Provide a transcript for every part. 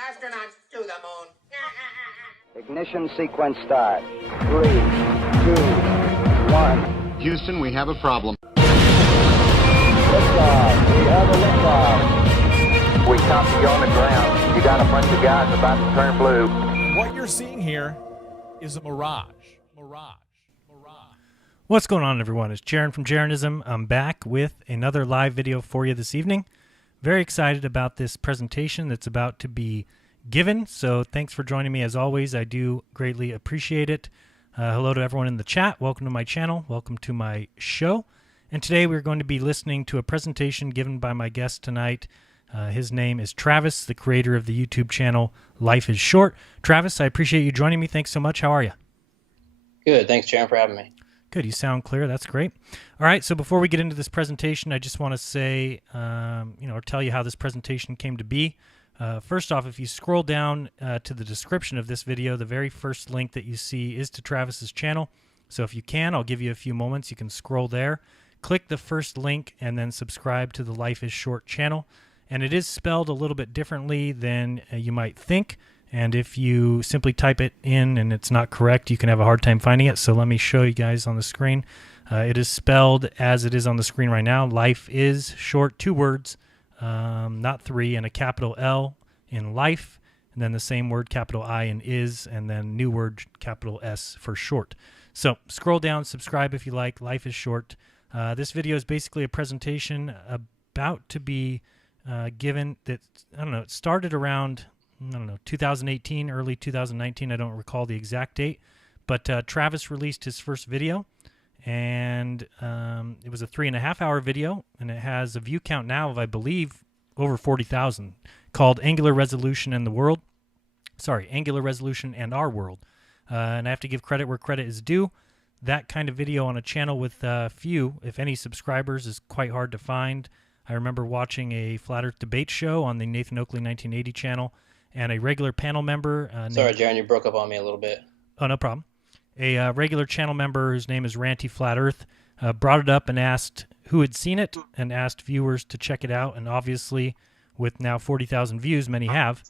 Astronauts to the moon. Ignition sequence start. 3, 2, 1. Houston, we have a problem. Liftoff. We have a liftoff. We copy you on the ground. You got a bunch of guys about to turn blue. What you're seeing here is a mirage. What's going on, everyone? It's Jaron from Jeranism. I'm back with another live video for you this evening. Very excited about this presentation that's about to be given, so thanks for joining me as always. I do greatly appreciate it. Hello to everyone in the chat. Welcome to my channel. Welcome to my show. And today we're going to be listening to a presentation given by my guest tonight. His name is Travis, the creator of the YouTube channel Life is Short. Travis, I appreciate you joining me. Thanks so much. How are you? Good. Thanks, Jaron, for having me. Good. You sound clear. That's great. All right. So before we get into this presentation, I just want to say, or tell you how this presentation came to be. First off, if you scroll down to the description of this video, the very first link that you see is to Travis's channel. So if you can, I'll give you a few moments. You can scroll there, click the first link, and then subscribe to the Life is Short channel. And it is spelled a little bit differently than you might think. And if you simply type it in and it's not correct, you can have a hard time finding it. So let me show you guys on the screen. It is spelled as it is on the screen right now. Life is Short, 2 words, not 3, and a capital L in life, and then the same word, capital I in is, and then new word, capital S for short. So scroll down, subscribe if you like. Life is Short. This video is basically a presentation about to be given that, it started around 2018, early 2019. I don't recall the exact date, but Travis released his first video, and it was a 3.5-hour video, and it has a view count now of, I believe, over 40,000, called Angular Resolution and the World. Sorry, Angular Resolution and Our World. And I have to give credit where credit is due. That kind of video on a channel with few, if any, subscribers is quite hard to find. I remember watching a Flat Earth debate show on the Nathan Oakley 1980 channel, and a regular panel member. Sorry, Jaron, you broke up on me a little bit. Oh, no problem. A regular channel member whose name is Ranty Flat Earth brought it up and asked who had seen it and asked viewers to check it out. And obviously, with now 40,000 views, many have.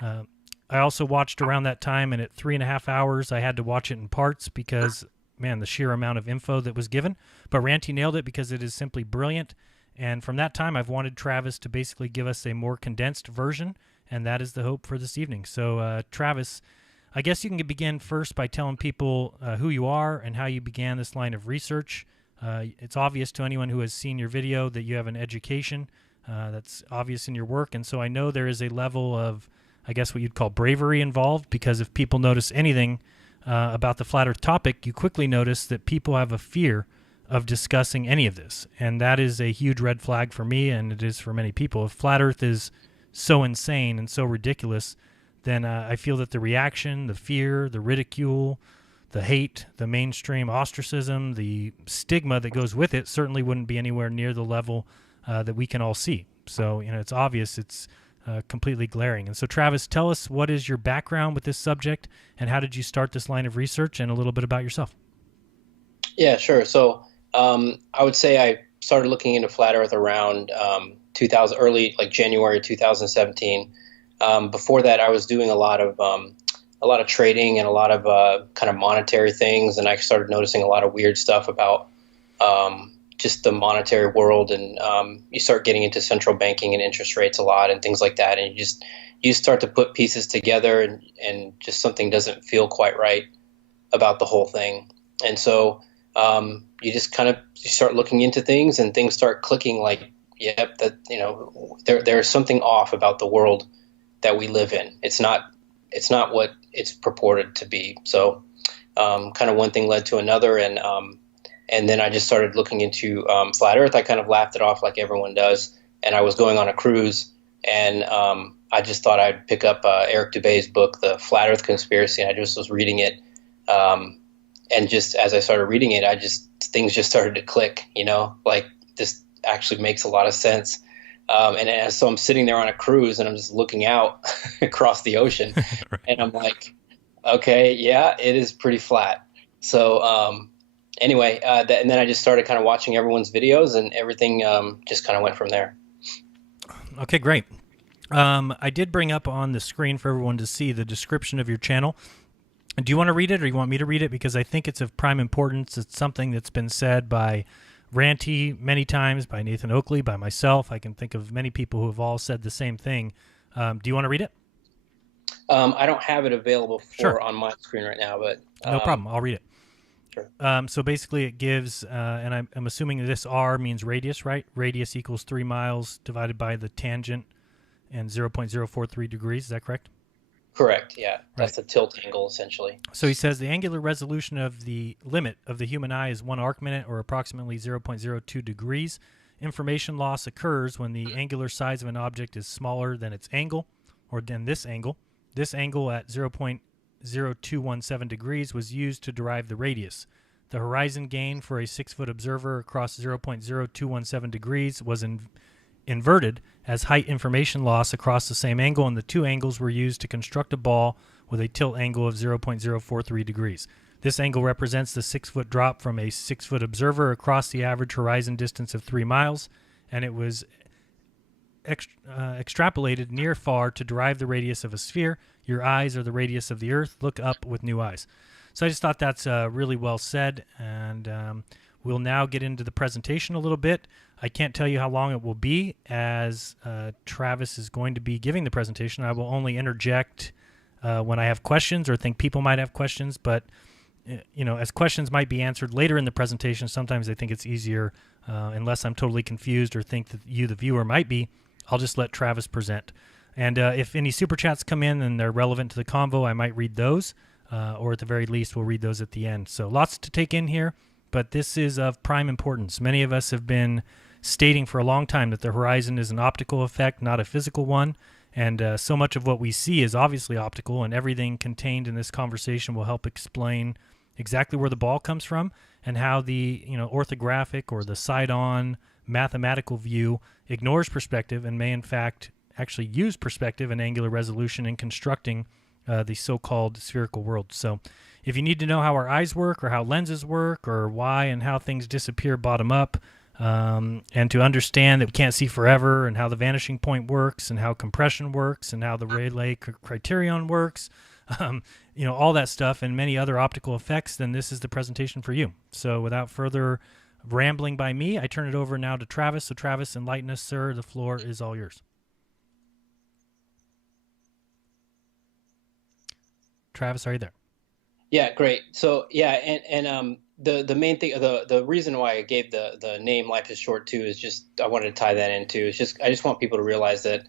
I also watched around that time, and at 3.5 hours, I had to watch it in parts because, man, the sheer amount of info that was given. But Ranty nailed it because it is simply brilliant. And from that time, I've wanted Travis to basically give us a more condensed version, and that is the hope for this evening. So, Travis, I guess you can begin first by telling people who you are and how you began this line of research. It's obvious to anyone who has seen your video that you have an education. That's obvious in your work, and so I know there is a level of, I guess, what you'd call bravery involved, because if people notice anything about the Flat Earth topic, you quickly notice that people have a fear of discussing any of this, and that is a huge red flag for me, and it is for many people. If Flat Earth is so insane and so ridiculous, then I feel that the reaction, the fear, the ridicule, the hate, the mainstream ostracism, the stigma that goes with it certainly wouldn't be anywhere near the level that we can all see. So, it's obvious, it's completely glaring. And so, Travis, tell us, what is your background with this subject, and how did you start this line of research, and a little bit about yourself? Yeah, sure. So I would say I started looking into flat Earth around 2000, early like January 2017. Before that, I was doing a lot of trading and a lot of kind of monetary things, and I started noticing a lot of weird stuff about just the monetary world, and you start getting into central banking and interest rates a lot and things like that, and you start to put pieces together, and just something doesn't feel quite right about the whole thing, and so you just kind of you start looking into things, and things start clicking like, yep, that there's something off about the world that we live in. It's not what it's purported to be. So kind of one thing led to another, and then I just started looking into flat Earth. I kind of laughed it off like everyone does, and I was going on a cruise, and I just thought I'd pick up Eric Dubay's book, The Flat Earth Conspiracy, and I just was reading it, and just as I started reading it, things just started to click, like this actually makes a lot of sense. And so I'm sitting there on a cruise, and I'm just looking out across the ocean, Right. and I'm like, okay, yeah, it is pretty flat. So anyway, and then I just started kind of watching everyone's videos, and everything just kind of went from there. Okay, great. I did bring up on the screen for everyone to see the description of your channel. Do you want to read it, or you want me to read it? Because I think it's of prime importance. It's something that's been said by Ranty many times, by Nathan Oakley, by myself. I can think of many people who have all said the same thing. Do you want to read it? I don't have it available Sure. on my screen right now, but No problem. I'll read it. Sure. So basically it gives, and I'm assuming this R means radius, right? Radius equals 3 miles divided by the tangent and 0.043 degrees. Is that correct? Correct. Yeah, that's the tilt angle essentially. So he says the angular resolution of the limit of the human eye is 1 arc minute, or approximately 0.02 degrees. Information loss occurs when the angular size of an object is smaller than its angle, or than this angle. This angle at 0.0217 degrees was used to derive the radius. The horizon gain for a 6-foot observer across 0.0217 degrees was inverted as height information loss across the same angle, and the two angles were used to construct a ball with a tilt angle of 0.043 degrees. This angle represents the 6-foot drop from a 6-foot observer across the average horizon distance of 3 miles, and it was extrapolated near far to derive the radius of a sphere. Your eyes are the radius of the Earth. Look up with new eyes. So I just thought that's really well said, and we'll now get into the presentation a little bit. I can't tell you how long it will be, as Travis is going to be giving the presentation. I will only interject when I have questions or think people might have questions, but as questions might be answered later in the presentation, sometimes I think it's easier, unless I'm totally confused or think that you, the viewer, might be, I'll just let Travis present. And if any super chats come in and they're relevant to the convo, I might read those, or at the very least, we'll read those at the end. So lots to take in here, but this is of prime importance. Many of us have been stating for a long time that the horizon is an optical effect, not a physical one, and so much of what we see is obviously optical, and everything contained in this conversation will help explain exactly where the ball comes from and how the orthographic or the side-on mathematical view ignores perspective and may in fact actually use perspective and angular resolution in constructing the so-called spherical world. So if you need to know how our eyes work, or how lenses work, or why and how things disappear bottom up, and to understand that we can't see forever, and how the vanishing point works, and how compression works, and how the Rayleigh criterion works, all that stuff and many other optical effects, then this is the presentation for you. So without further rambling by me, I turn it over now to Travis. So Travis, enlighten us, sir. The floor is all yours. Travis, are you there? Yeah, great. So yeah, and the main thing, the reason why I gave the name Life is Short too is just I wanted to tie that into. It's just I just want people to realize that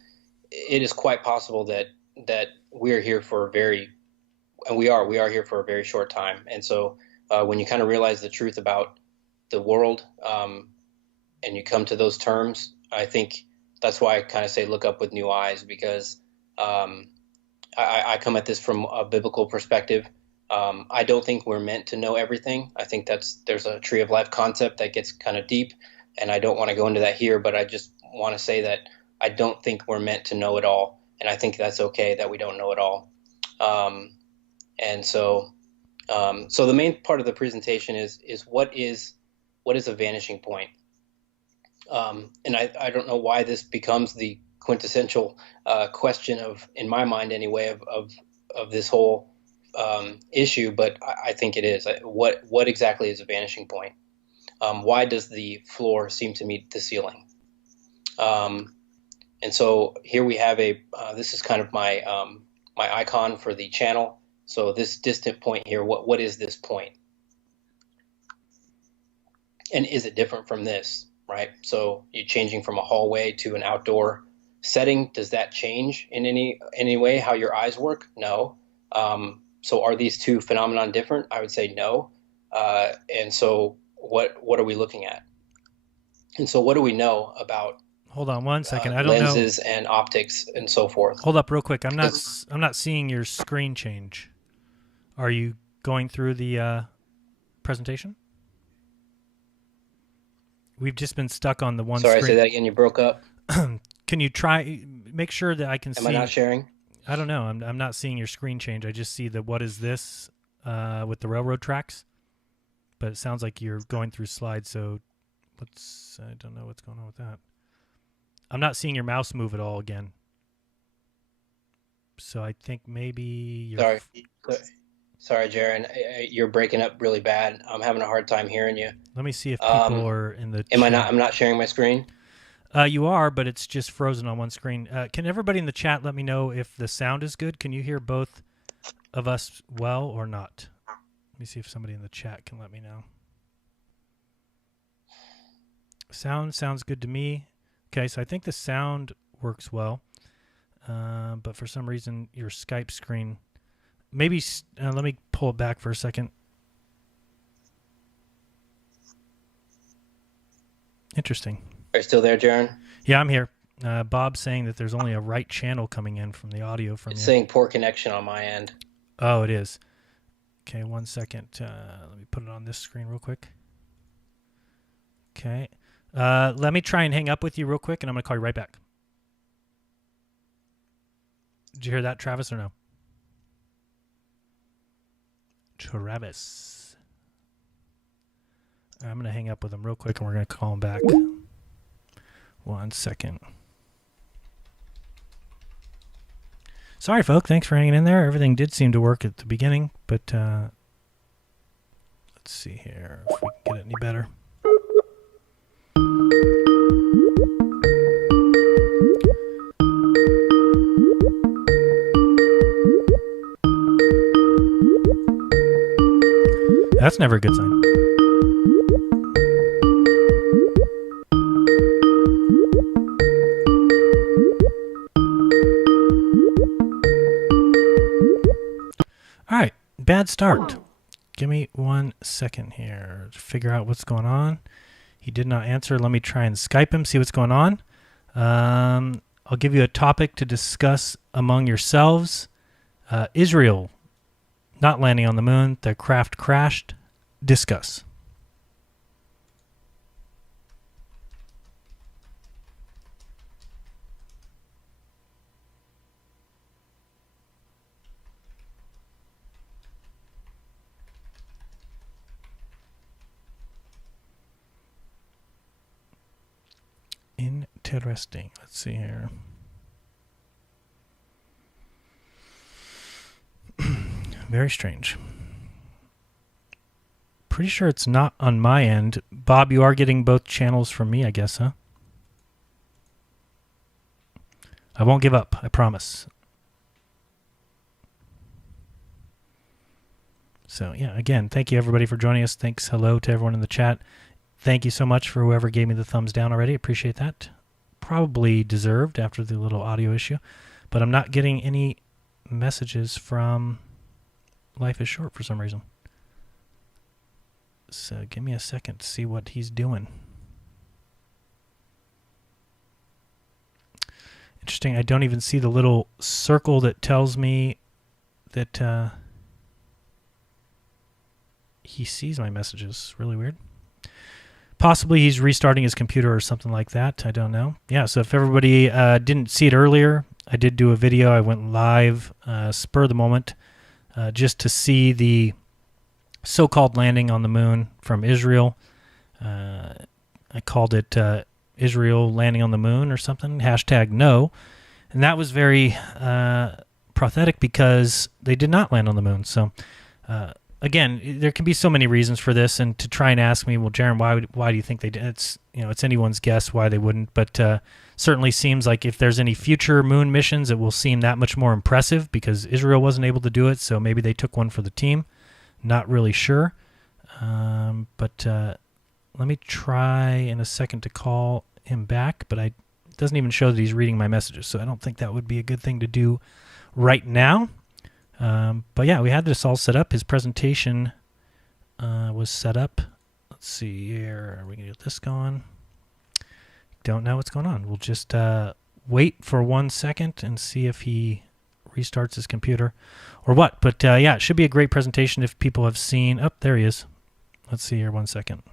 it is quite possible that we're here for we are here for a very short time. And so when you kind of realize the truth about the world, and you come to those terms, I think that's why I kind of say look up with new eyes, because I come at this from a biblical perspective. I don't think we're meant to know everything. I think there's a tree of life concept that gets kind of deep, and I don't want to go into that here, but I just want to say that I don't think we're meant to know it all, and I think that's okay that we don't know it all. And so the main part of the presentation is what is a vanishing point? And I don't know why this becomes the quintessential question in my mind anyway, of this whole issue, but I think it is. What exactly is a vanishing point? Why does the floor seem to meet the ceiling? And so here we have this is kind of my my icon for the channel. So this distant point here, what is this point? And is it different from this, right? So you're changing from a hallway to an outdoor setting. Does that change in any way how your eyes work? No. So are these two phenomenon different? I would say no. And so what are we looking at? And so what do we know about Hold on one second. I don't know. Lenses and optics and so forth. Hold up real quick. I'm not seeing your screen change. Are you going through the presentation? We've just been stuck on the one Sorry, screen. say that again. You broke up. Can you make sure that I can see? Am I not sharing? I don't know. I'm not seeing your screen change. I just see the what is this with the railroad tracks. But it sounds like you're going through slides. So I don't know what's going on with that. I'm not seeing your mouse move at all again. So I think maybe you're... Sorry, Jaron. You're breaking up really bad. I'm having a hard time hearing you. Let me see if people are in the Am chat. I not? I'm not sharing my screen? You are, but it's just frozen on one screen. Can everybody in the chat let me know if the sound is good? Can you hear both of us well or not? Let me see if somebody in the chat can let me know. Sounds good to me. Okay, so I think the sound works well, but for some reason your Skype screen, maybe let me pull it back for a second. Interesting. Are you still there, Jaron? Yeah, I'm here. Bob's saying that there's only a right channel coming in from the audio from It's you. saying poor connection on my end. Oh, it is. Okay, one second. Let me put it on this screen real quick. Okay. Let me try and hang up with you real quick, and I'm going to call you right back. Did you hear that, Travis, or no? Travis. I'm going to hang up with him real quick, and we're going to call him back. 1 second. Sorry, folks. Thanks for hanging in there. Everything did seem to work at the beginning, but let's see here if we can get it any better. That's never a good sign. All right, bad start. Give me 1 second here to figure out what's going on. He did not answer. Let me try and Skype him, see what's going on. I'll give you a topic to discuss among yourselves. Israel not landing on the moon. Their craft crashed. Discuss. Interesting. Let's see here. Very strange. Pretty sure it's not on my end. Bob, you are getting both channels from me, I guess, huh? I won't give up, I promise. So, yeah, again, thank you everybody for joining us. Thanks, hello to everyone in the chat. Thank you so much for whoever gave me the thumbs down already. Appreciate that. Probably deserved after the little audio issue. But I'm not getting any messages from Life is Short for some reason. So give me a second to see what he's doing. Interesting. I don't even see the little circle that tells me that he sees my messages. Really weird. Possibly he's restarting his computer or something like that. I don't know. Yeah, so if everybody didn't see it earlier, I did do a video. I went live, spur of the moment, just to see the so-called landing on the moon from Israel. I called it Israel landing on the moon or something, #no. And that was very prophetic because they did not land on the moon. So, again, there can be so many reasons for this, and to try and ask me, well, Jaron, why do you think they did? It's anyone's guess why they wouldn't, but certainly seems like if there's any future moon missions, it will seem that much more impressive because Israel wasn't able to do it, so maybe they took one for the team. Not really sure, but let me try in a second to call him back, but it doesn't even show that he's reading my messages, so I don't think that would be a good thing to do right now. But yeah, we had this all set up. His presentation was set up. Let's see here. Are we going to get this going? Don't know what's going on. We'll just wait for 1 second and see if he restarts his computer or what. But yeah, it should be a great presentation if people have seen. Oh, there he is. Let's see here. 1 second.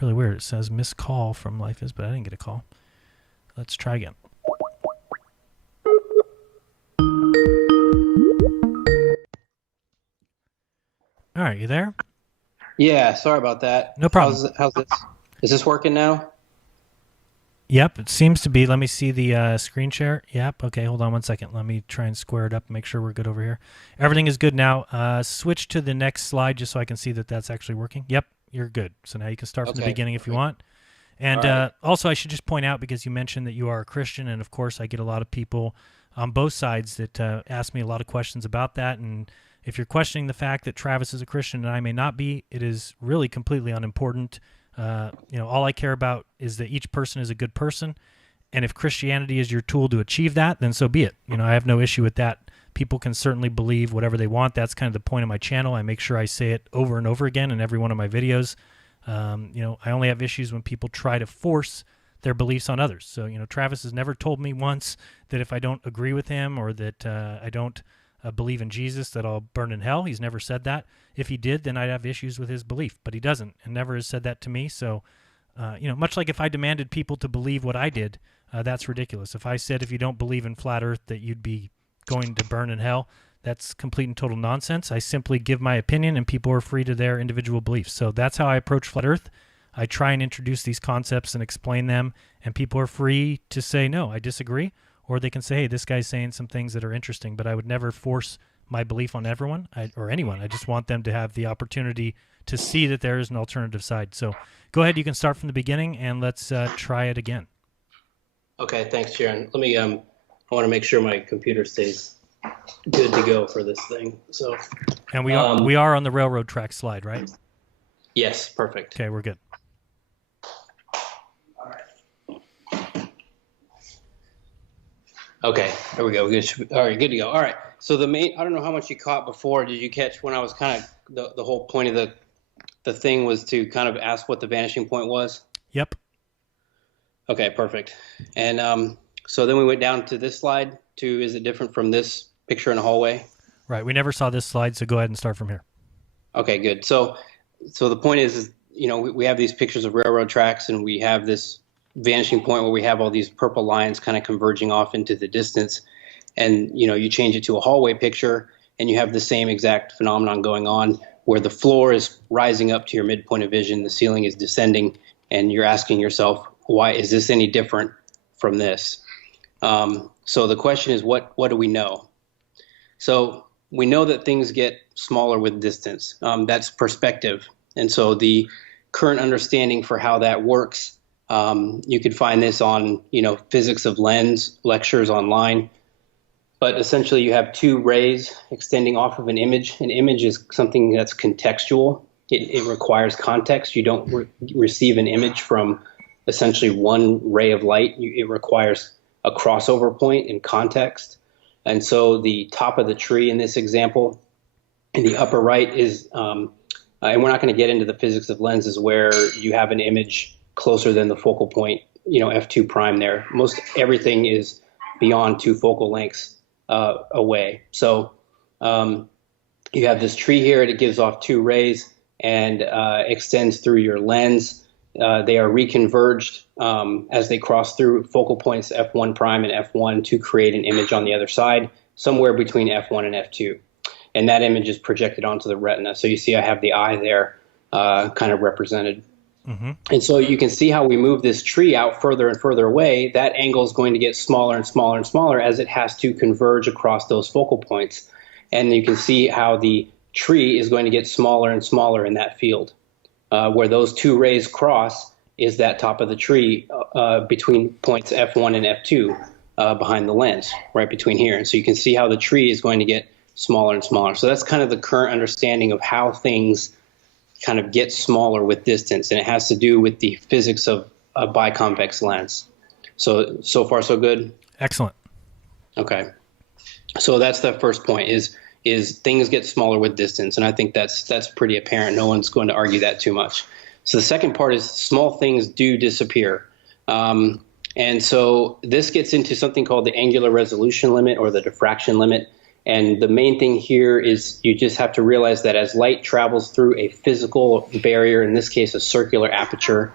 Really weird. It says missed call from LifeIs, but I didn't get a call. Let's try again. All right, you there? Yeah, sorry about that. No problem. How's this? Is this working now? Yep, it seems to be. Let me see the screen share. Yep, okay, hold on 1 second. Let me try and square it up and make sure we're good over here. Everything is good now. Switch to the next slide just so I can see that that's actually working. Yep, you're good. So now you can start from the beginning if you want. And right. Also, I should just point out, because you mentioned that you are a Christian, and of course I get a lot of people on both sides that ask me a lot of questions about that. And if you're questioning the fact that Travis is a Christian and I may not be, it is really completely unimportant. All I care about is that each person is a good person. And if Christianity is your tool to achieve that, then so be it. I have no issue with that. People can certainly believe whatever they want. That's kind of the point of my channel. I make sure I say it over and over again in every one of my videos. I only have issues when people try to force their beliefs on others. So, Travis has never told me once that if I don't agree with him or that I don't believe in Jesus, that I'll burn in hell. He's never said that. If he did, then I'd have issues with his belief, but he doesn't and never has said that to me. So, much like if I demanded people to believe what I did, that's ridiculous. If I said if you don't believe in flat earth that you'd be going to burn in hell, that's complete and total nonsense. I simply give my opinion and people are free to their individual beliefs. So that's how I approach flat earth. I try and introduce these concepts and explain them, and people are free to say, no, I disagree, or they can say, hey, this guy's saying some things that are interesting, but I would never force my belief on everyone or anyone. I just want them to have the opportunity to see that there is an alternative side. So go ahead, you can start from the beginning, and let's try it again. Okay, thanks, Jaron. Let me, I want to make sure my computer stays good to go for this thing. So, and we are on the railroad track slide, right? Yes, perfect. Okay, we're good. All right. Okay, there we go. Good. All right, good to go. All right. So I don't know how much you caught before. Did you catch when I was kind of the whole point of the thing was to kind of ask what the vanishing point was? Yep. Okay, perfect. And so then we went down to this slide to, is it different from this picture in a hallway? Right. We never saw this slide, so go ahead and start from here. Okay, good. So the point is we have these pictures of railroad tracks, and we have this vanishing point where we have all these purple lines kind of converging off into the distance. And, you change it to a hallway picture, and you have the same exact phenomenon going on where the floor is rising up to your midpoint of vision, the ceiling is descending, and you're asking yourself, why is this any different from this? So the question is, what do we know? So we know that things get smaller with distance. That's perspective. And so the current understanding for how that works, you could find this on, physics of lens lectures online. But essentially you have two rays extending off of an image. An image is something that's contextual. It requires context. You don't receive an image from essentially one ray of light. It requires a crossover point in context. And so the top of the tree in this example in the upper right is, and we're not going to get into the physics of lenses where you have an image closer than the focal point, f2 prime there. Most everything is beyond two focal lengths away. So you have this tree here, and it gives off 2 rays and extends through your lens. They are reconverged as they cross through focal points F1 prime and F1 to create an image on the other side, somewhere between F1 and F2. And that image is projected onto the retina. So you see I have the eye there kind of represented. Mm-hmm. And so you can see how we move this tree out further and further away. That angle is going to get smaller and smaller and smaller as it has to converge across those focal points. And you can see how the tree is going to get smaller and smaller in that field. Where those 2 rays cross is that top of the tree between points F1 and F2 behind the lens, right between here. And so you can see how the tree is going to get smaller and smaller. So that's kind of the current understanding of how things kind of get smaller with distance. And it has to do with the physics of a biconvex lens. So far, so good? Excellent. Okay. So that's the first point is things get smaller with distance. And I think that's pretty apparent. No one's going to argue that too much. So the second part is small things do disappear. And so this gets into something called the angular resolution limit or the diffraction limit. And the main thing here is you just have to realize that as light travels through a physical barrier, in this case a circular aperture,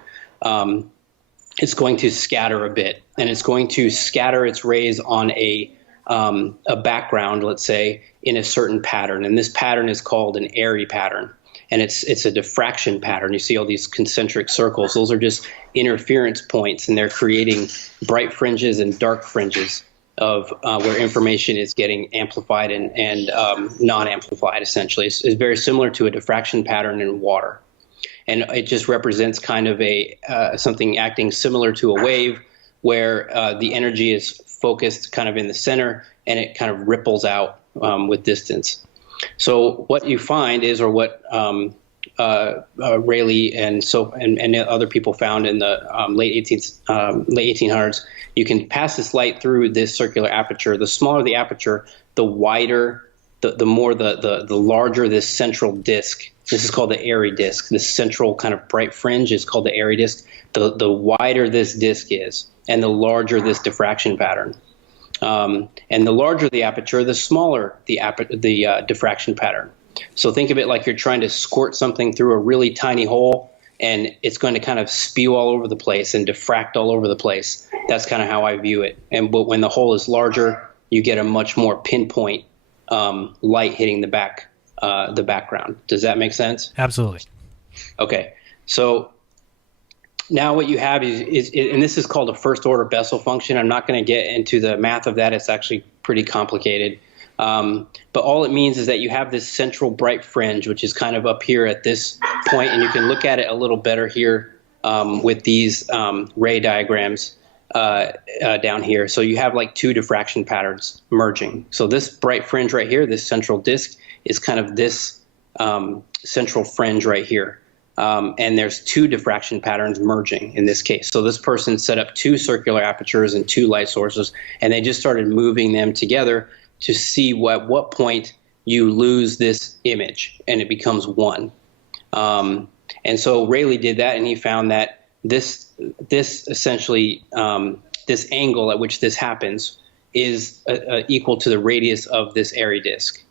it's going to scatter a bit. And it's going to scatter its rays on a background, let's say, in a certain pattern. And this pattern is called an Airy pattern. And it's a diffraction pattern. You see all these concentric circles. Those are just interference points, and they're creating bright fringes and dark fringes of where information is getting amplified and non-amplified, essentially. It's very similar to a diffraction pattern in water. And it just represents kind of something acting similar to a wave where the energy is focused kind of in the center, and it kind of ripples out with distance. So what you find is, or what Rayleigh and other people found in the late 1800s, you can pass this light through this circular aperture. The smaller the aperture, the wider, the larger this central disc. This is called the Airy disc. This central kind of bright fringe is called the Airy disc. The wider this disc is, and the larger this diffraction pattern. And the larger the aperture, the smaller the diffraction pattern. So think of it like you're trying to squirt something through a really tiny hole, and it's going to kind of spew all over the place and diffract all over the place. That's kind of how I view it. But when the hole is larger, you get a much more pinpoint light hitting the background. Does that make sense? Absolutely. Okay. So now what you have is and this is called a first order Bessel function. I'm not going to get into the math of that. It's actually pretty complicated. But all it means is that you have this central bright fringe, which is kind of up here at this point, and you can look at it a little better here with these ray diagrams down here. So you have like 2 diffraction patterns merging. So this bright fringe right here, this central disk, is kind of this central fringe right here. And there's 2 diffraction patterns merging in this case. So this person set up 2 circular apertures and 2 light sources, and they just started moving them together to see what point you lose this image and it becomes 1. And so Rayleigh did that, and he found that this essentially, this angle at which this happens is equal to the radius of this Airy disk.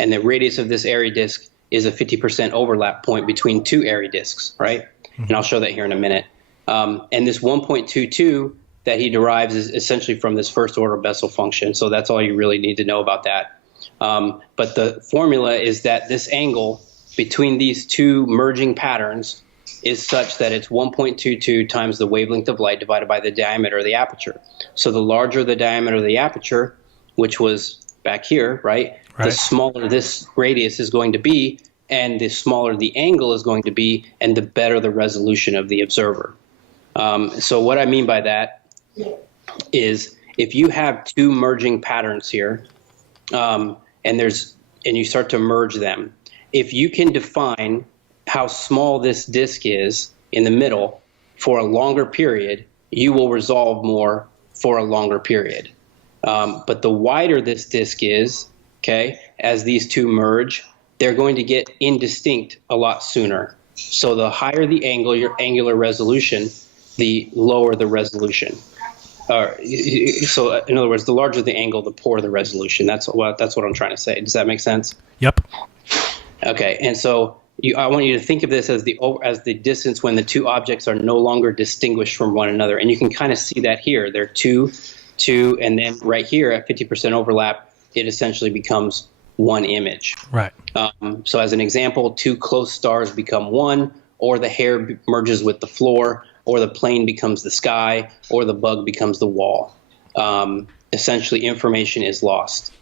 And the radius of this Airy disk is a 50% overlap point between 2 Airy disks, right? Mm-hmm. And I'll show that here in a minute. And this 1.22 that he derives is essentially from this first order Bessel function. So that's all you really need to know about that. But the formula is that this angle between these 2 merging patterns is such that it's 1.22 times the wavelength of light divided by the diameter of the aperture. So the larger the diameter of the aperture, which was back here, right? The smaller this radius is going to be, and the smaller the angle is going to be, and the better the resolution of the observer. So what I mean by that is if you have 2 merging patterns here, and you start to merge them, if you can define how small this disk is in the middle for a longer period, you will resolve more for a longer period. But the wider this disk is, okay, as these 2 merge, they're going to get indistinct a lot sooner. So the higher the angle, your angular resolution, the lower the resolution. So in other words, the larger the angle, the poorer the resolution. That's what I'm trying to say. Does that make sense? Yep. Okay, and so I want you to think of this as the distance when the two objects are no longer distinguished from one another, and you can kind of see that here. They're two, and then right here at 50% overlap, it essentially becomes one image. Right. So as an example, two close stars become one, or the hair merges with the floor, or the plane becomes the sky, or the bug becomes the wall. Essentially, information is lost.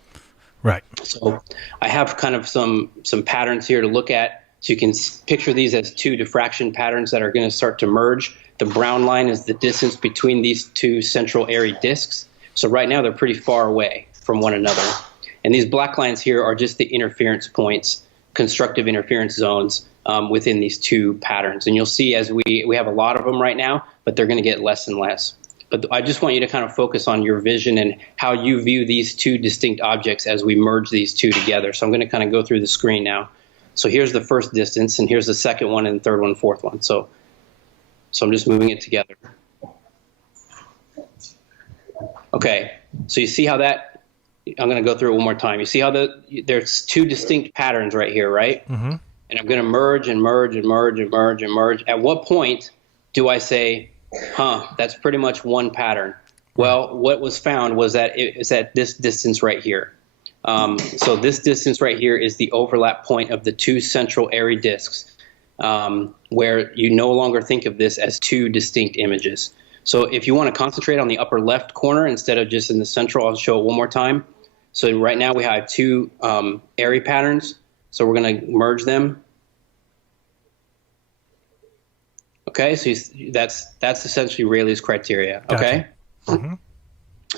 Right. So I have kind of some patterns here to look at. So you can picture these as two diffraction patterns that are going to start to merge. The brown line is the distance between these two central airy disks. So right now they're pretty far away from one another. And these black lines here are just the interference points, constructive interference zones within these two patterns. And you'll see as we have a lot of them right now, but they're going to get less and less. But I just want you to kind of focus on your vision and how you view these two distinct objects as we merge these two together. So I'm going to kind of go through the screen now. So here's the first distance, and here's the second one, and third one, fourth one. So I'm just moving it together. Okay, so you see how that, I'm going to go through it one more time. You see how there's two distinct patterns right here, right? Mm-hmm. And I'm going to merge and merge and merge and merge and merge. At what point do I say, that's pretty much one pattern? Well, what was found was that it is at this distance right here. So this distance right here is the overlap point of the two central airy disks, where you no longer think of this as two distinct images. So if you want to concentrate on the upper left corner instead of just in the central, I'll show it one more time. So right now we have two airy patterns. So we're going to merge them. Okay, so that's essentially Rayleigh's criteria. Okay. Gotcha. Mm-hmm.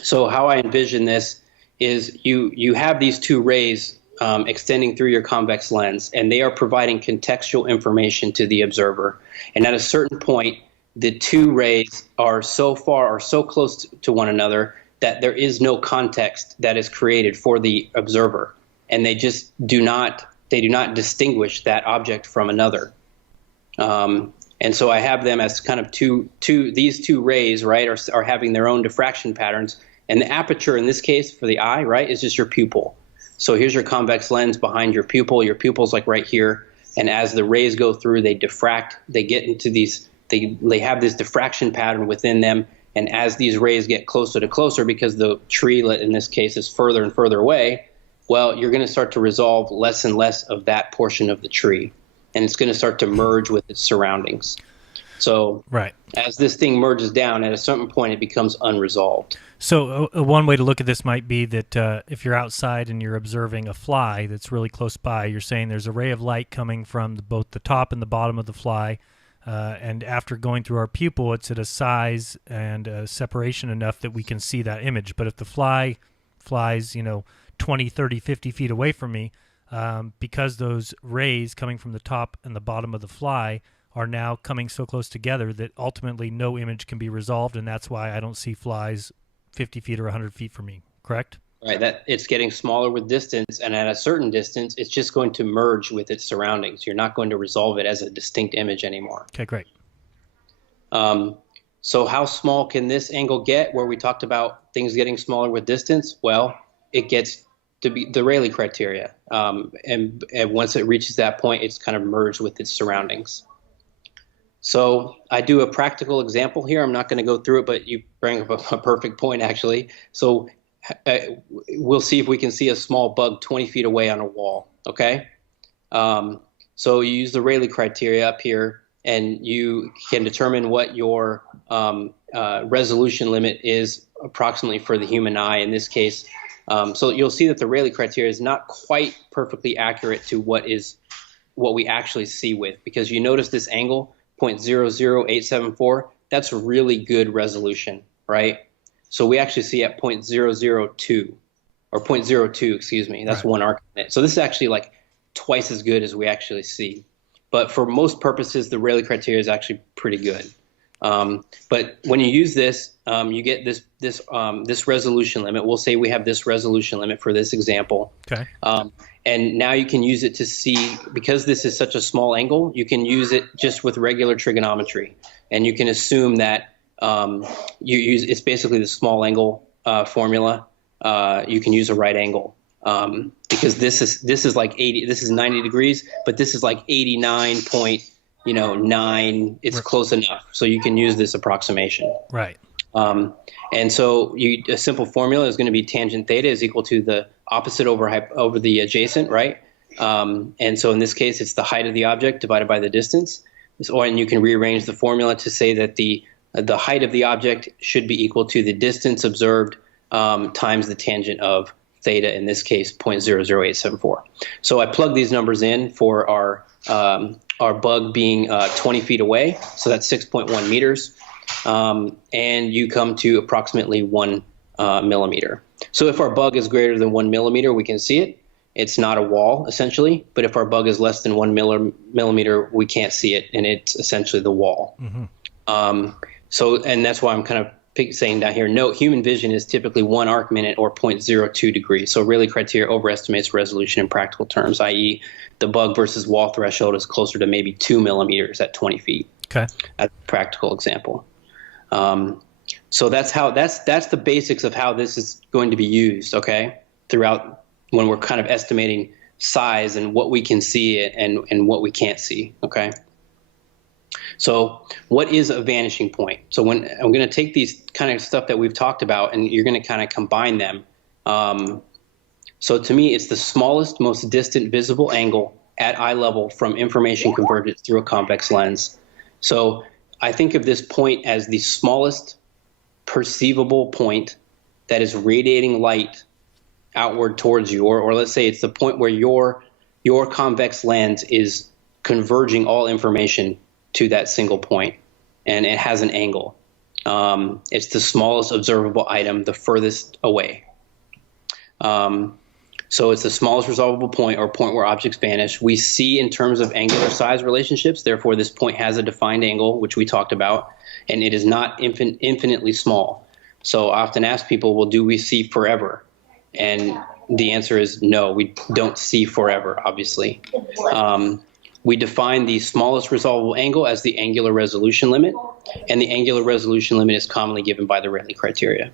So how I envision this is you have these two rays extending through your convex lens, and they are providing contextual information to the observer. And at a certain point, the two rays are so far or so close to one another that there is no context that is created for the observer, and they just do not distinguish that object from another. And so I have them as kind of these two rays, right, are having their own diffraction patterns. And the aperture in this case for the eye, right, is just your pupil. So here's your convex lens behind your pupil. Your pupil's like right here. And as the rays go through, they diffract. They get into these, they have this diffraction pattern within them. And as these rays get closer to closer, because the tree in this case is further and further away, well, you're going to start to resolve less and less of that portion of the tree. And it's going to start to merge with its surroundings. So right. As this thing merges down, at a certain point, it becomes unresolved. So one way to look at this might be that if you're outside and you're observing a fly that's really close by, you're saying there's a ray of light coming from both the top and the bottom of the fly. And after going through our pupil, it's at a size and a separation enough that we can see that image. But if the fly flies, 20, 30, 50 feet away from me, because those rays coming from the top and the bottom of the fly are now coming so close together that ultimately no image can be resolved, and that's why I don't see flies 50 feet or 100 feet from me, correct? Right, that it's getting smaller with distance, and at a certain distance, it's just going to merge with its surroundings. You're not going to resolve it as a distinct image anymore. Okay, great. So how small can this angle get where we talked about things getting smaller with distance? Well, it gets to be the Rayleigh criteria. And once it reaches that point, it's kind of merged with its surroundings. So I do a practical example here. I'm not going to go through it, but you bring up a perfect point, actually. So we'll see if we can see a small bug 20 feet away on a wall, okay? So you use the Rayleigh criteria up here, and you can determine what your resolution limit is approximately for the human eye in this case. So you'll see that the Rayleigh criteria is not quite perfectly accurate to what we actually see with, because you notice this angle, 0.00874, that's really good resolution, right? So we actually see at 0.002, or 0.02, excuse me, that's right. One arc minute. So this is actually like twice as good as we actually see. But for most purposes, the Rayleigh criteria is actually pretty good. But when you use this, you get this resolution limit. We'll say we have this resolution limit for this example. Okay. And now you can use it to see, because this is such a small angle, you can use it just with regular trigonometry. And you can assume that it's basically the small angle formula. You can use a right angle because this is like 80. This is 90 degrees, but this is like 89.9. It's close enough, so you can use this approximation. Right. And so a simple formula is going to be tangent theta is equal to the opposite over the adjacent, right? And so in this case, it's the height of the object divided by the distance. And you can rearrange the formula to say that the height of the object should be equal to the distance observed times the tangent of theta, in this case, 0.00874. So I plug these numbers in for our bug being 20 feet away, so that's 6.1 meters. And you come to approximately 1 millimeter. So if our bug is greater than 1 millimeter, we can see it. It's not a wall, essentially. But if our bug is less than 1 millimeter, we can't see it, and it's essentially the wall. Mm-hmm. And that's why I'm kind of saying down here, note, human vision is typically 1 arc minute or 0.02 degrees. So really criteria overestimates resolution in practical terms, i.e. the bug versus wall threshold is closer to maybe 2 millimeters at 20 feet. Okay. That's a practical example. So that's the basics of how this is going to be used, okay, throughout when we're kind of estimating size and what we can see and what we can't see, okay? So what is a vanishing point? So when I'm going to take these kind of stuff that we've talked about and you're going to kind of combine them. So to me, it's the smallest, most distant visible angle at eye level from information converted through a convex lens. So I think of this point as the smallest perceivable point that is radiating light outward towards you, or let's say it's the point where your convex lens is converging all information to that single point, and it has an angle. It's the smallest observable item, the furthest away. So it's the smallest resolvable point or point where objects vanish. We see in terms of angular size relationships, therefore this point has a defined angle, which we talked about, and it is not infinitely small. So I often ask people, well, do we see forever? And the answer is no, we don't see forever, obviously. We define the smallest resolvable angle as the angular resolution limit, and the angular resolution limit is commonly given by the Rayleigh criteria.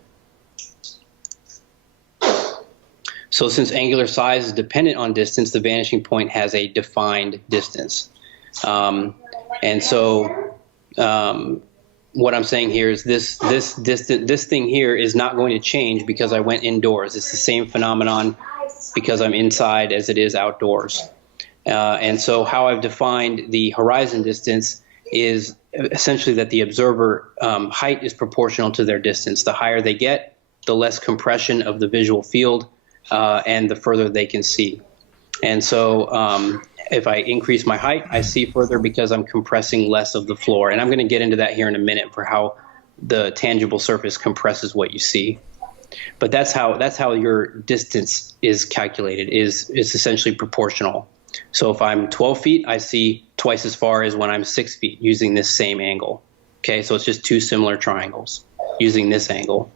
So since angular size is dependent on distance, the vanishing point has a defined distance. And so what I'm saying here is this thing here is not going to change because I went indoors. It's the same phenomenon because I'm inside as it is outdoors. And so how I've defined the horizon distance is essentially that the observer height is proportional to their distance. The higher they get, the less compression of the visual field, and the further they can see. And so if I increase my height, I see further because I'm compressing less of the floor. And I'm going to get into that here in a minute for how the tangible surface compresses what you see. But that's how your distance is calculated, is essentially proportional. So if I'm 12 feet, I see twice as far as when I'm 6 feet using this same angle. Okay, so it's just two similar triangles using this angle.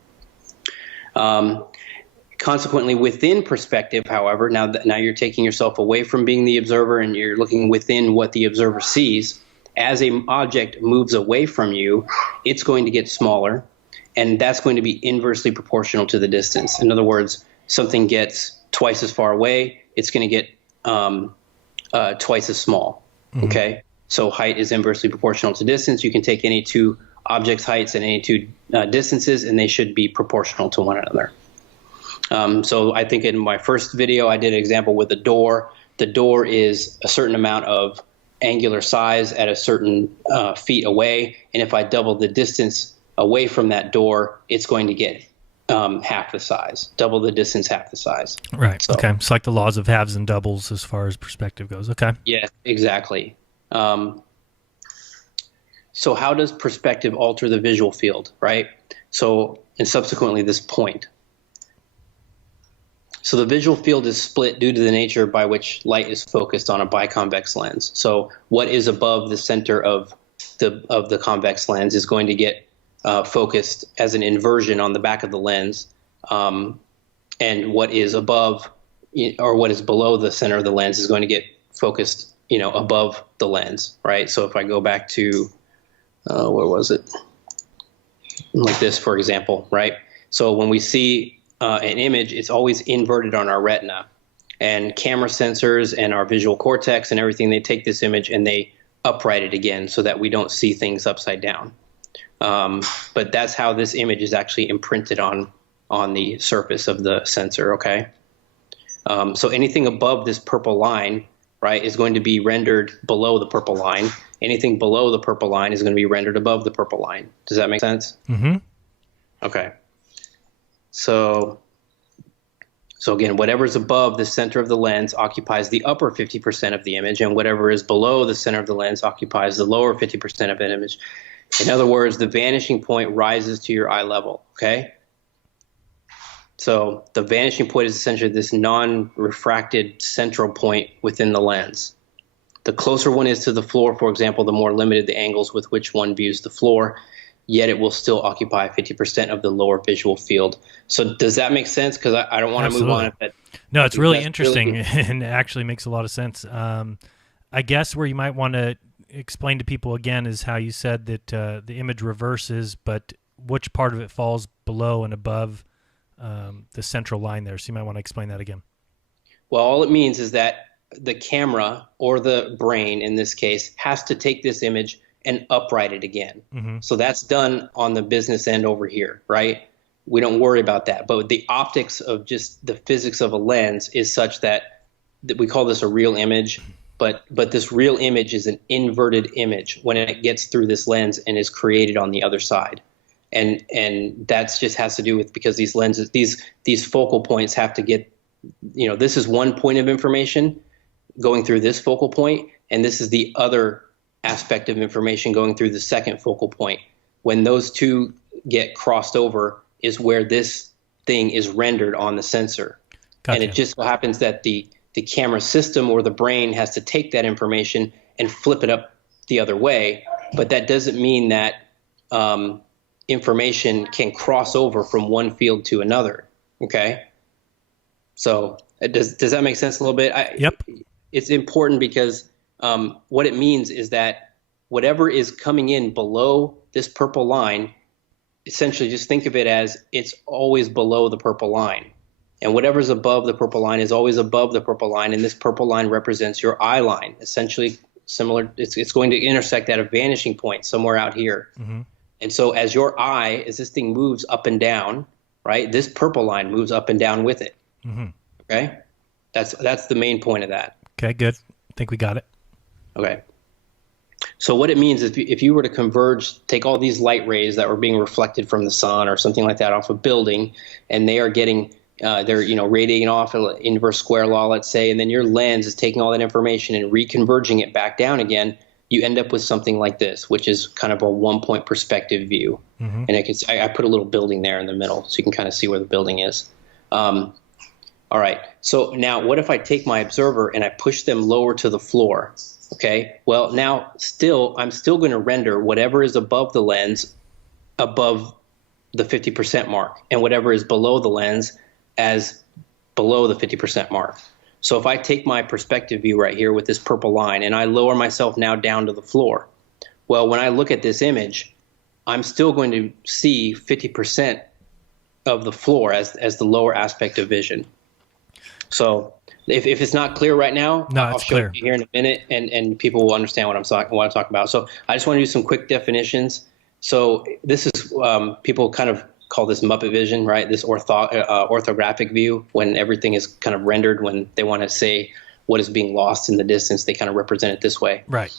Consequently, within perspective, however, now you're taking yourself away from being the observer and you're looking within what the observer sees. As an object moves away from you, it's going to get smaller, and that's going to be inversely proportional to the distance. In other words, something gets twice as far away, it's going to get twice as small. Mm-hmm. Okay, so height is inversely proportional to distance. You can take any two objects' heights and any two distances, and they should be proportional to one another. So I think in my first video, I did an example with a door. The door is a certain amount of angular size at a certain feet away. And if I double the distance away from that door, it's going to get half the size, double the distance, half the size. Right. So, okay. It's like the laws of halves and doubles as far as perspective goes. Okay. Yeah, exactly. So how does perspective alter the visual field, right? So, and subsequently this point. So the visual field is split due to the nature by which light is focused on a biconvex lens. So what is above the center of the convex lens is going to get focused as an inversion on the back of the lens, and what is above or what is below the center of the lens is going to get focused, above the lens, right? So if I go back to where was it? like this, for example, right? So when we see an image, it's always inverted on our retina. And camera sensors and our visual cortex and everything, they take this image and they upright it again so that we don't see things upside down. But that's how this image is actually imprinted on the surface of the sensor, okay? So anything above this purple line, right, is going to be rendered below the purple line. Anything below the purple line is going to be rendered above the purple line. Does that make sense? Mm-hmm. Okay. So again, whatever is above the center of the lens occupies the upper 50% of the image, and whatever is below the center of the lens occupies the lower 50% of an image. In other words, the vanishing point rises to your eye level, okay? So the vanishing point is essentially this non-refracted central point within the lens. The closer one is to the floor, for example, the more limited the angles with which one views the floor, yet it will still occupy 50% of the lower visual field. So does that make sense? Because I don't want to move on. No, it's really interesting and it actually makes a lot of sense. I guess where you might want to explain to people again is how you said that the image reverses, but which part of it falls below and above the central line there. So you might want to explain that again. Well, all it means is that the camera, or the brain in this case, has to take this image and upright it again. Mm-hmm. So that's done on the business end over here, right? We don't worry about that. But the optics of just the physics of a lens is such that we call this a real image, but this real image is an inverted image when it gets through this lens and is created on the other side. And that's just has to do with because these lenses, these focal points have to get, this is one point of information going through this focal point, and this is the other aspect of information going through the second focal point. When those two get crossed over is where this thing is rendered on the sensor. Gotcha. And it just so happens that the camera system or the brain has to take that information and flip it up the other way, but that doesn't mean that information can cross over from one field to another, okay? So does that make sense a little bit? Yep. It's important because what it means is that whatever is coming in below this purple line, essentially just think of it as it's always below the purple line. And whatever's above the purple line is always above the purple line, and this purple line represents your eye line, essentially similar. It's going to intersect at a vanishing point somewhere out here. Mm-hmm. And so as your eye, as this thing moves up and down, right, this purple line moves up and down with it. Mm-hmm. Okay? That's the main point of that. Okay, good. I think we got it. Okay. So what it means is if you were to converge, take all these light rays that were being reflected from the sun or something like that off a building, and they are getting, they're radiating off an inverse square law, let's say, and then your lens is taking all that information and reconverging it back down again, you end up with something like this, which is kind of a one-point perspective view. Mm-hmm. And I put a little building there in the middle so you can kind of see where the building is. All right. So now what if I take my observer and I push them lower to the floor? Okay. Well, now I'm still going to render whatever is above the lens above the 50% mark, and whatever is below the lens as below the 50% mark. So if I take my perspective view right here with this purple line and I lower myself now down to the floor, well, when I look at this image, I'm still going to see 50% of the floor as the lower aspect of vision. So if it's not clear right now, I'll show it here in a minute, and people will understand what I'm talking about. So I just want to do some quick definitions. So this is people kind of call this Muppet vision, right? This orthographic view, when everything is kind of rendered, when they want to say what is being lost in the distance, they kind of represent it this way. Right.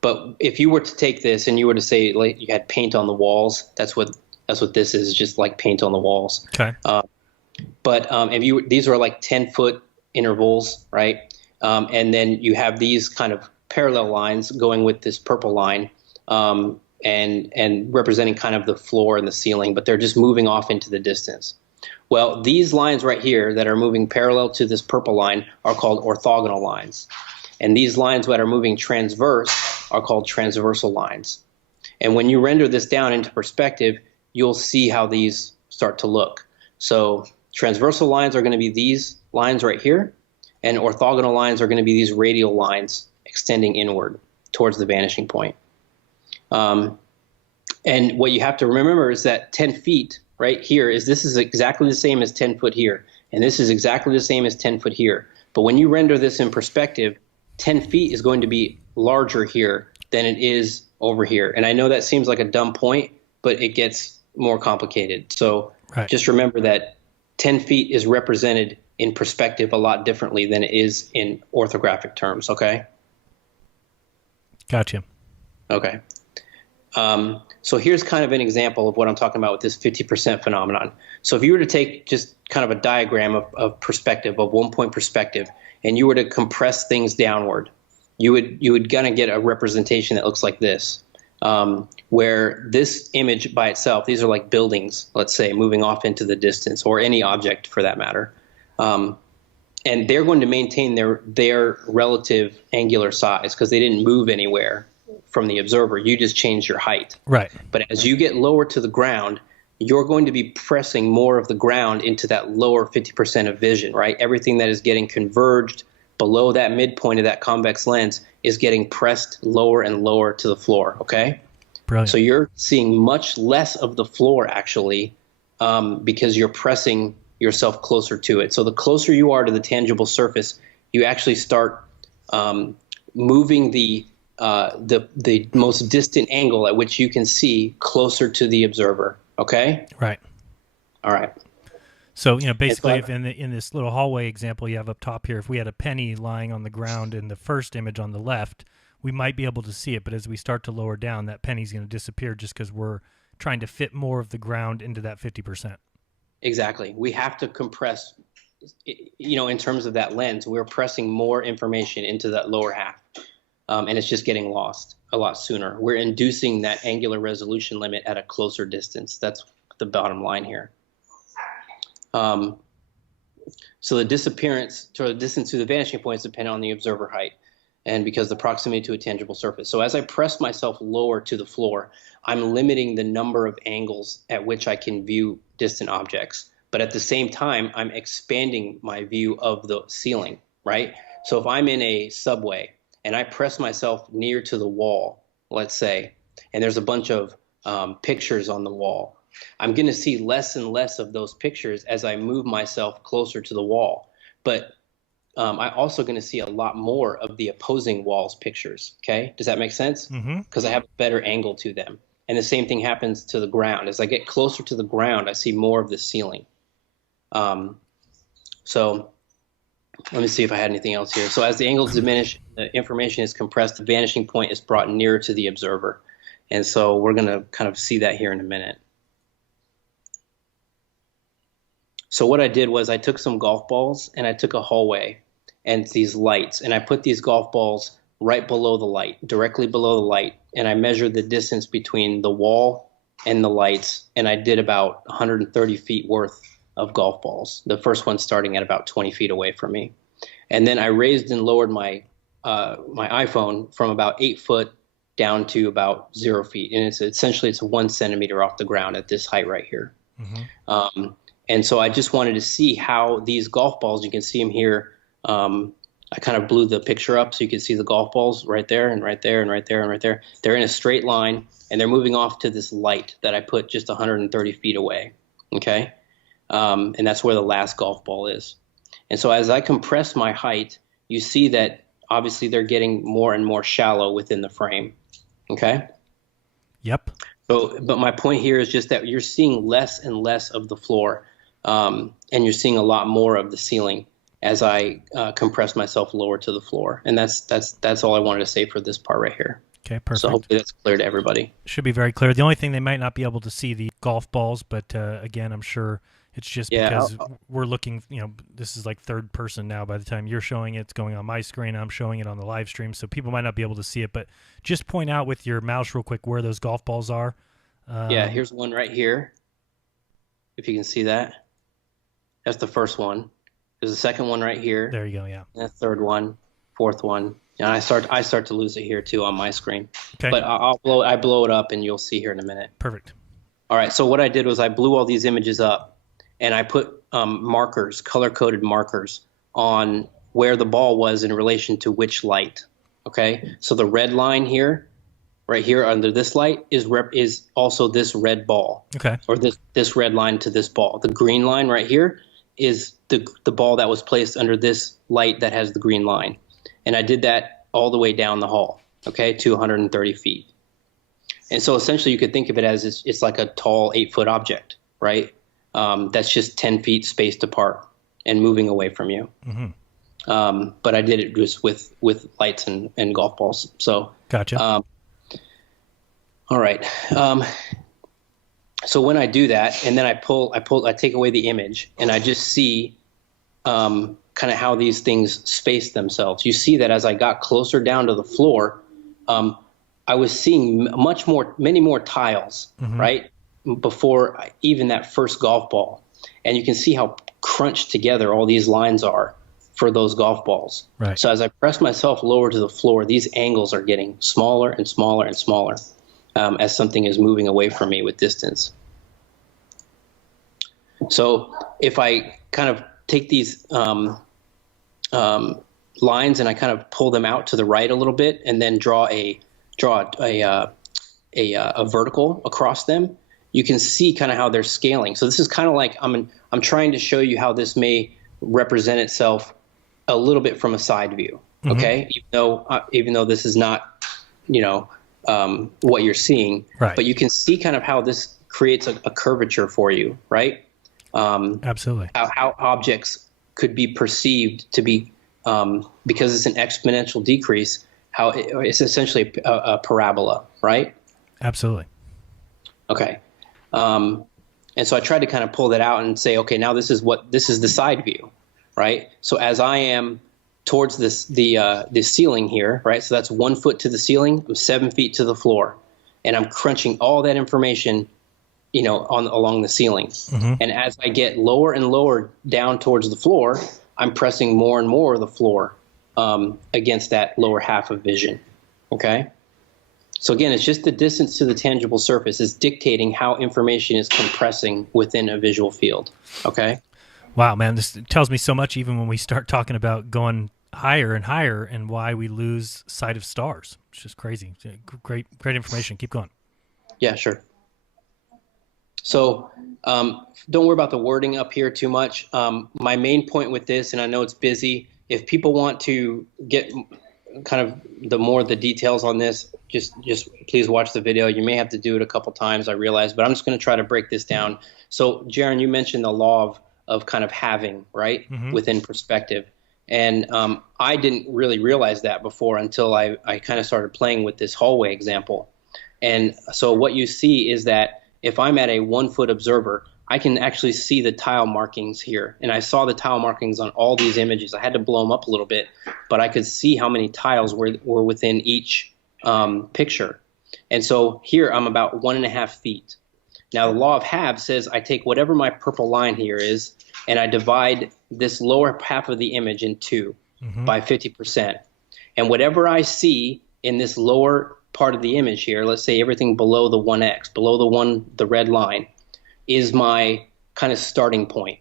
But if you were to take this and you were to say like you had paint on the walls, that's what this is, just like paint on the walls. Okay. But these are like 10-foot intervals, right? And then you have these kind of parallel lines going with this purple line, and representing kind of the floor and the ceiling, but they're just moving off into the distance. Well, these lines right here that are moving parallel to this purple line are called orthogonal lines. And these lines that are moving transverse are called transversal lines. And when you render this down into perspective, you'll see how these start to look. So transversal lines are going to be these lines right here, and orthogonal lines are going to be these radial lines extending inward towards the vanishing point. And what you have to remember is that 10 feet right here this is exactly the same as 10 foot here. And this is exactly the same as 10 foot here. But when you render this in perspective, 10 feet is going to be larger here than it is over here. And I know that seems like a dumb point, but it gets more complicated. So just remember that 10 feet is represented in perspective a lot differently than it is in orthographic terms, okay? Gotcha. Okay. So here's kind of an example of what I'm talking about with this 50% phenomenon. So if you were to take just kind of a diagram of perspective, of 1-point perspective, and you were to compress things downward, you would kind of get a representation that looks like this, where this image by itself, these are like buildings, let's say, moving off into the distance, or any object for that matter. And they're going to maintain their relative angular size because they didn't move anywhere from the observer. You just changed your height. Right. But as you get lower to the ground, you're going to be pressing more of the ground into that lower 50% of vision, right? Everything that is getting converged below that midpoint of that convex lens is getting pressed lower and lower to the floor, okay? Brilliant. So you're seeing much less of the floor actually because you're pressing yourself closer to it. So the closer you are to the tangible surface, you actually start moving the most distant angle at which you can see closer to the observer. Okay. Right. All right. So basically, if in this little hallway example you have up top here, if we had a penny lying on the ground in the first image on the left, we might be able to see it. But as we start to lower down, that penny's going to disappear just because we're trying to fit more of the ground into that 50%. Exactly. We have to compress. In terms of that lens, we're pressing more information into that lower half. And it's just getting lost a lot sooner. We're inducing that angular resolution limit at a closer distance. That's the bottom line here. So the disappearance to the distance to the vanishing point is dependent on the observer height, and because the proximity to a tangible surface. So as I press myself lower to the floor, I'm limiting the number of angles at which I can view distant objects. But at the same time, I'm expanding my view of the ceiling, right? So if I'm in a subway and I press myself near to the wall, let's say, and there's a bunch of pictures on the wall, I'm going to see less and less of those pictures as I move myself closer to the wall. But I'm also going to see a lot more of the opposing wall's pictures. Okay, does that make sense? Because I have a better angle to them. And the same thing happens to the ground. As I get closer to the ground, I see more of the ceiling. So let me see if I had anything else here. So as the angles diminish, the information is compressed, the vanishing point is brought nearer to the observer. And so we're going to kind of see that here in a minute. So what I did was I took some golf balls and I took a hallway and these lights, and I put these golf balls right below the light, directly below the light, and I measured the distance between the wall and the lights, and I did about 130 feet worth of golf balls, the first one starting at about 20 feet away from me. And then I raised and lowered my iPhone from about 8 foot down to about 0 feet, and it's 1 centimeter off the ground at this height right here. And so I just wanted to see how these golf balls, you can see them here. I kind of blew the picture up so you can see the golf balls right there and right there and right there and right there. They're in a straight line and they're moving off to this light that I put just 130 feet away. Okay. And that's where the last golf ball is. And so as I compress my height, you see that obviously they're getting more and more shallow within the frame. Okay. Yep. So, but my point here is just that you're seeing less and less of the floor. And you're seeing a lot more of the ceiling as I compress myself lower to the floor. And that's all I wanted to say for this part right here. Okay, perfect. So hopefully that's clear to everybody. Should be very clear. The only thing, they might not be able to see the golf balls, but again, I'm sure it's just because we're looking, this is like third person now. By the time you're showing it, it's going on my screen. I'm showing it on the live stream, so people might not be able to see it, but just point out with your mouse real quick where those golf balls are. Yeah, here's one right here. If you can see that. That's the first one. There's a second one right here. There you go, yeah. And a third one, fourth one. And I start to lose it here too on my screen. Okay. But I blow it up and you'll see here in a minute. Perfect. All right, so what I did was I blew all these images up and I put markers, color-coded markers on where the ball was in relation to which light. Okay? So the red line here right here under this light is also this red ball. Okay. Or this red line to this ball. The green line right here is the ball that was placed under this light that has the green line. And I did that all the way down the hall, okay, to 130 feet. And so essentially you could think of it as it's like a tall 8-foot object, right? That's just 10 feet spaced apart and moving away from you. Mm-hmm. But I did it just with lights and golf balls. So gotcha. All right. So when I do that, and then I take away the image, and I just see kind of how these things space themselves. You see that as I got closer down to the floor, I was seeing many more tiles, mm-hmm. right, before even that first golf ball. And you can see how crunched together all these lines are for those golf balls. Right. So as I press myself lower to the floor, these angles are getting smaller and smaller and smaller as something is moving away from me with distance. So if I kind of take these lines and I kind of pull them out to the right a little bit and then draw a vertical across them, you can see kind of how they're scaling. So this is kind of like I'm trying to show you how this may represent itself a little bit from a side view. Mm-hmm. Okay, even though this is not, what you're seeing, right. But you can see kind of how this creates a curvature for you, right? Absolutely. How objects could be perceived to be, because it's an exponential decrease, how it's essentially a parabola, right? Absolutely. Okay. And so I tried to kind of pull that out and say, okay, now this is the side view, right? So as I am towards the ceiling here, right? So that's 1 foot to the ceiling. I'm 7 feet to the floor, and I'm crunching all that information, along the ceiling. Mm-hmm. And as I get lower and lower down towards the floor, I'm pressing more and more of the floor against that lower half of vision. Okay. So again, it's just the distance to the tangible surface is dictating how information is compressing within a visual field. Okay. Wow, man, this tells me so much even when we start talking about going higher and higher and why we lose sight of stars. It's just crazy. Great information. Keep going. Yeah, sure. So don't worry about the wording up here too much. My main point with this, and I know it's busy, if people want to get kind of the details on this, just please watch the video. You may have to do it a couple times, I realize, but I'm just going to try to break this down. So Jaron, you mentioned the law of kind of having, right, mm-hmm. within perspective. And I didn't really realize that before until I kind of started playing with this hallway example. And so what you see is that if I'm at a 1 foot observer, I can actually see the tile markings here. And I saw the tile markings on all these images. I had to blow them up a little bit, but I could see how many tiles were within each picture. And so here I'm about 1.5 feet. Now the law of halves says I take whatever my purple line here is, and I divide this lower half of the image in two mm-hmm. by 50%. And whatever I see in this lower part of the image here, let's say everything below the 1x, below the red line, is my kind of starting point.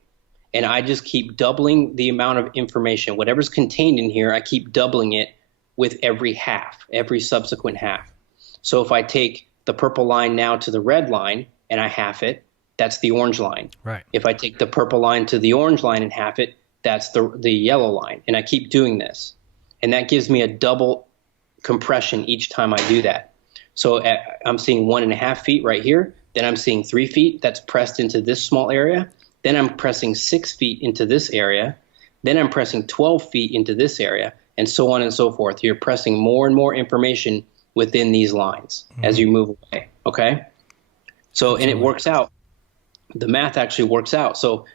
And I just keep doubling the amount of information. Whatever's contained in here, I keep doubling it with every subsequent half. So if I take the purple line now to the red line and I half it, that's the orange line. Right. If I take the purple line to the orange line and half it, that's the yellow line. And I keep doing this. And that gives me a double compression each time I do that. So I'm seeing 1.5 feet right here. Then I'm seeing 3 feet. That's pressed into this small area. Then I'm pressing 6 feet into this area. Then I'm pressing 12 feet into this area, and so on and so forth. You're pressing more and more information within these lines mm-hmm. as you move away. Okay. So, and it works out. The math actually works out. So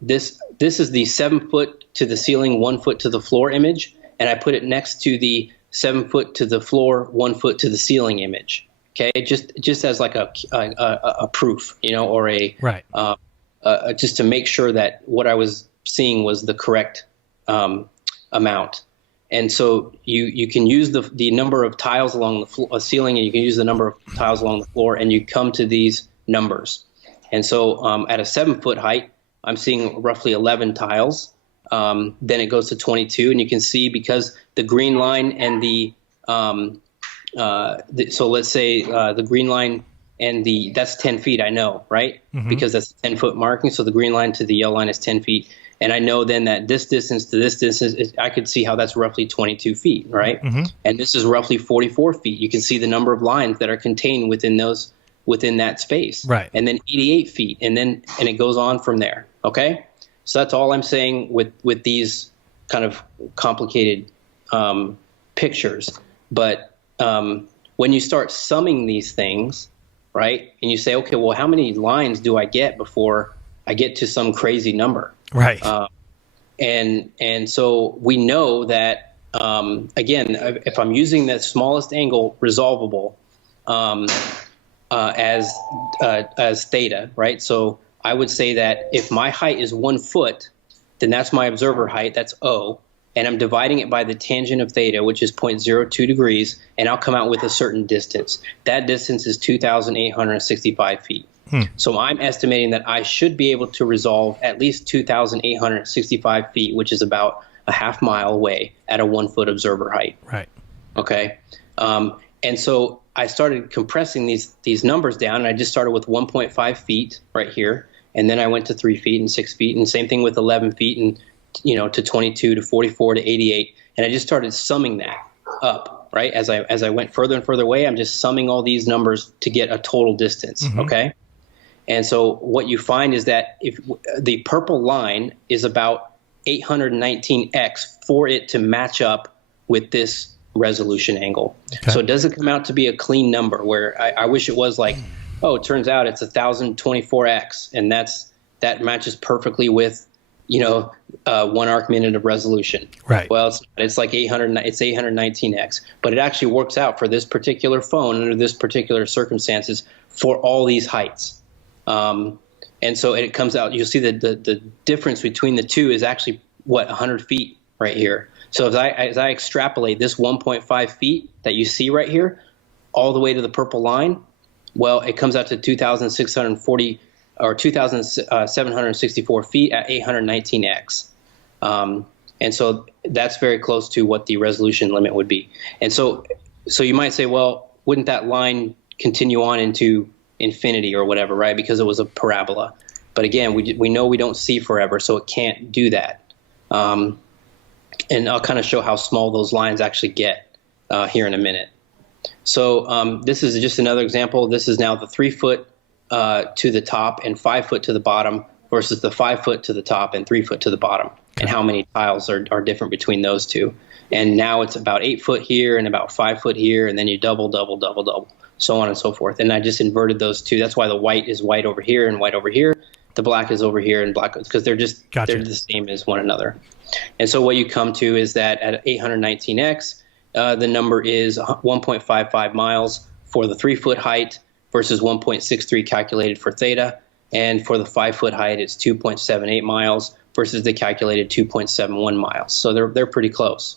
this is the 7 foot to the ceiling, 1 foot to the floor image, and I put it next to the 7 foot to the floor, 1 foot to the ceiling image. Okay, just as like a proof, or a right. Just to make sure that what I was seeing was the correct amount. And so you can use the number of tiles along the ceiling, and you can use the number of tiles along the floor, and you come to these numbers. And so at a 7 foot height, I'm seeing roughly 11 tiles. Then it goes to 22, and you can see because the green line and the So let's say the green line and that's 10 feet, I know, right? Because that's a 10-foot marking. So the green line to the yellow line is 10 feet. And I know then that this distance to this distance, I could see how that's roughly 22 feet, right? And this is roughly 44 feet. You can see the number of lines that are contained within that space. Right. And then 88 feet, and it goes on from there, okay? So that's all I'm saying with these kind of complicated pictures. But when you start summing these things, right, and you say, okay, well, how many lines do I get before I get to some crazy number? Right. And so we know that, again, if I'm using the smallest angle resolvable as theta, right? So I would say that if my height is 1 foot, then that's my observer height, that's O, and I'm dividing it by the tangent of theta, which is 0.02 degrees, and I'll come out with a certain distance. That distance is 2,865 feet. So I'm estimating that I should be able to resolve at least 2,865 feet, which is about a half mile away at a 1 foot observer height. Right. Okay. And so I started compressing these numbers down, and I just started with 1.5 feet right here, and then I went to 3 feet and 6 feet, and same thing with 11 feet, and to 22 to 44 to 88, and I just started summing that up. Right. As I went further and further away, I'm just summing all these numbers to get a total distance. Okay. And so what you find is that if the purple line is about 819x for it to match up with this resolution angle. Okay. So it doesn't come out to be a clean number where I wish it was like, oh, it turns out it's 1024x, and that matches perfectly with 1 arc minute of resolution. Right. Well, it's like 819x, but it actually works out for this particular phone under this particular circumstances for all these heights. And so it comes out, you'll see that the difference between the two is actually 100 feet right here. So as I extrapolate this 1.5 feet that you see right here all the way to the purple line, well, it comes out to 2,640 or 2,764 feet at 819x. And so that's very close to what the resolution limit would be. And so you might say, well, wouldn't that line continue on into infinity or whatever, right? Because it was a parabola. But again, we know we don't see forever, so it can't do that. And I'll kind of show how small those lines actually get here in a minute. So this is just another example. This is now the 3 foot to the top and 5 foot to the bottom versus the 5 foot to the top and 3 foot to the bottom, and how many tiles are different between those two. And now it's about 8 foot here and about 5 foot here, and then you double, so on and so forth. And I just inverted those two. That's why the white is white over here and white over here. The black is over here and black, because they're just they're the same as one another. And so what you come to is that at 819x, the number is 1.55 miles for the 3 foot height versus 1.63 calculated for theta. And for the 5 foot height, it's 2.78 miles versus the calculated 2.71 miles. So they're pretty close.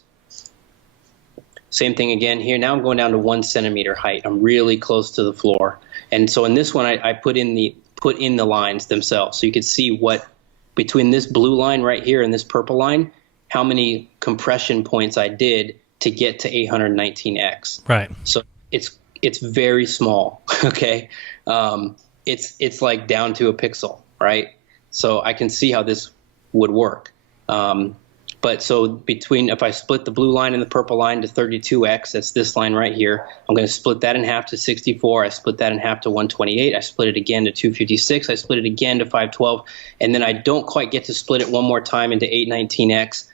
Same thing again here. Now I'm going down to 1 centimeter height. I'm really close to the floor. And so in this one, I put in the lines themselves. So you could see what between this blue line right here and this purple line, how many compression points I did to get to 819x. Right. So it's very small. Okay. It's like down to a pixel, right? So I can see how this would work. But so if I split the blue line and the purple line to 32x, that's this line right here, I'm going to split that in half to 64. I split that in half to 128. I split it again to 256. I split it again to 512. And then I don't quite get to split it one more time into 819x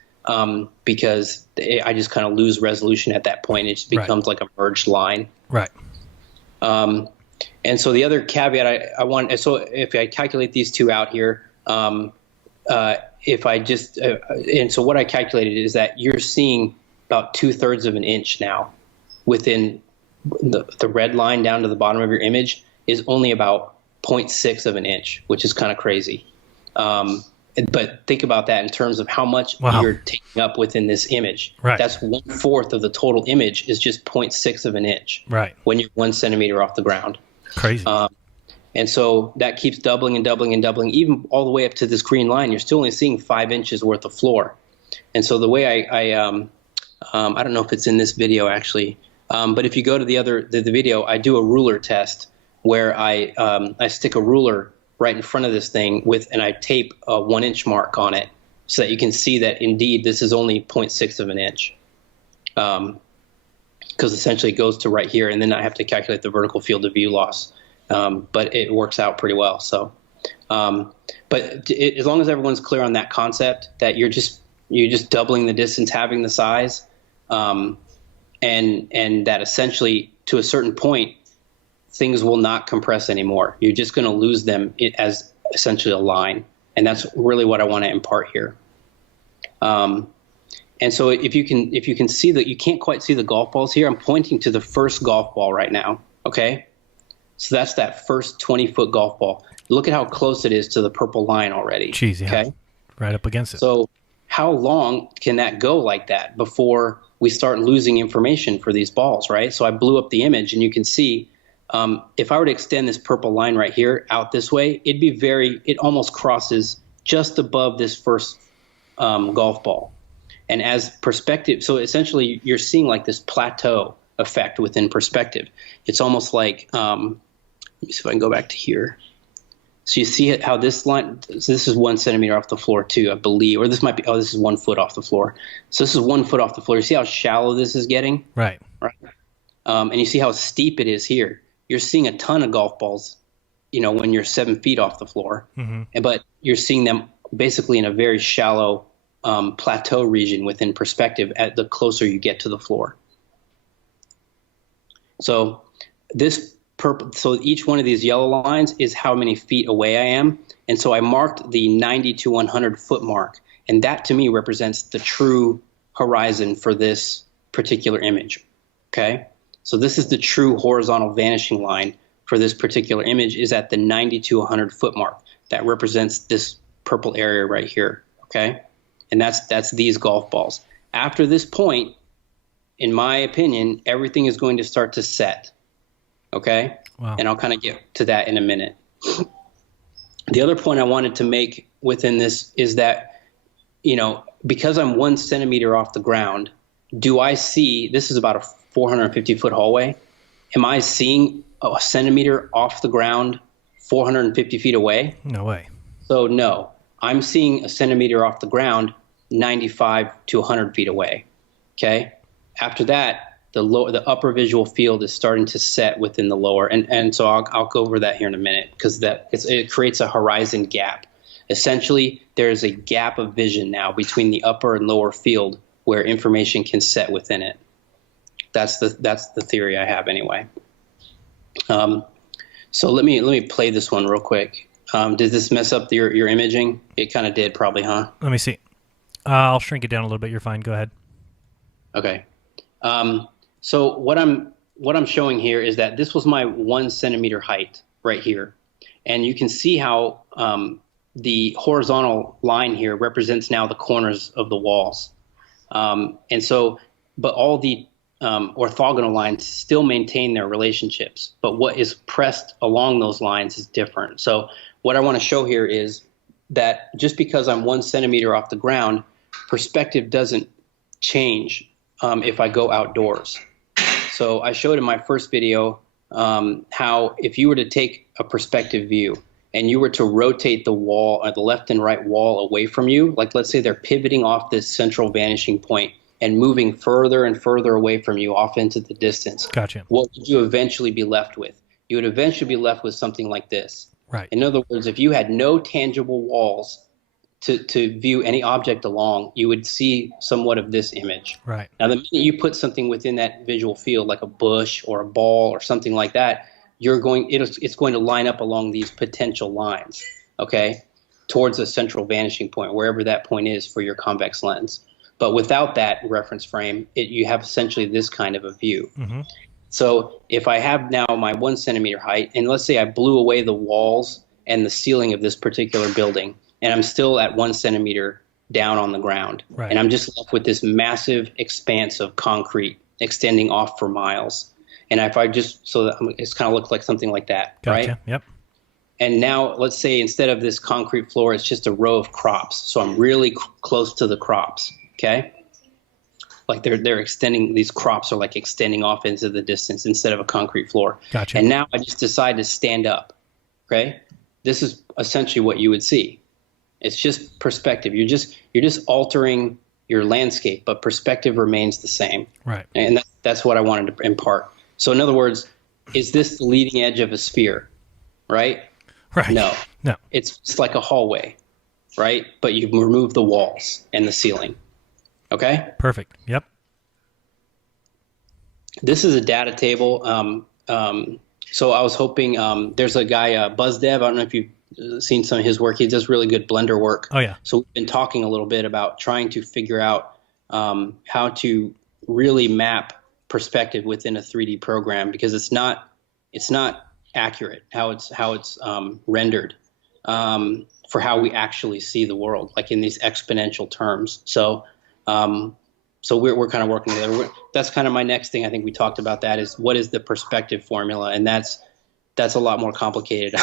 because I just kind of lose resolution at that point. It just becomes like a merged line. Right. And so the other caveat I want, so if I calculate these two out here, if I just and so what I calculated is that you're seeing about 2/3 of an inch now within the red line down to the bottom of your image is only about 0.6 of an inch, which is kind of crazy. But think about that in terms of how much you're taking up within this image. Right. That's 1/4 of the total image is just 0.6 of an inch. Right. When you're 1 centimeter off the ground. Crazy. And so that keeps doubling and doubling and doubling, even all the way up to this green line. You're still only seeing 5 inches worth of floor. And so the way I don't know if it's in this video actually, But if you go to the video, I do a ruler test where I stick a ruler right in front of this thing and I tape a 1-inch mark on it so that you can see that indeed this is only 0.6 of an inch. Because essentially it goes to right here, and then I have to calculate the vertical field of view loss. But it works out pretty well. So, as long as everyone's clear on that concept, that you're just doubling the distance, having the size, and that essentially to a certain point, things will not compress anymore. You're just going to lose them as essentially a line, and that's really what I want to impart here. And so if you can see that, you can't quite see the golf balls here. I'm pointing to the first golf ball right now. Okay. So that's that first 20-foot golf ball. Look at how close it is to the purple line already. Jeez, yeah. Okay. Right up against it. So how long can that go like that before we start losing information for these balls, right? So I blew up the image, and you can see if I were to extend this purple line right here out this way, it almost crosses just above this first golf ball. And as perspective, so essentially you're seeing like this plateau effect within perspective. It's almost like, let me see if I can go back to here. So you see how this line, so this is 1 centimeter off the floor too, I believe, or this might be, this is 1 foot off the floor. So this is 1 foot off the floor. You see how shallow this is getting? Right. Right. And you see how steep it is here. You're seeing a ton of golf balls, when you're 7 feet off the floor, but you're seeing them basically in a very shallow plateau region within perspective at the closer you get to the floor. So so each one of these yellow lines is how many feet away I am. And so I marked the 90 to 100 foot mark. And that to me represents the true horizon for this particular image. Okay. So this is the true horizontal vanishing line for this particular image, is at the 90 to 100 foot mark. That represents this purple area right here. Okay. And that's these golf balls. After this point, in my opinion, everything is going to start to set. Okay. Wow. And I'll kind of get to that in a minute. The other point I wanted to make within this is that, because I'm 1 centimeter off the ground, do I see, this is about a 450 foot hallway. Am I seeing a centimeter off the ground 450 feet away? No way. So no, I'm seeing a centimeter off the ground 95 to 100 feet away. Okay. After that, the upper visual field is starting to set within the lower. And so I'll go over that here in a minute, because it creates a horizon gap. Essentially, there is a gap of vision now between the upper and lower field where information can set within it. That's the theory I have anyway. So let me play this one real quick. Did this mess up your imaging? It kind of did, probably, huh? Let me see. I'll shrink it down a little bit. You're fine. Go ahead. Okay. So what I'm showing here is that this was my 1 centimeter height right here. And you can see how the horizontal line here represents now the corners of the walls. But all the orthogonal lines still maintain their relationships, but what is pressed along those lines is different. So what I want to show here is that just because I'm 1 centimeter off the ground, perspective doesn't change if I go outdoors. So I showed in my first video how if you were to take a perspective view and you were to rotate the wall, or the left and right wall away from you, like let's say they're pivoting off this central vanishing point and moving further and further away from you off into the distance. Gotcha. What would you eventually be left with? You would eventually be left with something like this. Right. In other words, if you had no tangible walls to view any object along, you would see somewhat of this image. Right. Now, the minute you put something within that visual field, like a bush or a ball or something like that, it's going to line up along these potential lines, okay, towards a central vanishing point, wherever that point is for your convex lens. But without that reference frame, you have essentially this kind of a view. Mm-hmm. So if I have now my 1 centimeter height, and let's say I blew away the walls and the ceiling of this particular building, and I'm still at 1 centimeter down on the ground, right, and I'm just left with this massive expanse of concrete extending off for miles. And if I so that it's kind of looks like something like that, gotcha. Right? Yep. And now let's say instead of this concrete floor, it's just a row of crops. So I'm really close to the crops, okay? like they're extending, these crops are like extending off into the distance instead of a concrete floor. Gotcha. And now I just decide to stand up. Okay. This is essentially what you would see. It's just perspective. You're just altering your landscape, but perspective remains the same. Right. And that's what I wanted to impart. So in other words, is this the leading edge of a sphere? Right? Right. No. No. It's like a hallway, right? But you remove the walls and the ceiling. Okay? Perfect. Yep. This is a data table. So I was hoping, there's a guy, BuzzDev. I don't know if you've seen some of his work. He does really good Blender work. Oh, yeah. So we've been talking a little bit about trying to figure out how to really map perspective within a 3D program, because it's not accurate how it's rendered for how we actually see the world, like in these exponential terms. So we're kind of working together. That's kind of my next thing. I think we talked about that, is what is the perspective formula, and that's a lot more complicated.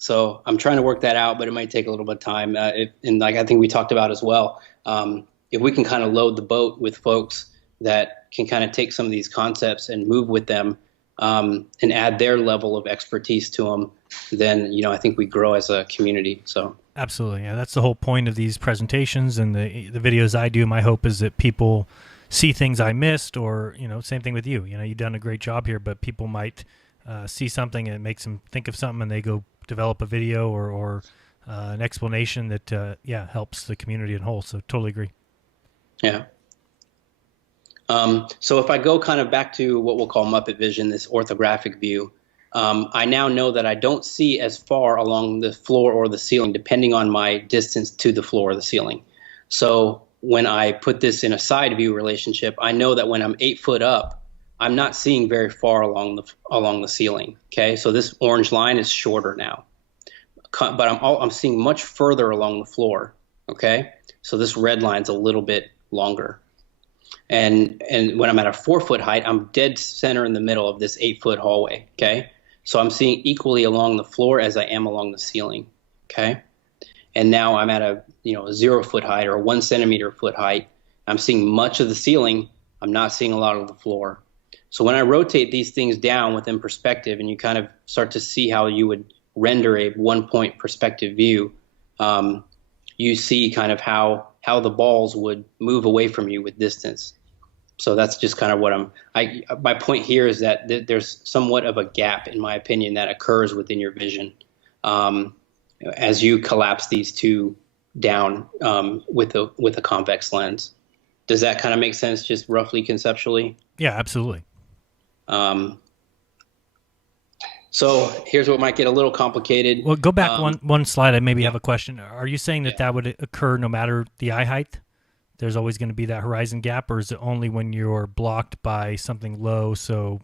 So I'm trying to work that out, but it might take a little bit of time. And like I think we talked about as well, if we can kind of load the boat with folks that can kind of take some of these concepts and move with them, and add their level of expertise to them, then, I think we grow as a community. So absolutely. Yeah, that's the whole point of these presentations and the videos I do. My hope is that people see things I missed, or, same thing with you. You've done a great job here, but people might see something and it makes them think of something, and they go develop a video or an explanation that, helps the community in whole. So totally agree. Yeah. So if I go kind of back to what we'll call Muppet vision, this orthographic view, I now know that I don't see as far along the floor or the ceiling, depending on my distance to the floor or the ceiling. So when I put this in a side view relationship, I know that when I'm 8 foot up, I'm not seeing very far along the ceiling. Okay, so this orange line is shorter now, but I'm seeing much further along the floor. Okay, so this red line's a little bit longer. And when I'm at a 4 foot height, I'm dead center in the middle of this 8 foot hallway. Okay, so I'm seeing equally along the floor as I am along the ceiling. Okay, and now I'm at a 0 foot height or a 1 centimeter foot height. I'm seeing much of the ceiling. I'm not seeing a lot of the floor. So when I rotate these things down within perspective, and you kind of start to see how you would render a 1 point perspective view, you see kind of how the balls would move away from you with distance. So that's just kind of what my point here is that there's somewhat of a gap, in my opinion, that occurs within your vision as you collapse these two down with a convex lens. Does that kind of make sense, just roughly conceptually? Yeah, absolutely. So here's what might get a little complicated. Well, go back one slide. I maybe have a question. Are you saying that would occur no matter the eye height? There's always going to be that horizon gap, or is it only when you're blocked by something low? So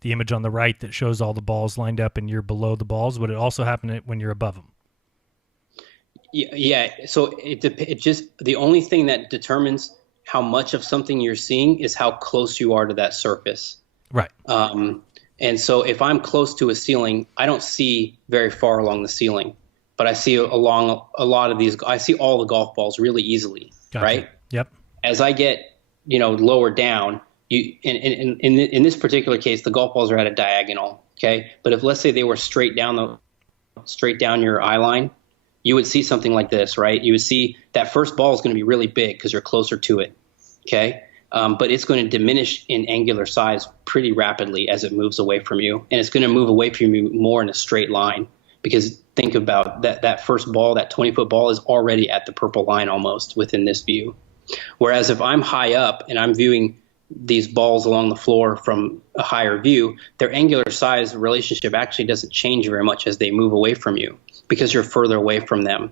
the image on the right that shows all the balls lined up and you're below the balls, would it also happen when you're above them? Yeah. So it just, the only thing that determines how much of something you're seeing is how close you are to that surface. Right. And so if I'm close to a ceiling, I don't see very far along the ceiling, but I see along a lot of these. I see all the golf balls really easily. Gotcha. Right. Yep. As I get, lower down, in this particular case, the golf balls are at a diagonal. Okay. But if, let's say, they were straight down your eye line, you would see something like this, right? You would see that first ball is going to be really big because you're closer to it. Okay. But it's going to diminish in angular size pretty rapidly as it moves away from you. And it's going to move away from you more in a straight line, because think about that first ball, that 20-foot ball, is already at the purple line almost within this view. Whereas if I'm high up and I'm viewing these balls along the floor from a higher view, their angular size relationship actually doesn't change very much as they move away from you, because you're further away from them.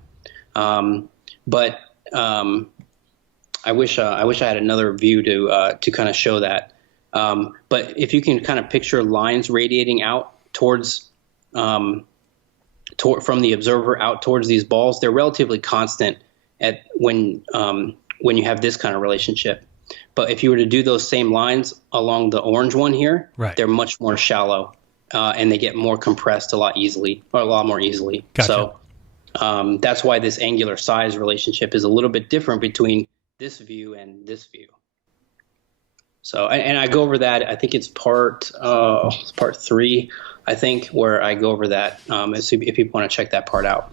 But I wish I had another view to kind of show that. But if you can kind of picture lines radiating out towards from the observer out towards these balls, they're relatively constant when you have this kind of relationship. But if you were to do those same lines along the orange one here, right, they're much more shallow, and they get more compressed a lot more easily. Gotcha. So that's why this angular size relationship is a little bit different between this view and this view. So, and I go over that. I think it's part 3, I think, where I go over that. If people want to check that part out.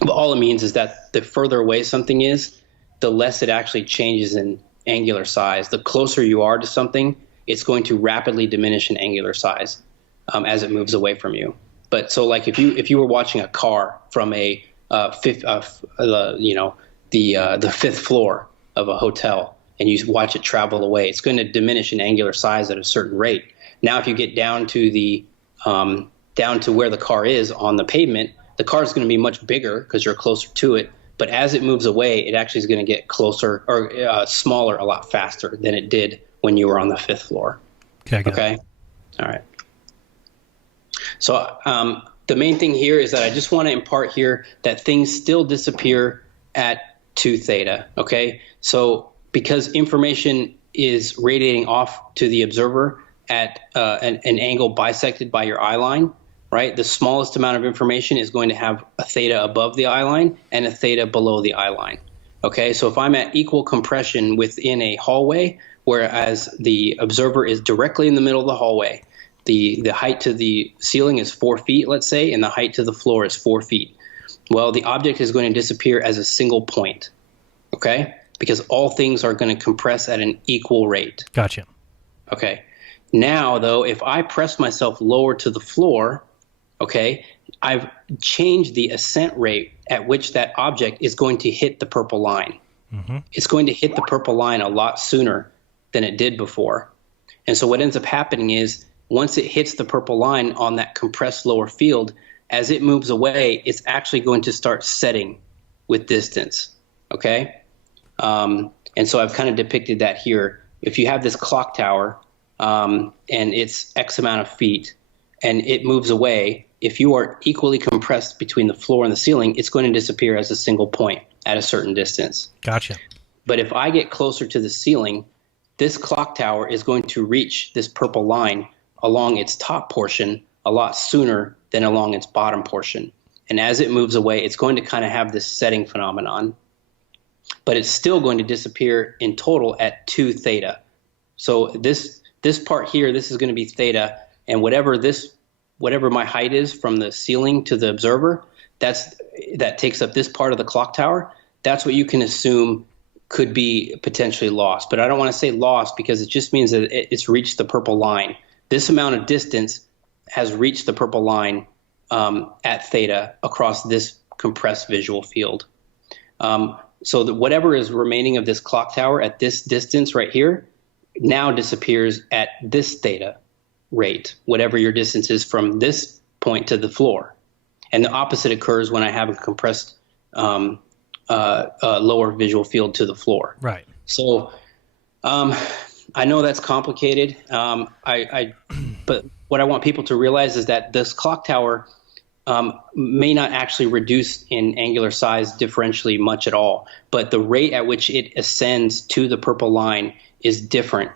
But all it means is that the further away something is, the less it actually changes in angular size. The closer you are to something, it's going to rapidly diminish in angular size as it moves away from you. But so, like if you were watching a car from the 5th floor of a hotel, and you watch it travel away, it's going to diminish in angular size at a certain rate. Now, if you get down to where the car is on the pavement, the car is going to be much bigger because you're closer to it. But as it moves away, it actually is going to get closer or smaller a lot faster than it did when you were on the 5th floor. Okay. All right. So the main thing here is that I just want to impart here that things still disappear at 2 theta. Okay. So because information is radiating off to the observer at an angle bisected by your eye line, right? The smallest amount of information is going to have a theta above the eye line and a theta below the eye line. Okay, so if I'm at equal compression within a hallway, whereas the observer is directly in the middle of the hallway, the height to the ceiling is 4 feet, let's say, and the height to the floor is 4 feet. Well, the object is going to disappear as a single point, okay? Because all things are going to compress at an equal rate. Gotcha. Okay. Now, though, if I press myself lower to the floor, okay, I've changed the ascent rate at which that object is going to hit the purple line. Mm-hmm. It's going to hit the purple line a lot sooner than it did before. And so what ends up happening is once it hits the purple line on that compressed lower field, as it moves away, it's actually going to start setting with distance, okay? And so I've kind of depicted that here. If you have this clock tower and it's X amount of feet and it moves away, if you are equally compressed between the floor and the ceiling, it's going to disappear as a single point at a certain distance. Gotcha. But if I get closer to the ceiling, this clock tower is going to reach this purple line along its top portion a lot sooner than along its bottom portion. And as it moves away, it's going to kind of have this setting phenomenon. But it's still going to disappear in total at 2 theta. So this part here, this is going to be theta, and whatever my height is from the ceiling to the observer, that takes up this part of the clock tower. That's what you can assume could be potentially lost. But I don't want to say lost because it just means that it's reached the purple line. This amount of distance has reached the purple line at theta across this compressed visual field. So that whatever is remaining of this clock tower at this distance right here now disappears at this theta rate, whatever your distance is from this point to the floor. And the opposite occurs when I have a compressed lower visual field to the floor. Right. So I know that's complicated, but what I want people to realize is that this clock tower may not actually reduce in angular size differentially much at all, but the rate at which it ascends to the purple line is different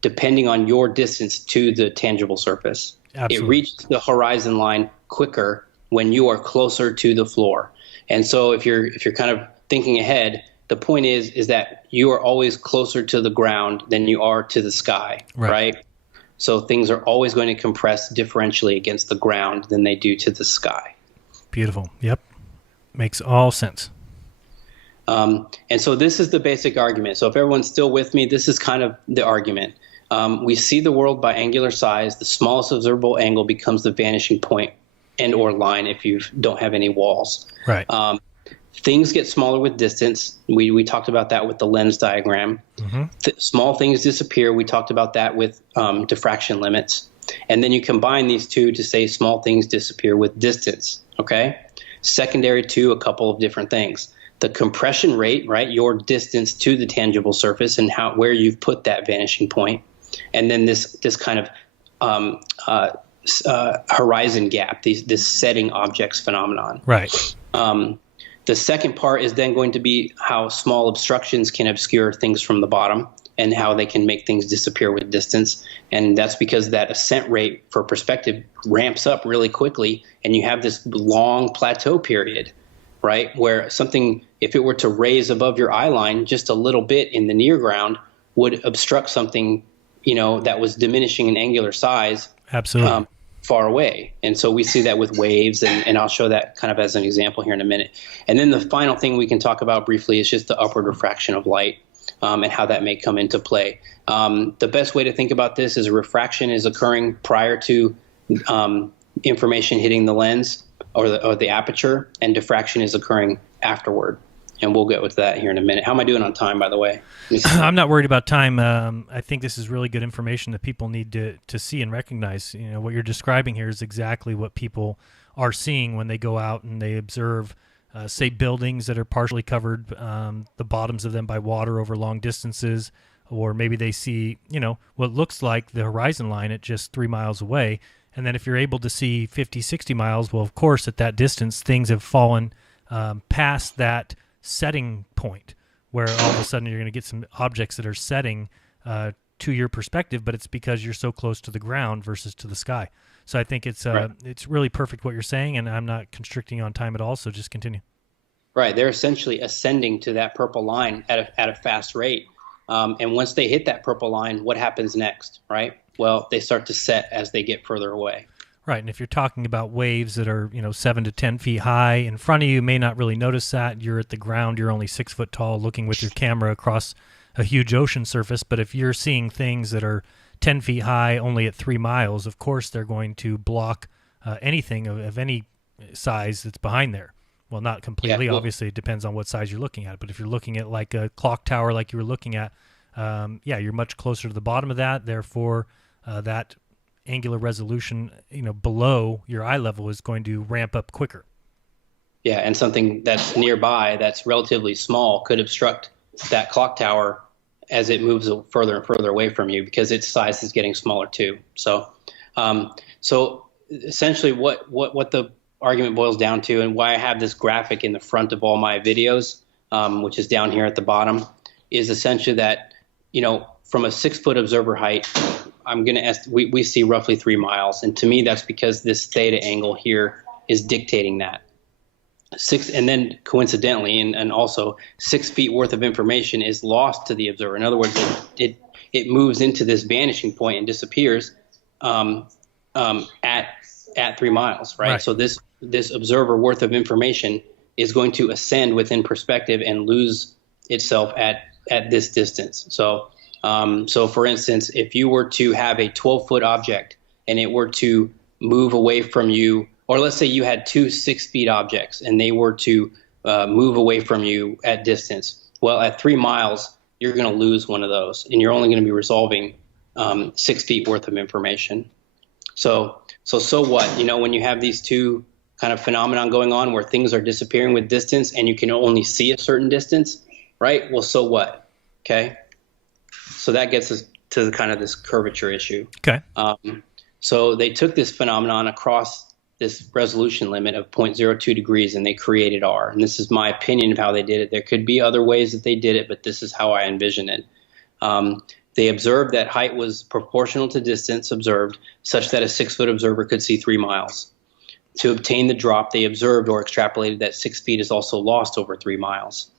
depending on your distance to the tangible surface. Absolutely. It reaches the horizon line quicker when you are closer to the floor. And so if you're kind of thinking ahead, the point is that you are always closer to the ground than you are to the sky, right? So things are always going to compress differentially against the ground than they do to the sky. Beautiful. Yep. Makes all sense. And so this is the basic argument. So if everyone's still with me, this is kind of the argument. We see the world by angular size. The smallest observable angle becomes the vanishing point and or line if you don't have any walls. Right. Things get smaller with distance. We talked about that with the lens diagram. Mm-hmm. Small things disappear. We talked about that with diffraction limits. And then you combine these two to say small things disappear with distance, okay? Secondary to a couple of different things. The compression rate, right, your distance to the tangible surface and where you've put that vanishing point. And then this kind of horizon gap, this setting objects phenomenon. Right. The second part is then going to be how small obstructions can obscure things from the bottom and how they can make things disappear with distance. And that's because that ascent rate for perspective ramps up really quickly, and you have this long plateau period, right, where something, if it were to raise above your eye line just a little bit in the near ground, would obstruct something that was diminishing in angular size. Absolutely. Far away. And so we see that with waves, and I'll show that kind of as an example here in a minute. And then the final thing we can talk about briefly is just the upward refraction of light, and how that may come into play. The best way to think about this is refraction is occurring prior to information hitting the lens or the aperture, and diffraction is occurring afterward. And we'll get with that here in a minute. How am I doing on time, by the way? I'm not worried about time. I think this is really good information that people need to see and recognize. What you're describing here is exactly what people are seeing when they go out and they observe, say, buildings that are partially covered, the bottoms of them by water over long distances, or maybe they see, what looks like the horizon line at just 3 miles away. And then if you're able to see 50, 60 miles, well, of course, at that distance, things have fallen past that setting point where all of a sudden you're going to get some objects that are setting to your perspective, but it's because you're so close to the ground versus to the sky. So I think it's it's really perfect what you're saying, and I'm not constricting on time at all, so just continue. Right. They're essentially ascending to that purple line at a fast rate. And once they hit that purple line, what happens next, right? Well, they start to set as they get further away. Right, and if you're talking about waves that are 7 to 10 feet high in front of you, you may not really notice that. You're at the ground, you're only 6 foot tall, looking with your camera across a huge ocean surface. But if you're seeing things that are 10 feet high only at 3 miles, of course they're going to block anything of any size that's behind there. Well, not completely. Yeah, well, obviously, it depends on what size you're looking at. But if you're looking at like a clock tower like you were looking at, you're much closer to the bottom of that. Therefore, that angular resolution, below your eye level is going to ramp up quicker. Yeah, and something that's nearby that's relatively small could obstruct that clock tower as it moves further and further away from you because its size is getting smaller too. So, so essentially, what the argument boils down to, and why I have this graphic in the front of all my videos, which is down here at the bottom, is essentially that from a 6 foot observer height, we see roughly 3 miles, and to me that's because this theta angle here is dictating that. And then coincidentally, and also 6 feet worth of information is lost to the observer. In other words, it moves into this vanishing point and disappears at 3 miles, right? So this observer worth of information is going to ascend within perspective and lose itself at this distance. So for instance, if you were to have a 12-foot object and it were to move away from you, or let's say you had two 6 feet objects and they were to move away from you at distance, well, at 3 miles, you're going to lose one of those, and you're only going to be resolving 6 feet worth of information. So what? When you have these two kind of phenomenon going on where things are disappearing with distance and you can only see a certain distance, right? Well, so what? Okay. So that gets us to the kind of this curvature issue. Okay. So they took this phenomenon across this resolution limit of 0.02 degrees and they created R. And this is my opinion of how they did it. There could be other ways that they did it, but this is how I envision it. They observed that height was proportional to distance observed, such that a 6 foot observer could see 3 miles. To obtain the drop, they observed or extrapolated that 6 feet is also lost over 3 miles.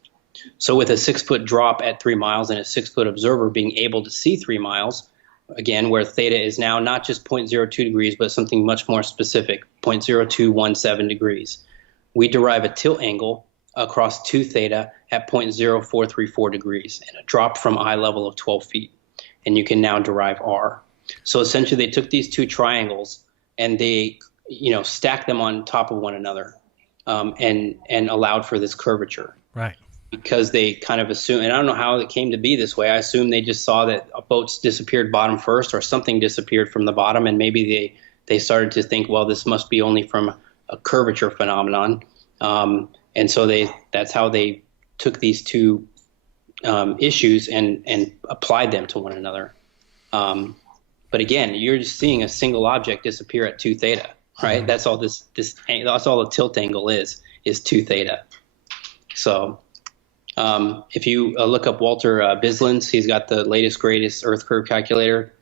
So with a 6 foot drop at 3 miles and a 6 foot observer being able to see 3 miles, again, where theta is now not just 0.02 degrees, but something much more specific, 0.0217 degrees, we derive a tilt angle across 2 theta at 0.0434 degrees and a drop from eye level of 12 feet. And you can now derive R. So essentially they took these two triangles and they, stacked them on top of one another and allowed for this curvature. Right. Because they kind of assume, and I don't know how it came to be this way. I assume they just saw that boats disappeared bottom first, or something disappeared from the bottom, and maybe they started to think, well, this must be only from a curvature phenomenon, and so that's how they took these two issues and applied them to one another. But again, you're just seeing a single object disappear at 2 theta, right? Mm-hmm. That's all that's all the tilt angle is 2 theta. So. If you look up Walter Bislin's, he's got the latest, greatest Earth curve calculator.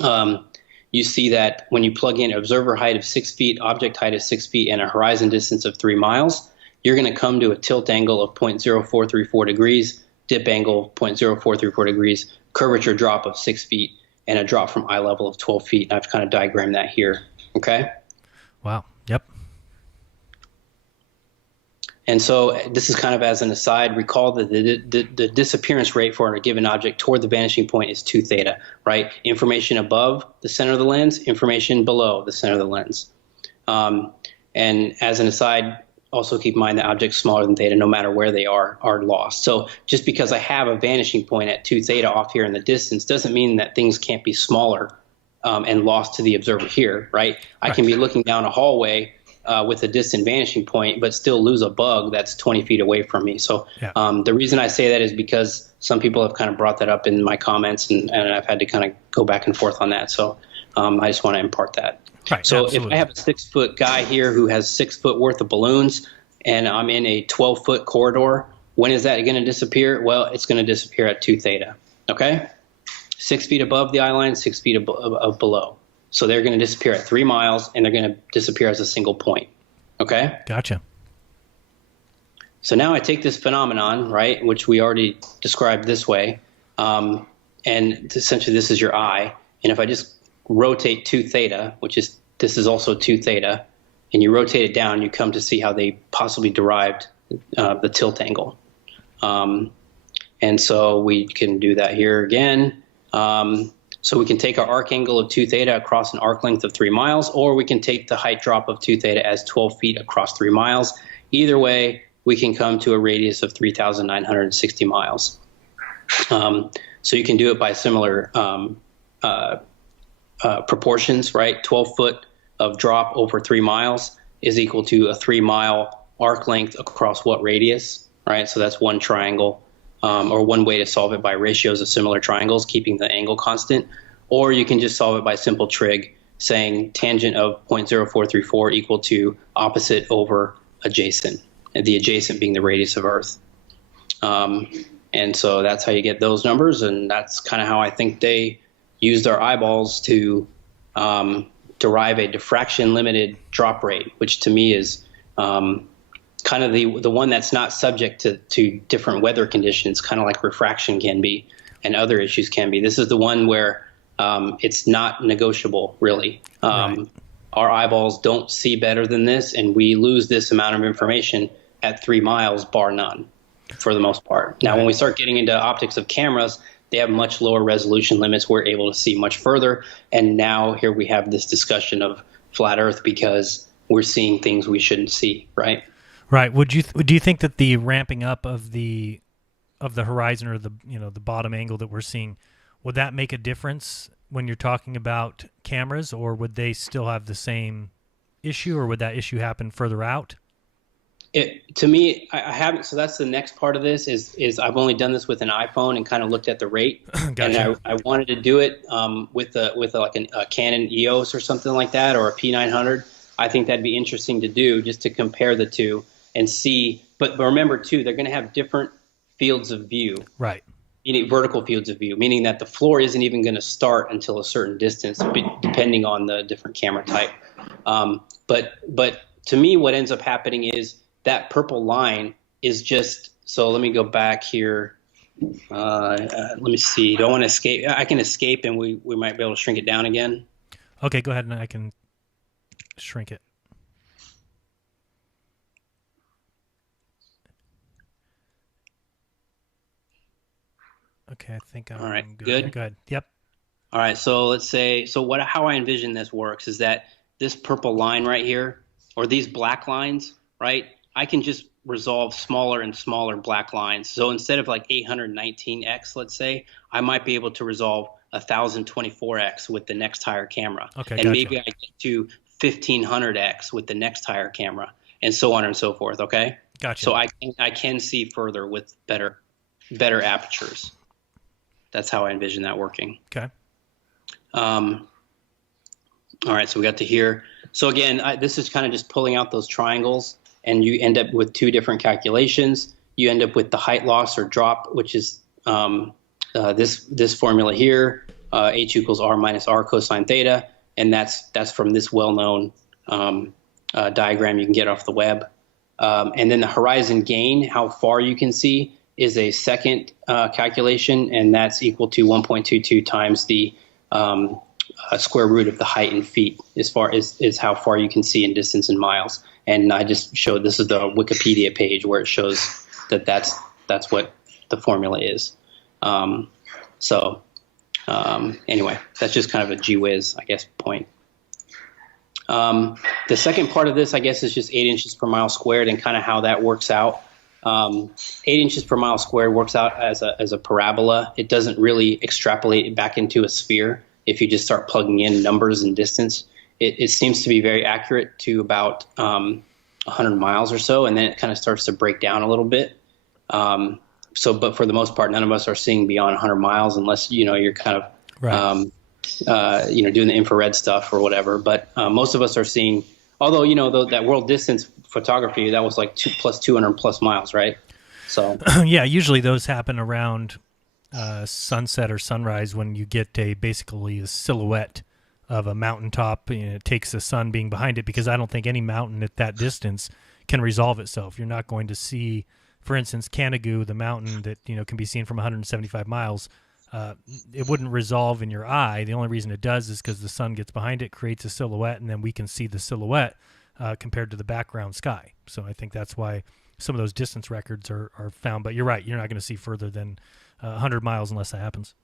You see that when you plug in observer height of 6 feet, object height of 6 feet, and a horizon distance of 3 miles, you're going to come to a tilt angle of 0.0434 degrees, dip angle 0.0434 degrees, curvature drop of 6 feet, and a drop from eye level of 12 feet. And I've kind of diagrammed that here. Okay. Wow. Yep. And so this is kind of as an aside, recall that the disappearance rate for a given object toward the vanishing point is 2 theta, right? Information above the center of the lens, information below the center of the lens. And as an aside, also keep in mind that objects smaller than theta, no matter where they are lost. So just because I have a vanishing point at 2 theta off here in the distance doesn't mean that things can't be smaller and lost to the observer here, right? I can be looking down a hallway with a distant vanishing point, but still lose a bug that's 20 feet away from me. So the reason I say that is because some people have kind of brought that up in my comments, and I've had to kind of go back and forth on that. So I just want to impart that. Right, so absolutely. if I have a 6-foot guy here who has 6 foot worth of balloons, and I'm in a 12-foot corridor, when is that going to disappear? Well, it's going to disappear at 2 theta. Okay, 6 feet above the eye line, 6 feet of below. So they're going to disappear at 3 miles, and they're going to disappear as a single point. Okay? Gotcha. So now I take this phenomenon, right, which we already described this way, and essentially this is your eye. And if I just rotate 2 theta, this is also 2 theta, and you rotate it down, you come to see how they possibly derived the tilt angle. And so we can do that here again. So we can take our arc angle of 2 theta across an arc length of 3 miles, or we can take the height drop of 2 theta as 12 feet across 3 miles. Either way, we can come to a radius of 3,960 miles. So you can do it by similar proportions, right? 12 foot of drop over 3 miles is equal to a 3 mile arc length across what radius, right? So that's one triangle. Or one way to solve it by ratios of similar triangles, keeping the angle constant. Or you can just solve it by simple trig, saying tangent of 0.0434 equal to opposite over adjacent, and the adjacent being the radius of Earth. And so that's how you get those numbers, and that's kind of how I think they used our eyeballs to derive a diffraction-limited drop rate, which to me is kind of the one that's not subject to different weather conditions, kind of like refraction can be and other issues can be. This is the one where it's not negotiable, really. Right. Our eyeballs don't see better than this, and we lose this amount of information at 3 miles, bar none, for the most part. Now, when we start getting into optics of cameras, they have much lower resolution limits. We're able to see much further, and now here we have this discussion of flat Earth because we're seeing things we shouldn't see, right? Right. Do you think that the ramping up of the horizon, or the bottom angle that we're seeing, would that make a difference when you're talking about cameras, or would they still have the same issue, or would that issue happen further out? To me, I haven't. So that's the next part of this is I've only done this with an iPhone and kind of looked at the rate. Gotcha. And I wanted to do it with a Canon EOS or something like that, or a P900. I think that'd be interesting to do, just to compare the two and see. But remember too, they're going to have different fields of view. Right. Meaning vertical fields of view, meaning that the floor isn't even going to start until a certain distance, depending on the different camera type. But to me, what ends up happening is that purple line is just. So let me go back here. Let me see. Do I want to escape? I can escape, and we might be able to shrink it down again. Okay, go ahead, and I can shrink it. Okay, I think I'm all right. good. Good. Yep. All right. So let's say, how I envision this works is that this purple line right here, or these black lines, right? I can just resolve smaller and smaller black lines. So instead of like 819x, let's say, I might be able to resolve 1024x with the next higher camera. Okay. And gotcha. Maybe I get to 1500x with the next higher camera, and so on and so forth. Okay. Gotcha. So I can see further with better apertures. That's how I envision that working. Okay. All right, so we got to here. So again, this is kind of just pulling out those triangles, and you end up with two different calculations. You end up with the height loss or drop, which is this formula here, h equals r minus r cosine theta, and that's from this well-known diagram you can get off the web. And then the horizon gain, how far you can see, is a second calculation, and that's equal to 1.22 times the a square root of the height in feet as far as is how far you can see in distance in miles. And I just showed, this is the Wikipedia page where it shows that that's what the formula is. Anyway, that's just kind of a gee whiz, I guess, point. The second part of this, I guess, is just 8 inches per mile squared and kind of how that works out. 8 inches per mile squared works out as a parabola. It doesn't really extrapolate back into a sphere if you just start plugging in numbers and distance. It seems to be very accurate to about 100 miles or so, and then it kind of starts to break down a little bit. But for the most part, none of us are seeing beyond 100 miles unless, you're kind of, Right. doing the infrared stuff or whatever. But most of us are seeing, although, that world distance photography, that was like 200 plus miles, right? So Yeah, usually those happen around sunset or sunrise when you get basically a silhouette of a mountaintop. It takes the sun being behind it, because I don't think any mountain at that distance can resolve itself. You're not going to see, for instance, Canigou, the mountain that can be seen from 175 miles. It wouldn't resolve in your eye. The only reason it does is because the sun gets behind it, creates a silhouette, and then we can see the silhouette compared to the background sky. So I think that's why some of those distance records are found. But you're right, you're not going to see further than 100 miles unless that happens.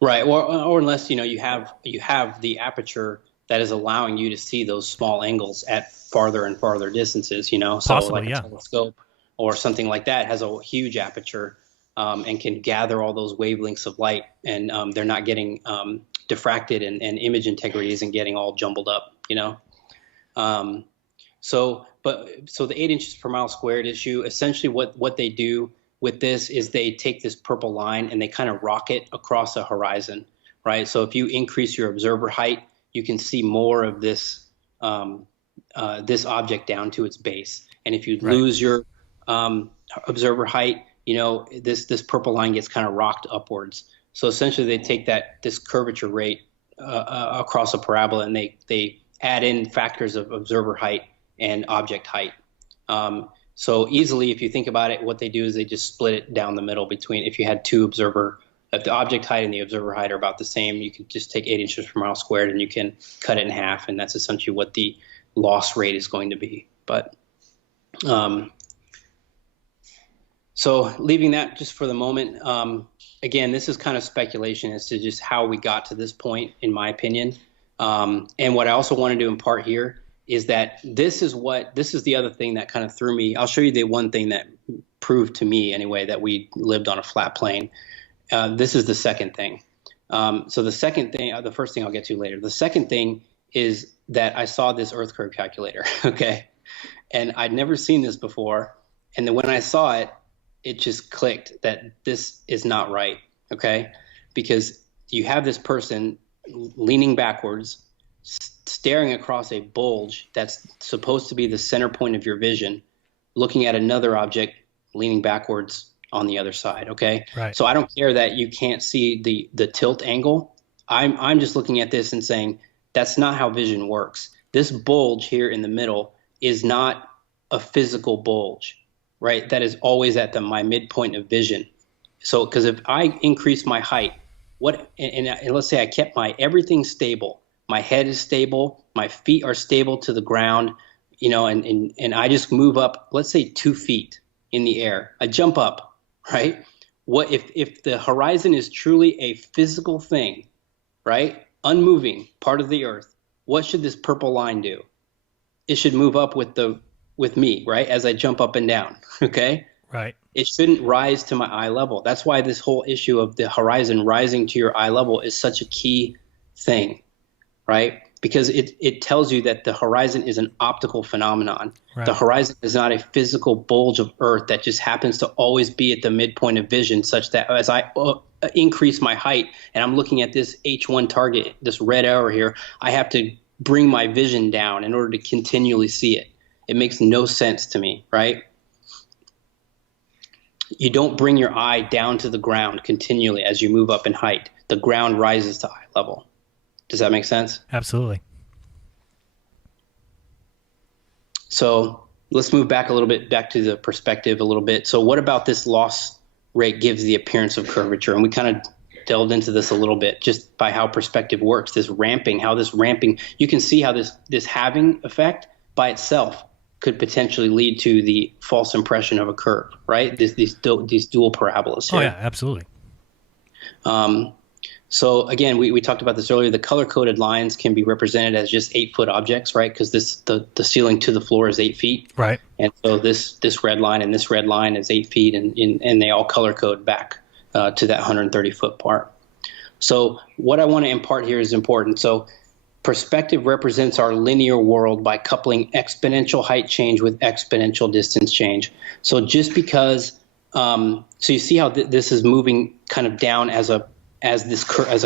right, or unless you have the aperture that is allowing you to see those small angles at farther and farther distances. So Possibly, like yeah. a telescope or something like that has a huge aperture. And can gather all those wavelengths of light, and they're not getting diffracted, and image integrity isn't getting all jumbled up, So the 8 inches per mile squared issue, essentially what they do with this is they take this purple line and they kind of rock it across a horizon, right? So if you increase your observer height, you can see more of this this object down to its base. And if you lose your observer height, this purple line gets kind of rocked upwards. So essentially they take this curvature rate across a parabola, and they add in factors of observer height and object height. So easily, if you think about it, what they do is they just split it down the middle between, if you had if the object height and the observer height are about the same, you can just take 8 inches per mile squared and you can cut it in half, and that's essentially what the loss rate is going to be. But so leaving that just for the moment, again, this is kind of speculation as to just how we got to this point, in my opinion. And what I also wanted to impart here is that this is the other thing that kind of threw me. I'll show you the one thing that proved to me anyway that we lived on a flat plane. This is the second thing. So the second thing, the first thing I'll get to later. The second thing is that I saw this Earth curve calculator, okay? And I'd never seen this before. And then when I saw it, it just clicked that this is not right, okay? Because you have this person leaning backwards, staring across a bulge that's supposed to be the center point of your vision, looking at another object leaning backwards on the other side, okay? Right. So I don't care that you can't see the tilt angle. I'm just looking at this and saying that's not how vision works. This bulge here in the middle is not a physical bulge, right? That is always at my midpoint of vision. So, because if I increase my height, and let's say I kept everything stable, my head is stable, my feet are stable to the ground, and I just move up, let's say 2 feet in the air, I jump up, right? What if the horizon is truly a physical thing, right? Unmoving part of the earth, what should this purple line do? It should move up with me, right? As I jump up and down, okay? Right. It shouldn't rise to my eye level. That's why this whole issue of the horizon rising to your eye level is such a key thing, right? Because it tells you that the horizon is an optical phenomenon. Right. The horizon is not a physical bulge of earth that just happens to always be at the midpoint of vision, such that as I increase my height and I'm looking at this H1 target, this red arrow here, I have to bring my vision down in order to continually see it. It makes no sense to me, right? You don't bring your eye down to the ground continually as you move up in height. The ground rises to eye level. Does that make sense? Absolutely. So let's move back to the perspective a little bit. So what about this loss rate gives the appearance of curvature? And we kind of delved into this a little bit just by how perspective works, this ramping, you can see how this halving effect by itself could potentially lead to the false impression of a curve, right? These dual parabolas here. Oh, yeah, absolutely. So again, we talked about this earlier. The color-coded lines can be represented as just 8-foot objects, right? Because the ceiling to the floor is 8 feet. Right. And so this red line and this red line is 8 feet, and they all color-code back to that 130-foot part. So what I want to impart here is important. So perspective represents our linear world by coupling exponential height change with exponential distance change. So just because, so you see how this is moving kind of down as a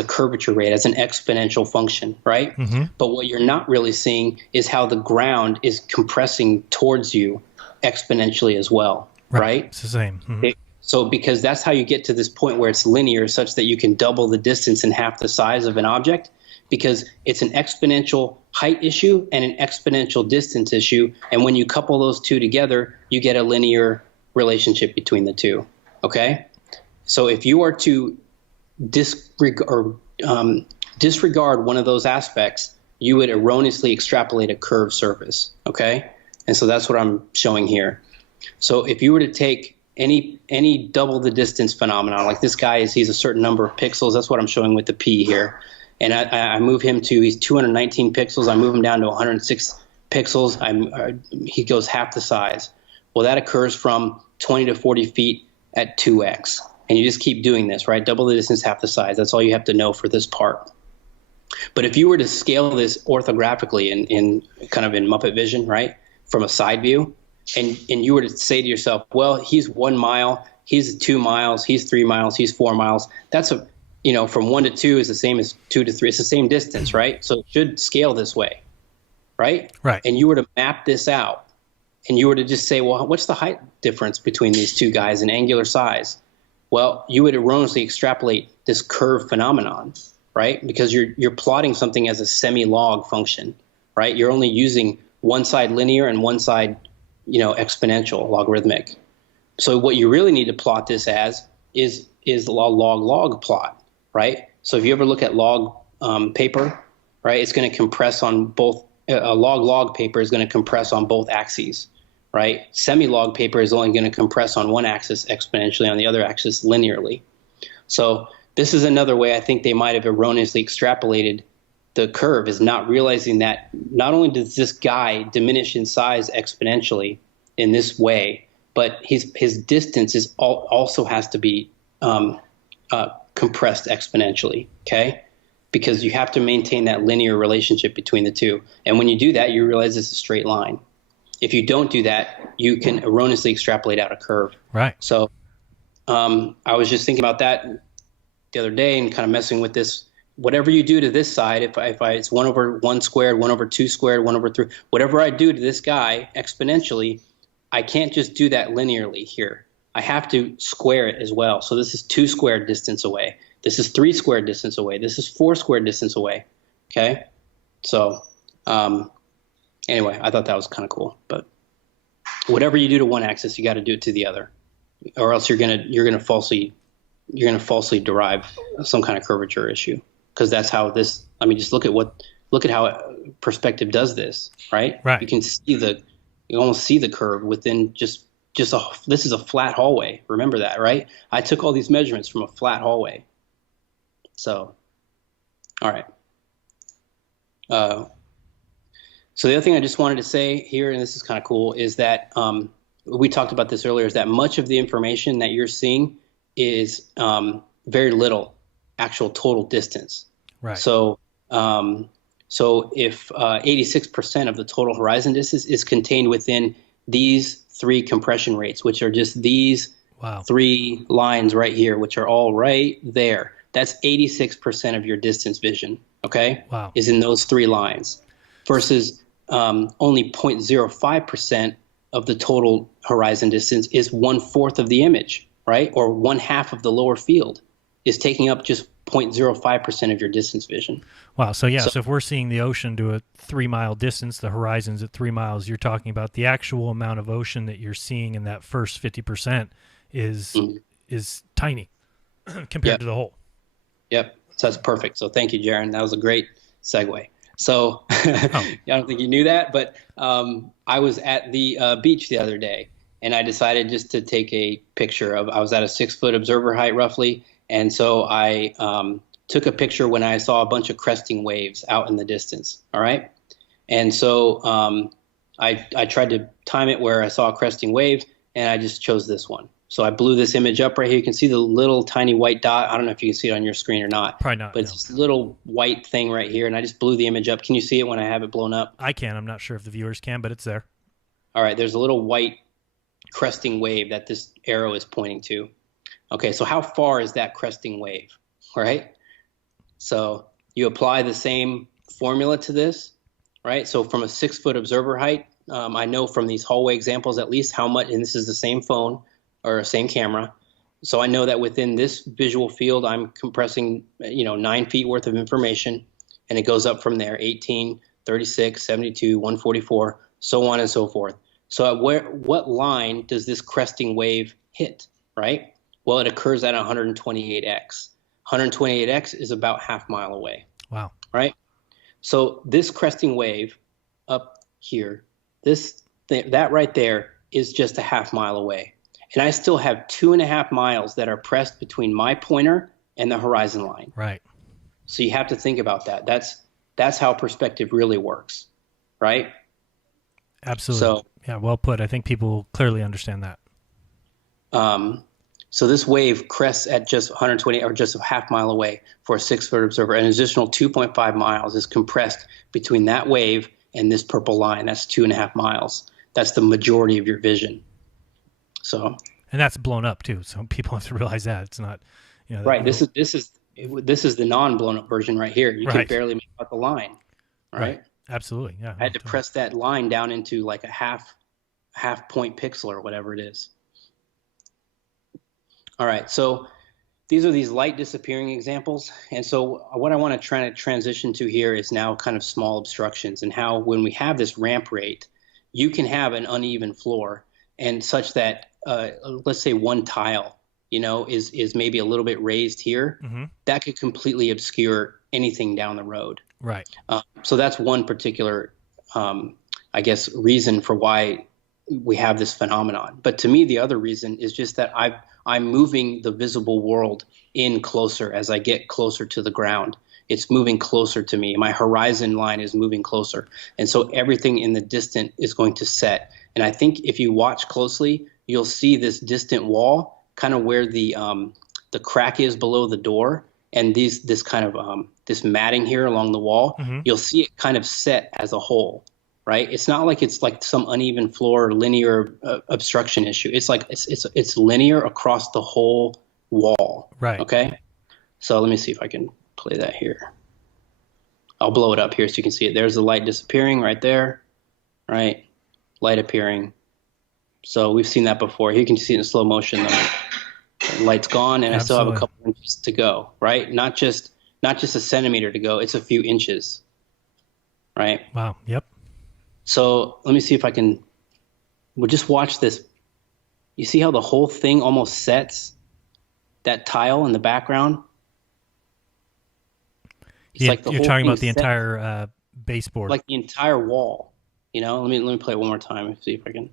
curvature rate, as an exponential function, right? Mm-hmm. But what you're not really seeing is how the ground is compressing towards you exponentially as well, right? It's the same. Mm-hmm. So because that's how you get to this point where it's linear, such that you can double the distance in half the size of an object, because it's an exponential height issue and an exponential distance issue. And when you couple those two together, you get a linear relationship between the two, okay? So if you are to disregard one of those aspects, you would erroneously extrapolate a curved surface, okay? And so that's what I'm showing here. So if you were to take any double the distance phenomenon, like this guy he's a certain number of pixels, that's what I'm showing with the P here. And I move him he's 219 pixels, I move him down to 106 pixels, he goes half the size. Well, that occurs from 20 to 40 feet at 2x. And you just keep doing this, right? Double the distance, half the size. That's all you have to know for this part. But if you were to scale this orthographically in kind of in Muppet vision, right, from a side view, and you were to say to yourself, well, he's 1 mile, he's 2 miles, he's 3 miles, he's 4 miles. That's from 1 to 2 is the same as 2 to 3. It's the same distance, right? So it should scale this way, right? Right. And you were to map this out, and you were to just say, well, what's the height difference between these two guys in angular size? Well, you would erroneously extrapolate this curve phenomenon, right? Because you're plotting something as a semi-log function, right? You're only using one side linear and one side, exponential, logarithmic. So what you really need to plot this as is the log-log plot, right? So if you ever look at log paper, right, it's going to compress on both. A log-log paper is going to compress on both axes. Right? Semi-log paper is only going to compress on one axis exponentially, on the other axis linearly. So this is another way I think they might have erroneously extrapolated the curve, is not realizing that not only does this guy diminish in size exponentially in this way, but his distance also has to be compressed exponentially, okay? Because you have to maintain that linear relationship between the two. And when you do that, you realize it's a straight line. If you don't do that, you can erroneously extrapolate out a curve. Right. So I was just thinking about that the other day and kind of messing with this. Whatever you do to this side, if it's 1 over 1 squared, 1 over 2 squared, 1 over 3, whatever I do to this guy exponentially, I can't just do that linearly here. I have to square it as well. So this is 2 squared distance away. This is 3 squared distance away. This is 4 squared distance away. Okay? So anyway, I thought that was kind of cool. But whatever you do to one axis, you got to do it to the other, or else you're gonna falsely derive some kind of curvature issue. Because that's how this. I mean, just look at how perspective does this, right? Right. You almost see the curve within this is a flat hallway. Remember that, right? I took all these measurements from a flat hallway. So, all right. So the other thing I just wanted to say here, and this is kind of cool, is that we talked about this earlier, is that much of the information that you're seeing is very little actual total distance. Right. So if 86% of the total horizon distance is contained within these 3 compression rates, which are just these 3 lines right here, which are all right there. That's 86% of your distance vision, okay? Wow. Is in those 3 lines, versus only 0.05% of the total horizon distance is 1/4 of the image, right? Or 1/2 of the lower field is taking up just 0.05% of your distance vision. Wow. So if we're seeing the ocean to a 3-mile distance, the horizon's at 3 miles, you're talking about the actual amount of ocean that you're seeing in that first 50% is tiny compared to the whole. Yep. So that's perfect. So thank you, Jaron. That was a great segue. So I don't think you knew that, but I was at the beach the other day, and I decided just to take a picture of. I was at a 6-foot observer height roughly, and so I took a picture when I saw a bunch of cresting waves out in the distance. All right, and so I tried to time it where I saw a cresting wave, and I just chose this one. So I blew this image up right here. You can see the little tiny white dot. I don't know if you can see it on your screen or not. Probably not. But it's this little white thing right here, and I just blew the image up. Can you see it when I have it blown up? I can. I'm not sure if the viewers can, but it's there. All right, there's a little white cresting wave that this arrow is pointing to. Okay, so how far is that cresting wave? All right. So you apply the same formula to this, right? So from a 6-foot observer height, I know from these hallway examples at least how much, and this is the same phone or same camera. So I know that within this visual field, I'm compressing, 9 feet worth of information, and it goes up from there, 18, 36, 72, 144, so on and so forth. So at what line does this cresting wave hit, right? Well, it occurs at 128x. 128x is about half mile away. Wow. Right? So this cresting wave up here, that right there is just a half mile away. And I still have 2.5 miles that are pressed between my pointer and the horizon line. Right. So you have to think about that. That's how perspective really works, right? Absolutely. So, yeah, well put. I think people clearly understand that. So this wave crests at just 120 or just a half mile away for a 6-foot observer. An additional 2.5 miles is compressed between that wave and this purple line. That's 2.5 miles. That's the majority of your vision. So, and that's blown up too. So people have to realize that it's not, right. This is the non-blown up version right here. You can barely make out the line. Right. Absolutely. Yeah. I had to press that line down into like a half point pixel or whatever it is. All right. So these are these light disappearing examples. And so what I want to try to transition to here is now kind of small obstructions, and how when we have this ramp rate, you can have an uneven floor, and such that let's say one tile, is maybe a little bit raised here. Mm-hmm. That could completely obscure anything down the road. Right. So that's one particular, I guess, reason for why we have this phenomenon. But to me, the other reason is just that I'm moving the visible world in closer as I get closer to the ground. It's moving closer to me. My horizon line is moving closer. And so everything in the distant is going to set. And I think if you watch closely, you'll see this distant wall, kind of where the crack is below the door, and this kind of this matting here along the wall. Mm-hmm. You'll see it kind of set as a whole, right? It's not like it's like some uneven floor, linear obstruction issue. It's like it's linear across the whole wall. Right. Okay. So let me see if I can play that here. I'll blow it up here so you can see it. There's the light disappearing right there, right? Light appearing. So we've seen that before. Here you can see it in slow motion. The light's gone, and I still have a couple inches to go, right? Not just a centimeter to go. It's a few inches, right? Wow. Yep. So let me see if I can. We'll just watch this. You see how the whole thing almost sets? That tile in the background. It's like you're talking about the entire baseboard, like the entire wall. Let me play it one more time and see if I can.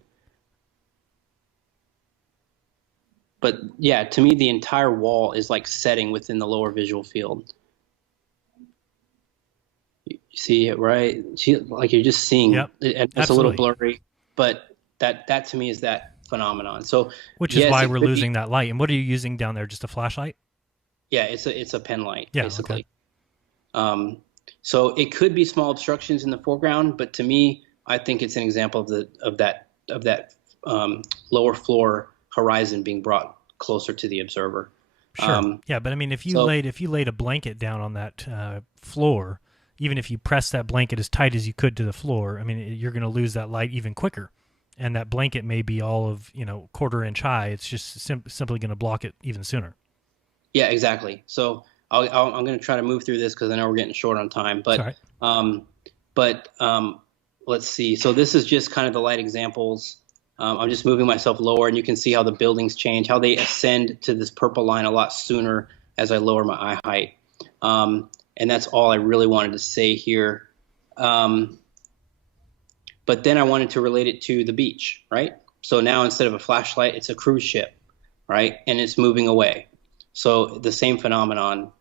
But yeah, to me, the entire wall is like setting within the lower visual field. You see it, right? Like you're just seeing. Yep. It's a little blurry, but that to me is that phenomenon. So, which is why we're losing that light. And what are you using down there? Just a flashlight? Yeah, it's a pen light, basically. Okay. So it could be small obstructions in the foreground, but to me, I think it's an example of that lower floor horizon being brought closer to the observer. Sure. Yeah, but I mean, if you laid a blanket down on that floor, even if you press that blanket as tight as you could to the floor, I mean, you're going to lose that light even quicker. And that blanket may be all of 1/4 inch high. It's just simply going to block it even sooner. Yeah, exactly. So I'm going to try to move through this because I know we're getting short on time. But let's see. So this is just kind of the light examples. I'm just moving myself lower, and you can see how the buildings change, how they ascend to this purple line a lot sooner as I lower my eye height. And that's all I really wanted to say here. But then I wanted to relate it to the beach, right? So now instead of a flashlight, it's a cruise ship, right? And it's moving away. So the same phenomenon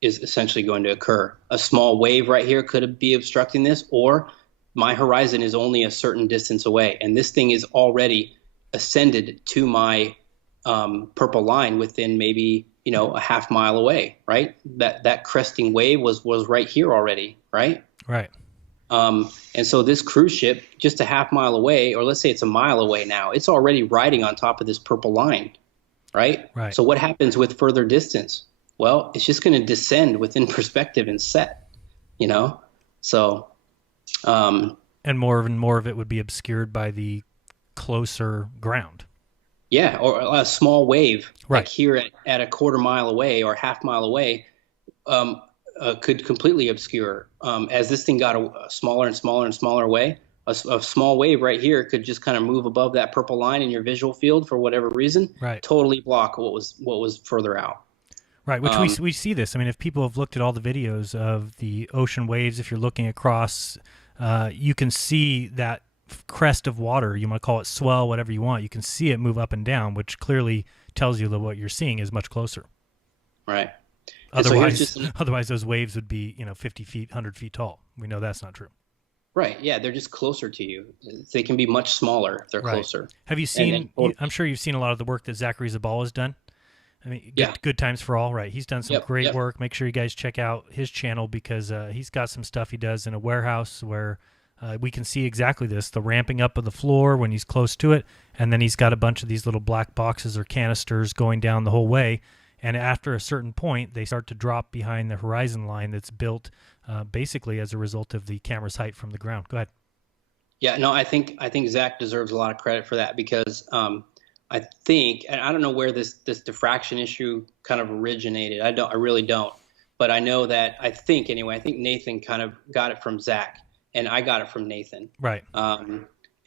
is essentially going to occur. A small wave right here could be obstructing this, or my horizon is only a certain distance away, and this thing is already ascended to my purple line within maybe a half mile away, right? That cresting wave was right here already, right? Right. And so this cruise ship, just a half mile away, or let's say it's a mile away now, it's already riding on top of this purple line, right? Right. So what happens with further distance? Well, it's just going to descend within perspective and set, So, and more of it would be obscured by the closer ground. Yeah, or a small wave, right. Like here at a quarter mile away or half mile away, could completely obscure. As this thing got a smaller and smaller and smaller away, a small wave right here could just kind of move above that purple line in your visual field for whatever reason, right. Totally block what was further out. Right, which we see this. I mean, if people have looked at all the videos of the ocean waves, if you're looking across, you can see that crest of water. You might call it swell, whatever you want. You can see it move up and down, which clearly tells you that what you're seeing is much closer. Right. Otherwise, those waves would be 50 feet, 100 feet tall. We know that's not true. Right. Yeah, they're just closer to you. They can be much smaller if they're closer. Have you seen? I'm sure you've seen a lot of the work that Zachary Zabal has done. I mean, good times for all, right? He's done some great work. Make sure you guys check out his channel because he's got some stuff he does in a warehouse where we can see exactly this, the ramping up of the floor when he's close to it, and then he's got a bunch of these little black boxes or canisters going down the whole way, and after a certain point, they start to drop behind the horizon line that's built basically as a result of the camera's height from the ground. Go ahead. Yeah, no, I think Zach deserves a lot of credit for that because I think, and I don't know where this diffraction issue kind of originated. I really don't. But I know that I think Nathan kind of got it from Zach, and I got it from Nathan. Right.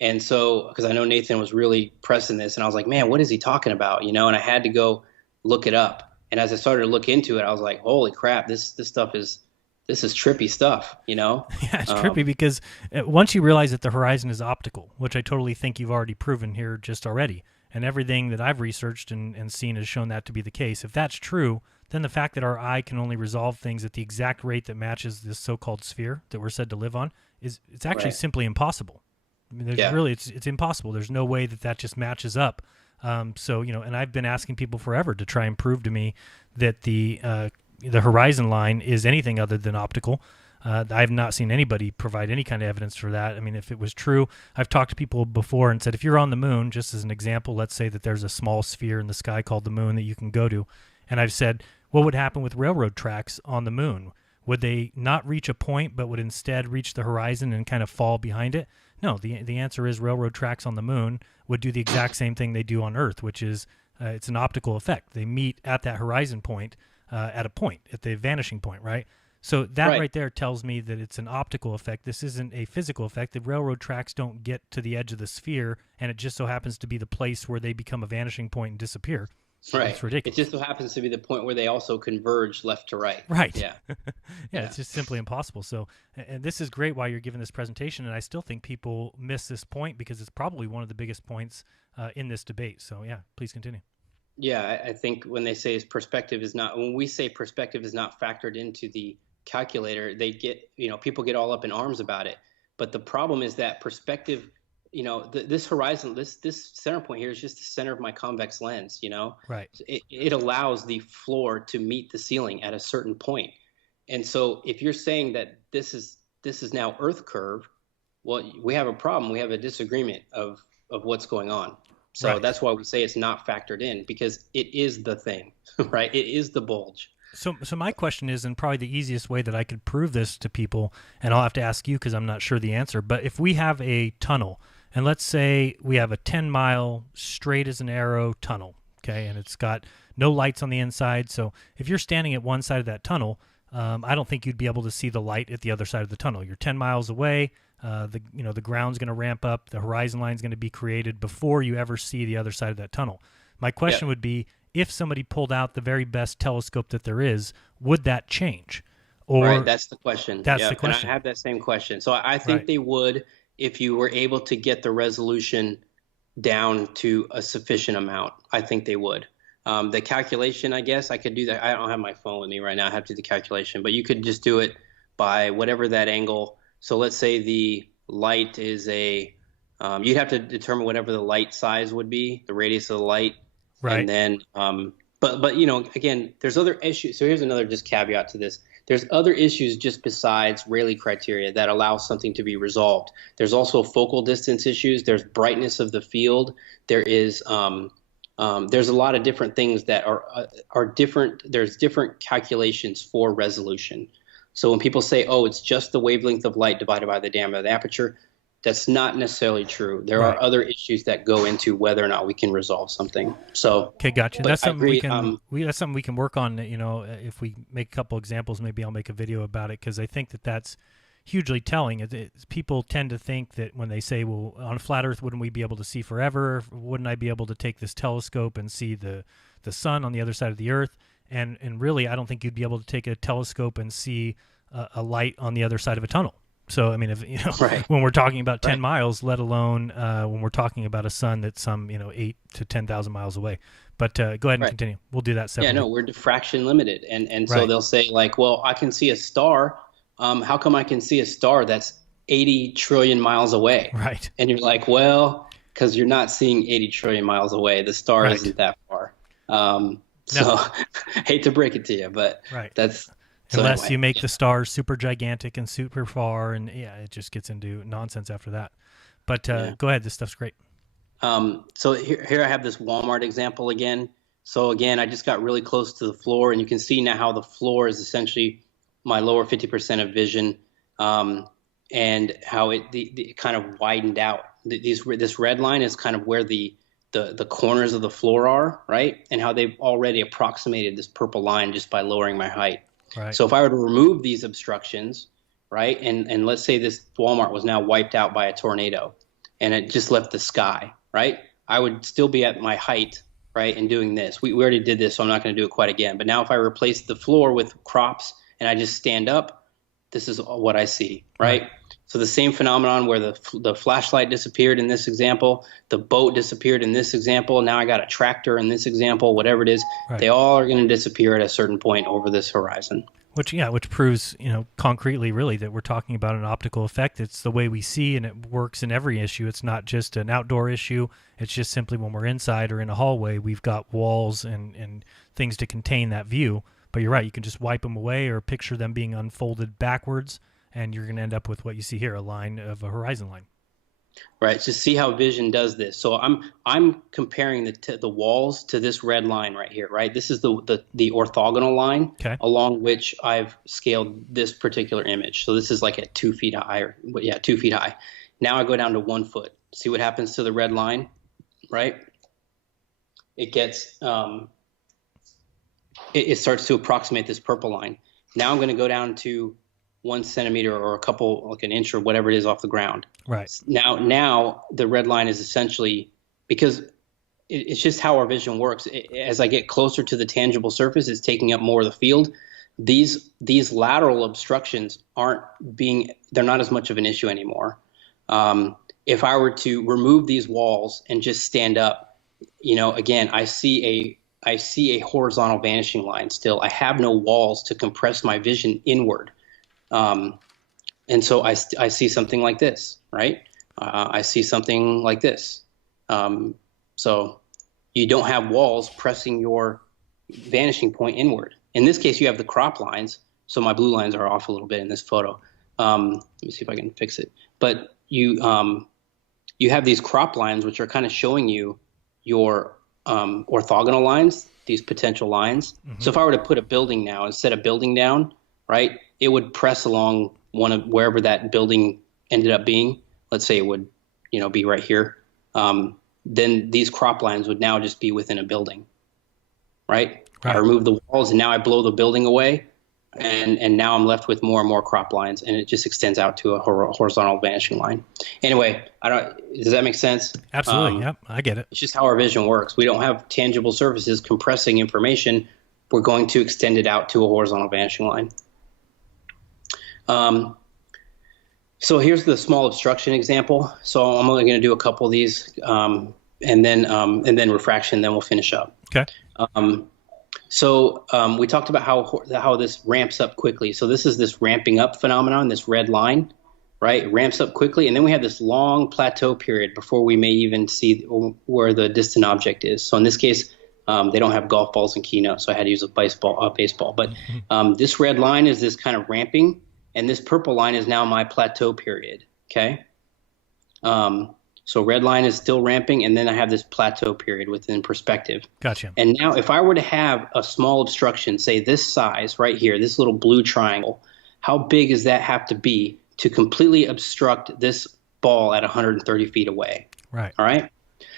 And so, because I know Nathan was really pressing this, and I was like, man, what is he talking about? And I had to go look it up. And as I started to look into it, I was like, holy crap, this stuff is trippy stuff, Yeah, it's trippy because once you realize that the horizon is optical, which I totally think you've already proven here just already, and everything that I've researched and seen has shown that to be the case. If that's true, then the fact that our eye can only resolve things at the exact rate that matches this so-called sphere that we're said to live on it's actually simply impossible. I mean, it's impossible. There's no way that just matches up. So, and I've been asking people forever to try and prove to me that the horizon line is anything other than optical. I have not seen anybody provide any kind of evidence for that. I mean, if it was true, I've talked to people before and said, if you're on the moon, just as an example, let's say that there's a small sphere in the sky called the moon that you can go to. And I've said, what would happen with railroad tracks on the moon? Would they not reach a point, but would instead reach the horizon and kind of fall behind it? No, the answer is railroad tracks on the moon would do the exact same thing they do on Earth, which is it's an optical effect. They meet at that horizon point, at the vanishing point, right? So that right there tells me that it's an optical effect. This isn't a physical effect. The railroad tracks don't get to the edge of the sphere, and it just so happens to be the place where they become a vanishing point and disappear. Right. It's ridiculous. It just so happens to be the point where they also converge left to right. Right. Yeah. yeah, it's just simply impossible. So, and this is great while you're giving this presentation, and I still think people miss this point because it's probably one of the biggest points in this debate. So, yeah, please continue. Yeah, I think when they say when we say perspective is not factored into the calculator, people get all up in arms about it. But the problem is that perspective, this horizon, this center point here is just the center of my convex lens, Right. It allows the floor to meet the ceiling at a certain point. And so if you're saying that this is now Earth curve, well, we have a problem. We have a disagreement of what's going on. So right. That's why we say it's not factored in, because it is the thing, right? It is the bulge. So my question is, and probably the easiest way that I could prove this to people, and I'll have to ask you because I'm not sure the answer, but if we have a tunnel, and let's say we have a 10-mile straight as an arrow tunnel, okay, and it's got no lights on the inside, so if you're standing at one side of that tunnel, I don't think you'd be able to see the light at the other side of the tunnel. You're 10 miles away. The ground's going to ramp up. The horizon line's going to be created before you ever see the other side of that tunnel. My question would be, if somebody pulled out the very best telescope that there is, would that change? Or Right, that's the question. That's Yeah, the question. and I have that same question. So I think Right. they would if you were able to get the resolution down to a sufficient amount. I think they would. The calculation, I guess I could do that. I don't have my phone with me right now. I have to do the calculation, but you could just do it by whatever that angle. So let's say the light is you'd have to determine whatever the light size would be, the radius of the light. Right. And then, but again, there's other issues. So here's another just caveat to this. There's other issues just besides Rayleigh criteria that allow something to be resolved. There's also focal distance issues. There's brightness of the field. There's a lot of different things that are different. There's different calculations for resolution. So when people say, oh, it's just the wavelength of light divided by the diameter of the aperture, that's not necessarily true. There are other issues that go into whether or not we can resolve something. So okay, gotcha. That's something agree, that's something we can work on. If we make a couple examples, maybe I'll make a video about it, because I think that's hugely telling. People tend to think that when they say, well, on a flat Earth, wouldn't we be able to see forever? Wouldn't I be able to take this telescope and see the sun on the other side of the Earth? And really, I don't think you'd be able to take a telescope and see a light on the other side of a tunnel. So, I mean, when we're talking about 10 miles, let alone when we're talking about a sun that's some, 8 to 10,000 miles away. But go ahead and continue. We'll do that separately. Yeah, no, we're diffraction limited. And so they'll say, like, well, I can see a star. How come I can see a star that's 80 trillion miles away? Right. And you're like, well, because you're not seeing 80 trillion miles away. The star isn't that far. So hate to break it to you, but that's... Unless you make the stars super gigantic and super far, and it just gets into nonsense after that. But go ahead, this stuff's great. So here I have this Walmart example again. So again, I just got really close to the floor, and you can see now how the floor is essentially my lower 50% of vision, and how it kind of widened out. This red line is kind of where the corners of the floor are, right? And how they've already approximated this purple line just by lowering my height. Right. So if I were to remove these obstructions, right, and let's say this Walmart was now wiped out by a tornado and it just left the sky, right, I would still be at my height, right, and doing this. We already did this, so I'm not going to do it quite again. But now if I replace the floor with crops and I just stand up, this is what I see, right? So the same phenomenon where the flashlight disappeared in this example, the boat disappeared in this example, now I got a tractor in this example, whatever it is, they all are going to disappear at a certain point over this horizon. Which proves, concretely really that we're talking about an optical effect. It's the way we see, and it works in every issue. It's not just an outdoor issue. It's just simply when we're inside or in a hallway, we've got walls and things to contain that view. But you're right, you can just wipe them away or picture them being unfolded backwards, and you're going to end up with what you see here, a horizon line. Right. So see how vision does this. So I'm comparing the walls to this red line right here. Right. This is the orthogonal line along which I've scaled this particular image. So this is like at 2 feet high, 2 feet high. Now I go down to 1 foot. See what happens to the red line, right? It gets it starts to approximate this purple line. Now I'm going to go down to 1 centimeter or a couple, like an inch or whatever it is off the ground. Right. Now the red line is essentially, because it's just how our vision works. As I get closer to the tangible surface, it's taking up more of the field. These lateral obstructions they're not as much of an issue anymore. If I were to remove these walls and just stand up, again, I see a horizontal vanishing line still. I have no walls to compress my vision inward. And so I see something like this, right? I see something like this. So you don't have walls pressing your vanishing point inward. In this case, you have the crop lines. So my blue lines are off a little bit in this photo. Let me see if I can fix it. But you have these crop lines, which are kind of showing you your orthogonal lines, these potential lines. Mm-hmm. So if I were to put a building now, instead of building down, right, it would press along wherever that building ended up being. Let's say it would, be right here. Then these crop lines would now just be within a building, right? I remove the walls and now I blow the building away. And now I'm left with more and more crop lines, and it just extends out to a horizontal vanishing line. Anyway, does that make sense? Absolutely. Yep, I get it. It's just how our vision works. We don't have tangible surfaces compressing information. We're going to extend it out to a horizontal vanishing line. So here's the small obstruction example. So I'm only going to do a couple of these, and then refraction. Then we'll finish up. Okay. So we talked about how this ramps up quickly. So this is this ramping up phenomenon, this red line, right? It ramps up quickly, and then we have this long plateau period before we may even see where the distant object is. So in this case, they don't have golf balls in Keynote, so I had to use a baseball. But this red line is this kind of ramping, and this purple line is now my plateau period, okay? So red line is still ramping, and then I have this plateau period within perspective. Gotcha. And now if I were to have a small obstruction, say this size right here, this little blue triangle, how big does that have to be to completely obstruct this ball at 130 feet away? Right. All right?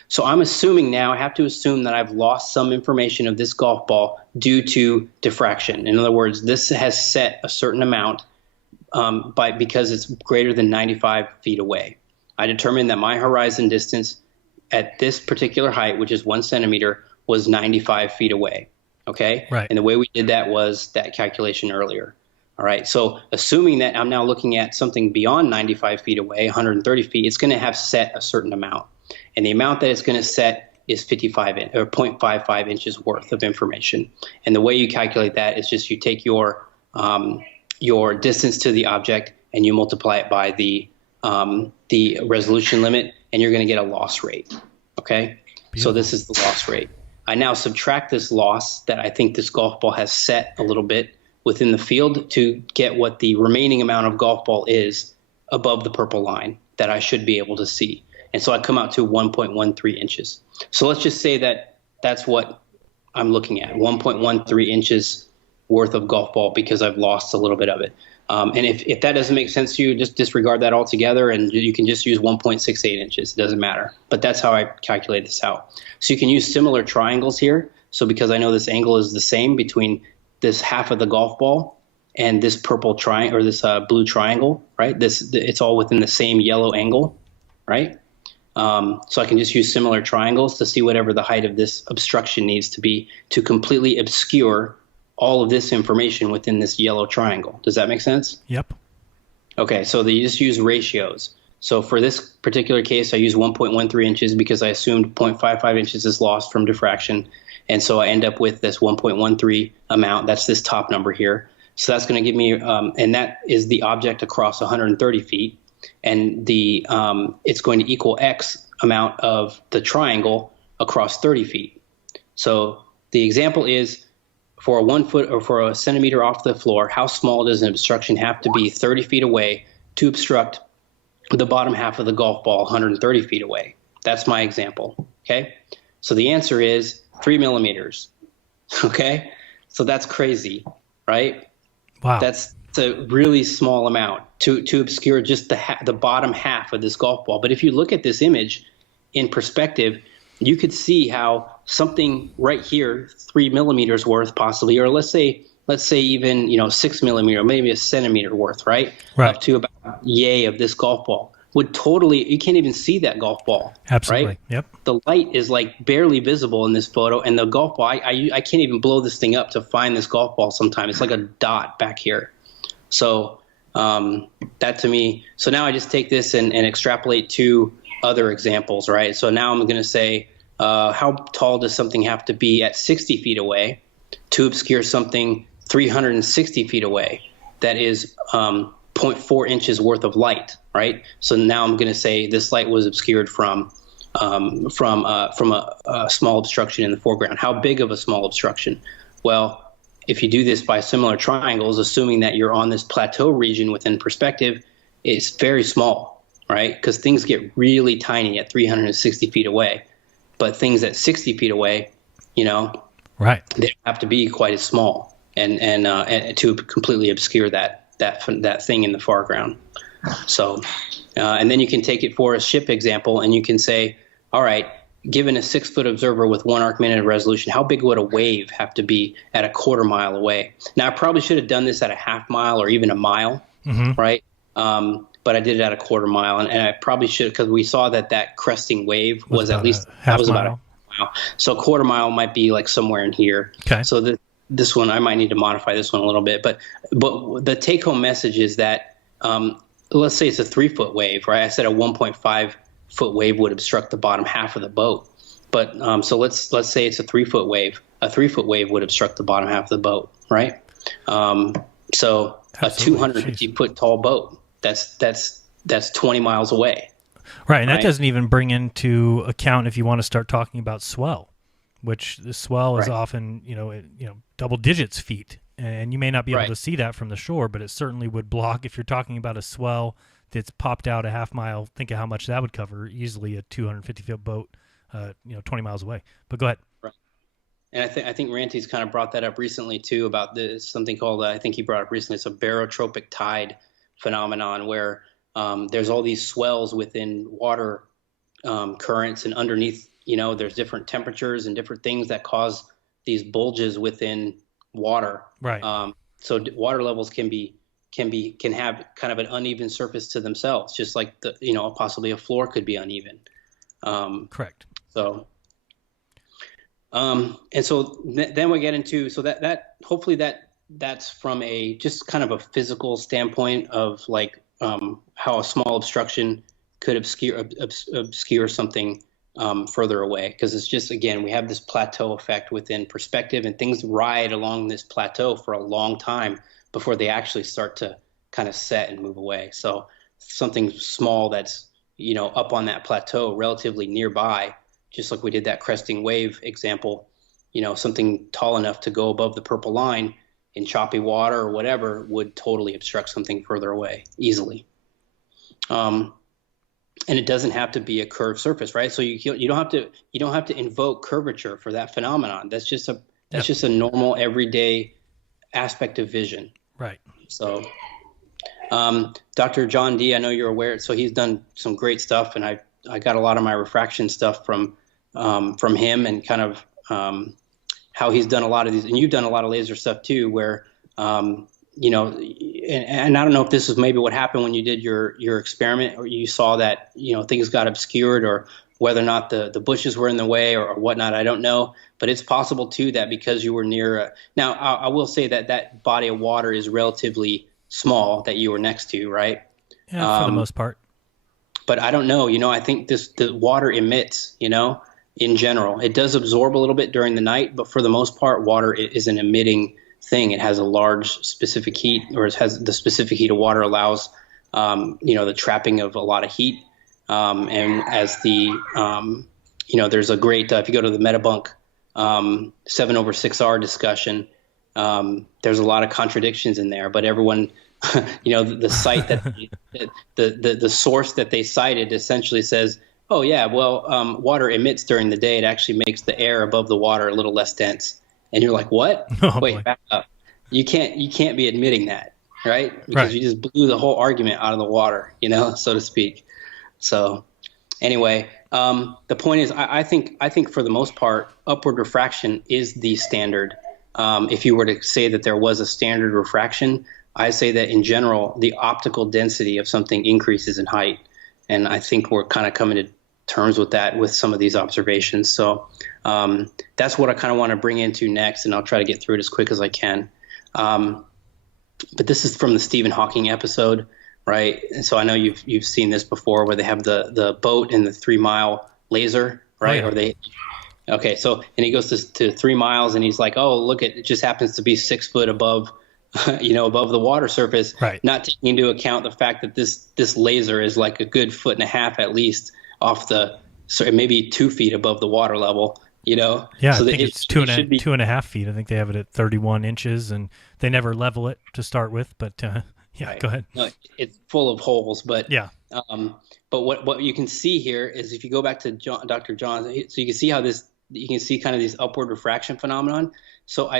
So I'm assuming now, I have to assume that I've lost some information of this golf ball due to diffraction. In other words, this has set a certain amount because it's greater than 95 feet away. I determined that my horizon distance at this particular height, which is 1 centimeter, was 95 feet away. Okay? Right. And the way we did that was that calculation earlier. All right. So assuming that I'm now looking at something beyond 95 feet away, 130 feet, it's going to have set a certain amount. And the amount that it's going to set is 0.55 inches worth of information. And the way you calculate that is just you take your distance to the object and you multiply it by the resolution limit, and you're going to get a loss rate. Okay? Beautiful. So this is the loss rate. I now subtract this loss that I think this golf ball has set a little bit within the field to get what the remaining amount of golf ball is above the purple line that I should be able to see. And so I come out to 1.13 inches. So let's just say that that's what I'm looking at, 1.13 inches worth of golf ball because I've lost a little bit of it. And if that doesn't make sense to you, just disregard that altogether, and you can just use 1.68 inches. It doesn't matter. But that's how I calculate this out. So you can use similar triangles here. So because I know this angle is the same between this half of the golf ball and this purple triangle or this blue triangle, right? It's all within the same yellow angle, right? So I can just use similar triangles to see whatever the height of this obstruction needs to be to completely obscure all of this information within this yellow triangle. Does that make sense? Yep. Okay, so you just use ratios. So for this particular case, I use 1.13 inches because I assumed 0.55 inches is lost from diffraction. And so I end up with this 1.13 amount. That's this top number here. So that's going to give me, and that is the object across 130 feet. And it's going to equal X amount of the triangle across 30 feet. So the example is, for a 1 foot or for a centimeter off the floor, how small does an obstruction have to be 30 feet away to obstruct the bottom half of the golf ball 130 feet away? That's my example. Okay. So the answer is 3 millimeters. Okay. So that's crazy, right? Wow. That's a really small amount to obscure just the bottom half of this golf ball. But if you look at this image in perspective, you could see how something right here, 3 millimeters worth possibly, or let's say even 6 millimeter, maybe a centimeter worth, right? Up to about yay of this golf ball would totally, you can't even see that golf ball. Absolutely. Right? Yep. The light is like barely visible in this photo, and the golf ball, I can't even blow this thing up to find this golf ball sometimes. It's like a dot back here. So that to me, so now I just take this and extrapolate to other examples, right? So now I'm going to say, how tall does something have to be at 60 feet away to obscure something 360 feet away? That is 0.4 inches worth of light, right? So now I'm going to say this light was obscured from a small obstruction in the foreground. How big of a small obstruction? Well, if you do this by similar triangles, assuming that you're on this plateau region within perspective, it's very small, right? Because things get really tiny at 360 feet away. But things at 60 feet away, right, they don't have to be quite as small and to completely obscure that thing in the foreground. So, and then you can take it for a ship example, and you can say, all right, given a 6-foot observer with 1 arc minute of resolution, how big would a wave have to be at a quarter mile away? Now, I probably should have done this at a half mile or even a mile, right? But I did it at a quarter mile, and I probably should, because we saw that cresting wave was at least half about mile. a mile. So a quarter mile might be like somewhere in here. Okay. So this one, I might need to modify this one a little bit, but the take home message is that let's say it's a 3-foot wave, right? I said a 1.5-foot wave would obstruct the bottom half of the boat, but so let's say it's a 3-foot wave. A 3-foot wave would obstruct the bottom half of the boat, right? So Absolutely. a 250-foot tall boat, that's 20 miles away. Right, and that right? doesn't even bring into account if you want to start talking about swell, which the swell is Right. often double digits feet, and you may not be able Right. to see that from the shore, but it certainly would block if you're talking about a swell that's popped out a half mile. Think of how much that would cover easily a 250-foot boat, 20 miles away. But go ahead. And I think Ranty's kind of brought that up recently too, about something called, I think he brought up recently, it's a barotropic tide phenomenon, where there's all these swells within water currents, and underneath, there's different temperatures and different things that cause these bulges within water. Right. So water levels can have kind of an uneven surface to themselves, just like possibly a floor could be uneven. Correct. So. And so then we get into, so that hopefully that's from just kind of a physical standpoint of like how a small obstruction could obscure something further away, because it's just, again, we have this plateau effect within perspective, and things ride along this plateau for a long time before they actually start to kind of set and move away. So something small that's up on that plateau relatively nearby, just like we did that cresting wave example, something tall enough to go above the purple line in choppy water or whatever would totally obstruct something further away easily. And it doesn't have to be a curved surface, right? So you don't have to invoke curvature for that phenomenon. That's just a normal everyday aspect of vision. Right. So Dr. John D, I know you're aware, so he's done some great stuff, and I got a lot of my refraction stuff from him, and kind of how he's done a lot of these, and you've done a lot of laser stuff too, where and I don't know if this is maybe what happened when you did your experiment, or you saw that things got obscured, or whether or not the bushes were in the way or whatnot. I don't know, but it's possible too that because you were near now I will say that body of water is relatively small that you were next to, right? Yeah, for the most part. But I don't know, I think the water emits, in general. It does absorb a little bit during the night, but for the most part, water is an emitting thing. It has a large specific heat, or it has the specific heat of water allows, the trapping of a lot of heat. And as there's a great, if you go to the Metabunk 7/6R discussion, there's a lot of contradictions in there, but everyone, the site that the source that they cited essentially says, oh yeah, well, water emits during the day. It actually makes the air above the water a little less dense. And you're like, what? Oh, wait, boy. back up. You can't be admitting that, right? Because Right. you just blew the whole argument out of the water, so to speak. So anyway, the point is, I think for the most part, upward refraction is the standard. If you were to say that there was a standard refraction, I say that in general, the optical density of something increases in height. And I think we're kind of coming to terms with that with some of these observations. So that's what I kind of want to bring into next, and I'll try to get through it as quick as I can. But this is from the Stephen Hawking episode, right? And so I know you've seen this before, where they have the boat and the 3-mile laser, right? Oh, yeah. Okay, so, and he goes to 3 miles, and he's like, oh, look, it just happens to be 6 foot above, above the water surface, Right. Not taking into account the fact that this laser is like a good 1.5 at least off maybe 2 feet above the water level, Yeah, So I think it's two should be 2.5 feet. I think they have it at 31 inches, and they never level it to start with. But yeah, Right. go ahead. No, it's full of holes, but Yeah, but what you can see here is, if you go back to Dr. John, so you can see how you can see kind of this upward refraction phenomenon. So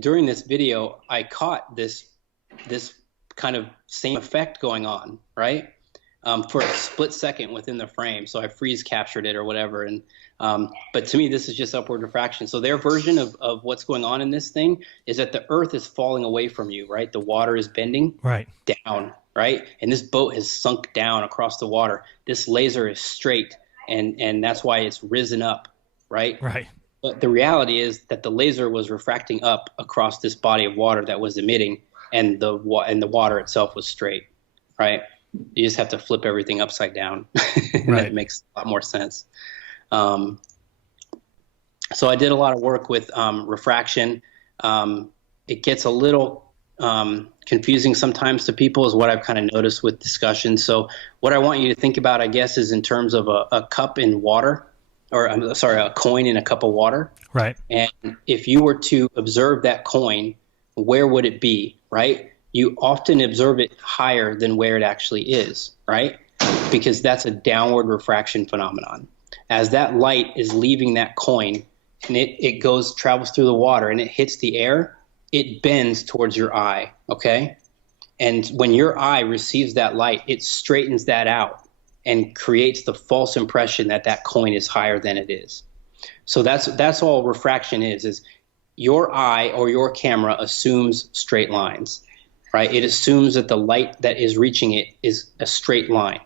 during this video, I caught this kind of same effect going on, right? for a split second within the frame. So I freeze captured it or whatever. And but to me, this is just upward refraction. So their version of what's going on in this thing is that the Earth is falling away from you, right? The water is bending down, right? And this boat has sunk down across the water. This laser is straight, and that's why it's risen up, right? Right. But the reality is that the laser was refracting up across this body of water that was emitting, and the water itself was straight, right? You just have to flip everything upside down. And Right. it makes a lot more sense. So I did a lot of work with refraction. It gets a little confusing sometimes to people, is what I've kind of noticed with discussions. So what I want you to think about, I guess, is in terms of a cup in water, or I'm sorry, a coin in a cup of water. Right. And if you were to observe that coin, where would it be, right? You often observe it higher than where it actually is, right? Because that's a downward refraction phenomenon. As that light is leaving that coin and it travels through the water and it hits the air, it bends towards your eye, okay? And when your eye receives that light, it straightens that out and creates the false impression that that coin is higher than it is. So that's all refraction is your eye or your camera assumes straight lines, right? It assumes that the light that is reaching it is a straight line.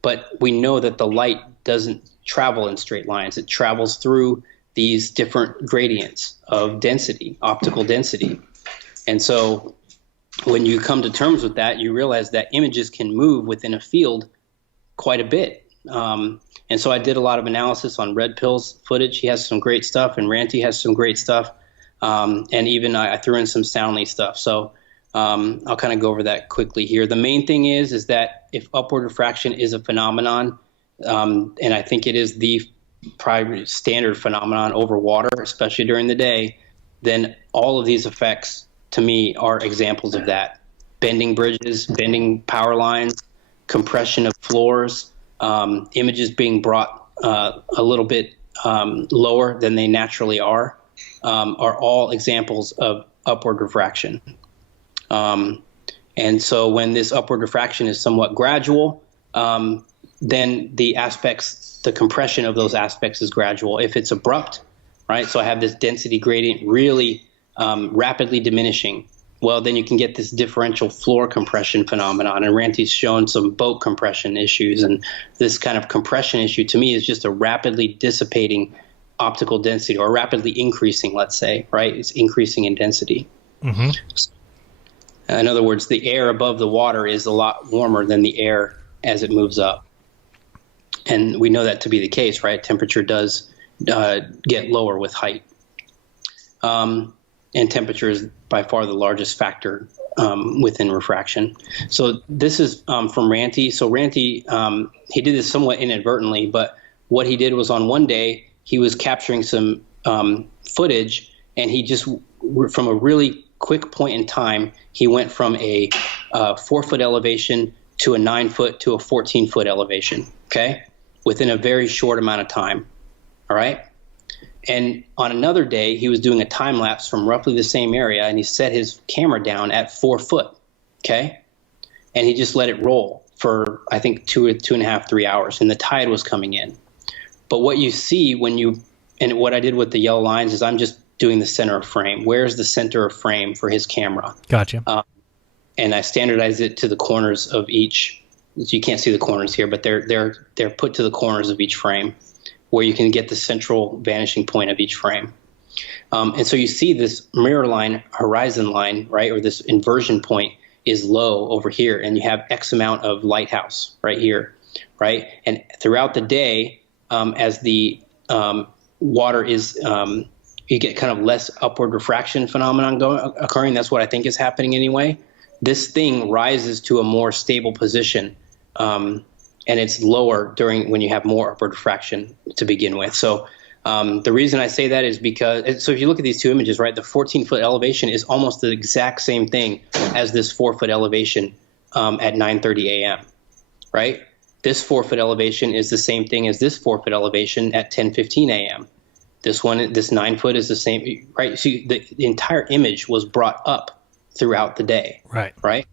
But we know that the light doesn't travel in straight lines. It travels through these different gradients of density, optical density. And so when you come to terms with that, you realize that images can move within a field quite a bit. And so I did a lot of analysis on Red Pill's footage. He has some great stuff, and Ranty has some great stuff. And even I threw in some Soundly stuff. So I'll kind of go over that quickly here. The main thing is that if upward refraction is a phenomenon, and I think it is the primary standard phenomenon over water, especially during the day, then all of these effects to me are examples of that. Bending bridges, bending power lines, compression of floors, images being brought a little bit lower than they naturally are all examples of upward refraction. And so when this upward refraction is somewhat gradual, then the compression of those aspects is gradual. If it's abrupt, right, so I have this density gradient really rapidly diminishing, well, then you can get this differential floor compression phenomenon. And Ranty's shown some boat compression issues. And this kind of compression issue to me is just a rapidly dissipating optical density, or rapidly increasing, let's say, right? It's increasing in density. Mm-hmm. In other words, the air above the water is a lot warmer than the air as it moves up. And we know that to be the case, right? Temperature does get lower with height. And temperature is by far the largest factor within refraction. So this is from Ranty. So Ranty, he did this somewhat inadvertently, but what he did was on one day, he was capturing some footage, and he just, from a really quick point in time, he went from a 4-foot elevation to a 9-foot to a 14-foot elevation, okay, within a very short amount of time, all right? And on another day, he was doing a time lapse from roughly the same area, and he set his camera down at 4 foot, okay? And he just let it roll for, I think, 2.5, 3 hours, and the tide was coming in. But what you see and what I did with the yellow lines is I'm just doing the center of frame. Where's the center of frame for his camera? Gotcha. And I standardized it to the corners of each. So you can't see the corners here, but they're put to the corners of each frame, where you can get the central vanishing point of each frame. And so you see this mirror line, horizon line, right, or this inversion point is low over here, and you have X amount of lighthouse right here, right? And throughout the day, as the water is, you get kind of less upward refraction phenomenon occurring. That's what I think is happening anyway. This thing rises to a more stable position, and it's lower when you have more upward refraction to begin with. So the reason I say that is because, so if you look at these two images, right, the 14-foot elevation is almost the exact same thing as this 4-foot elevation at 9:30 a.m., right? This 4-foot elevation is the same thing as this 4-foot elevation at 10:15 a.m. This 9-foot is the same, right? So the entire image was brought up throughout the day, Right. right?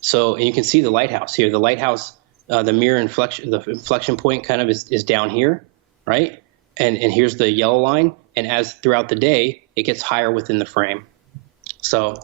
So, and you can see the lighthouse here. The lighthouse, the mirror inflection, the inflection point kind of is down here, right? And here's the yellow line. And as throughout the day, it gets higher within the frame. So,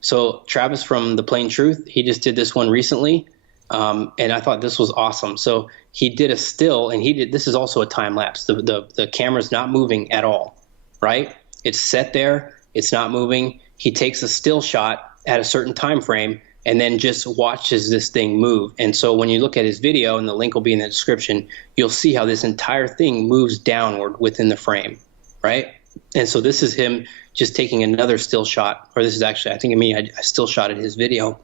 so Travis from The Plain Truth, he just did this one recently. And I thought this was awesome. So he did a still, and this is also a time lapse. The camera's not moving at all, right? It's set there. It's not moving. He takes a still shot at a certain time frame and then just watches this thing move. And so when you look at his video, and the link will be in the description, you'll see how this entire thing moves downward within the frame, right? And so this is him just taking another still shot, or this is actually, I think I still shot at his video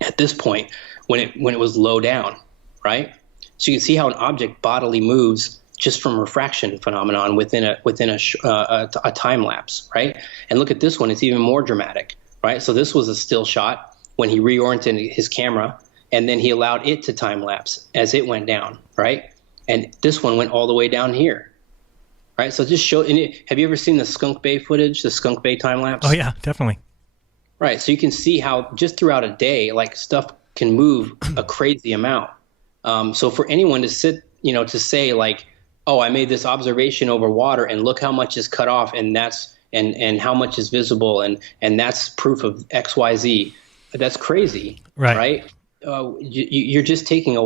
at this point when it was low down, right? So you can see how an object bodily moves just from refraction phenomenon within a time lapse, right? And look at this one; it's even more dramatic, right? So this was a still shot when he reoriented his camera, and then he allowed it to time lapse as it went down, right? And this one went all the way down here, right? So just show. Have you ever seen the Skunk Bay footage, the Skunk Bay time lapse? Oh yeah, definitely. Right. So you can see how just throughout a day, like stuff can move a crazy amount. So for anyone to to say like, oh, I made this observation over water and look how much is cut off, and that's and how much is visible, and that's proof of X, Y, Z. That's crazy, right? You're just taking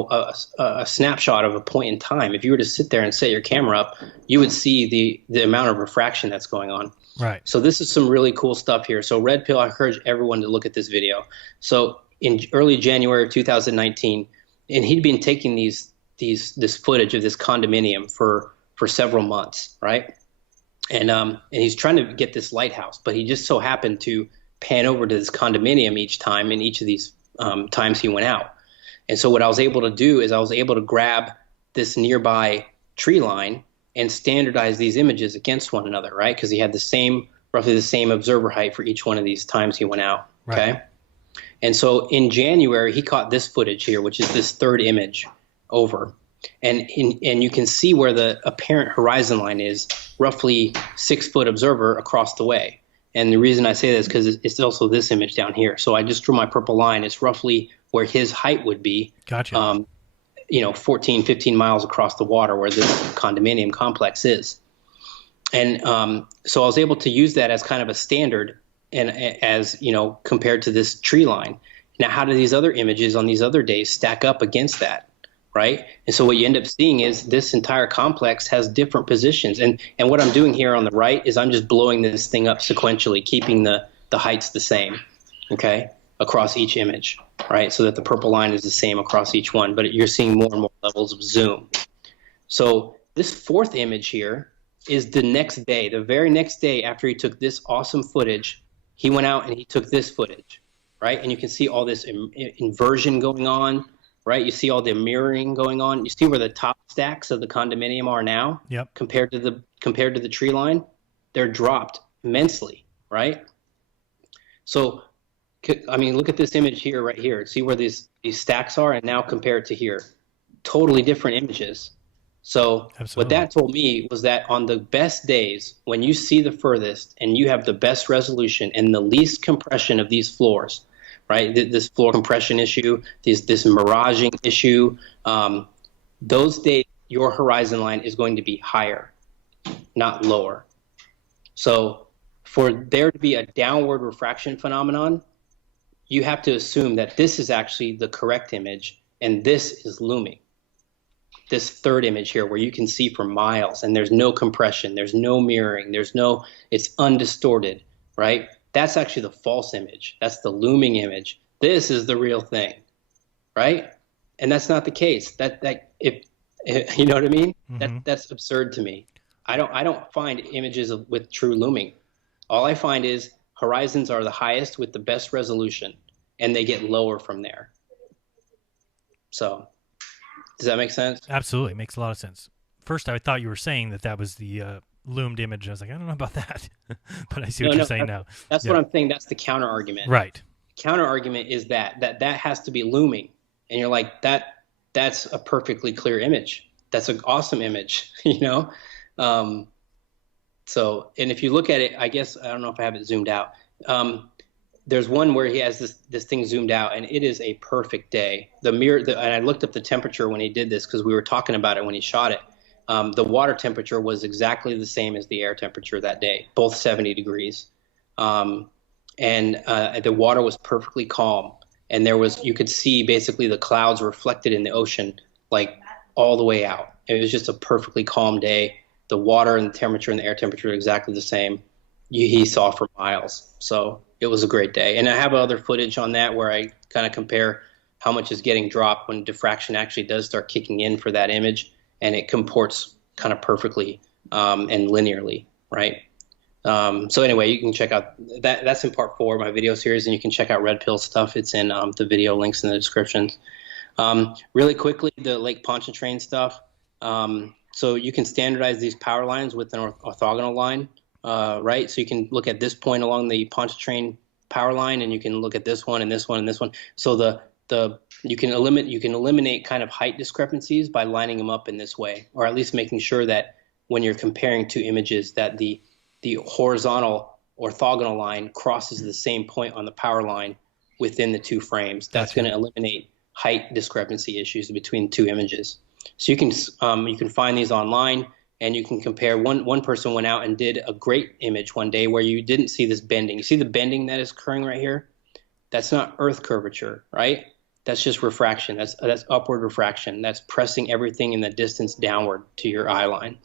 a snapshot of a point in time. If you were to sit there and set your camera up, you would see the amount of refraction that's going on. Right. So this is some really cool stuff here. So Red Pill, I encourage everyone to look at this video. So in early January of 2019, and he'd been taking this footage of this condominium for several months, right? And he's trying to get this lighthouse, but he just so happened to pan over to this condominium each time, in each of these times he went out. And so what I was able to do is I was able to grab this nearby tree line and standardize these images against one another, right? Because he had roughly the same observer height for each one of these times he went out, okay? Right. And so in January, he caught this footage here, which is this third image over. And you can see where the apparent horizon line is, roughly 6 foot observer across the way. And the reason I say this is because it's also this image down here. So I just drew my purple line. It's roughly where his height would be. Gotcha. 14, 15 miles across the water where this condominium complex is. And so I was able to use that as kind of a standard, and as, compared to this tree line. Now, how do these other images on these other days stack up against that? Right. And so what you end up seeing is this entire complex has different positions. And what I'm doing here on the right is I'm just blowing this thing up sequentially, keeping the heights the same, okay, across each image, right? So that the purple line is the same across each one, but you're seeing more and more levels of zoom. So this fourth image here is the next day, the very next day after he took this awesome footage, he went out and he took this footage, right? And you can see all this inversion going on. Right, you see all the mirroring going on. You see where the top stacks of the condominium are now. Yep. Compared to the tree line, they're dropped immensely, right? So, I mean, look at this image here, right here. See where these stacks are, and now compared to here, totally different images. So Absolutely. What that told me was that on the best days, when you see the furthest and you have the best resolution and the least compression of these floors, right? This floor compression issue, this miraging issue, those days your horizon line is going to be higher, not lower. So for there to be a downward refraction phenomenon, you have to assume that this is actually the correct image and this is looming. This third image here where you can see for miles and there's no compression, there's no mirroring, it's undistorted, right? That's actually the false image. That's the looming image. This is the real thing, right? And that's not the case. If you know what I mean? Mm-hmm. That's absurd to me. I don't find images with true looming. All I find is horizons are the highest with the best resolution, and they get lower from there. So, does that make sense? Absolutely, makes a lot of sense. First, I thought you were saying that was the loomed image. I was like, I don't know about that, but I see what you're saying now. That's what I'm saying. That's the counter argument. Right. Counter argument is that has to be looming, and you're like that's a perfectly clear image. That's an awesome image, So, and if you look at it, I guess I don't know if I have it zoomed out. there's one where he has this thing zoomed out, and it is a perfect day. And I looked up the temperature when he did this because we were talking about it when he shot it. The water temperature was exactly the same as the air temperature that day, both 70 degrees. And the water was perfectly calm, and you could see basically the clouds reflected in the ocean, like all the way out. It was just a perfectly calm day. The water and the temperature and the air temperature are exactly the same. He saw for miles. So it was a great day. And I have other footage on that where I kind of compare how much is getting dropped when diffraction actually does start kicking in for that image, and it comports kind of perfectly and linearly, right? So anyway, you can check out that. That's in part 4 of my video series, and you can check out Red Pill stuff. It's in the video links in the descriptions. Really quickly, the Lake Pontchartrain stuff. So you can standardize these power lines with an orthogonal line, right? So you can look at this point along the Pontchartrain power line, and you can look at this one and this one and this one. So you can eliminate kind of height discrepancies by lining them up in this way, or at least making sure that when you're comparing two images that the horizontal orthogonal line crosses the same point on the power line within the two frames. That's going to eliminate height discrepancy issues between two images. So you can find these online, and you can compare. One person went out and did a great image one day where you didn't see this bending. You see the bending that is occurring right here? That's not Earth curvature, right? That's just refraction. That's upward refraction. That's pressing everything in the distance downward to your eye line.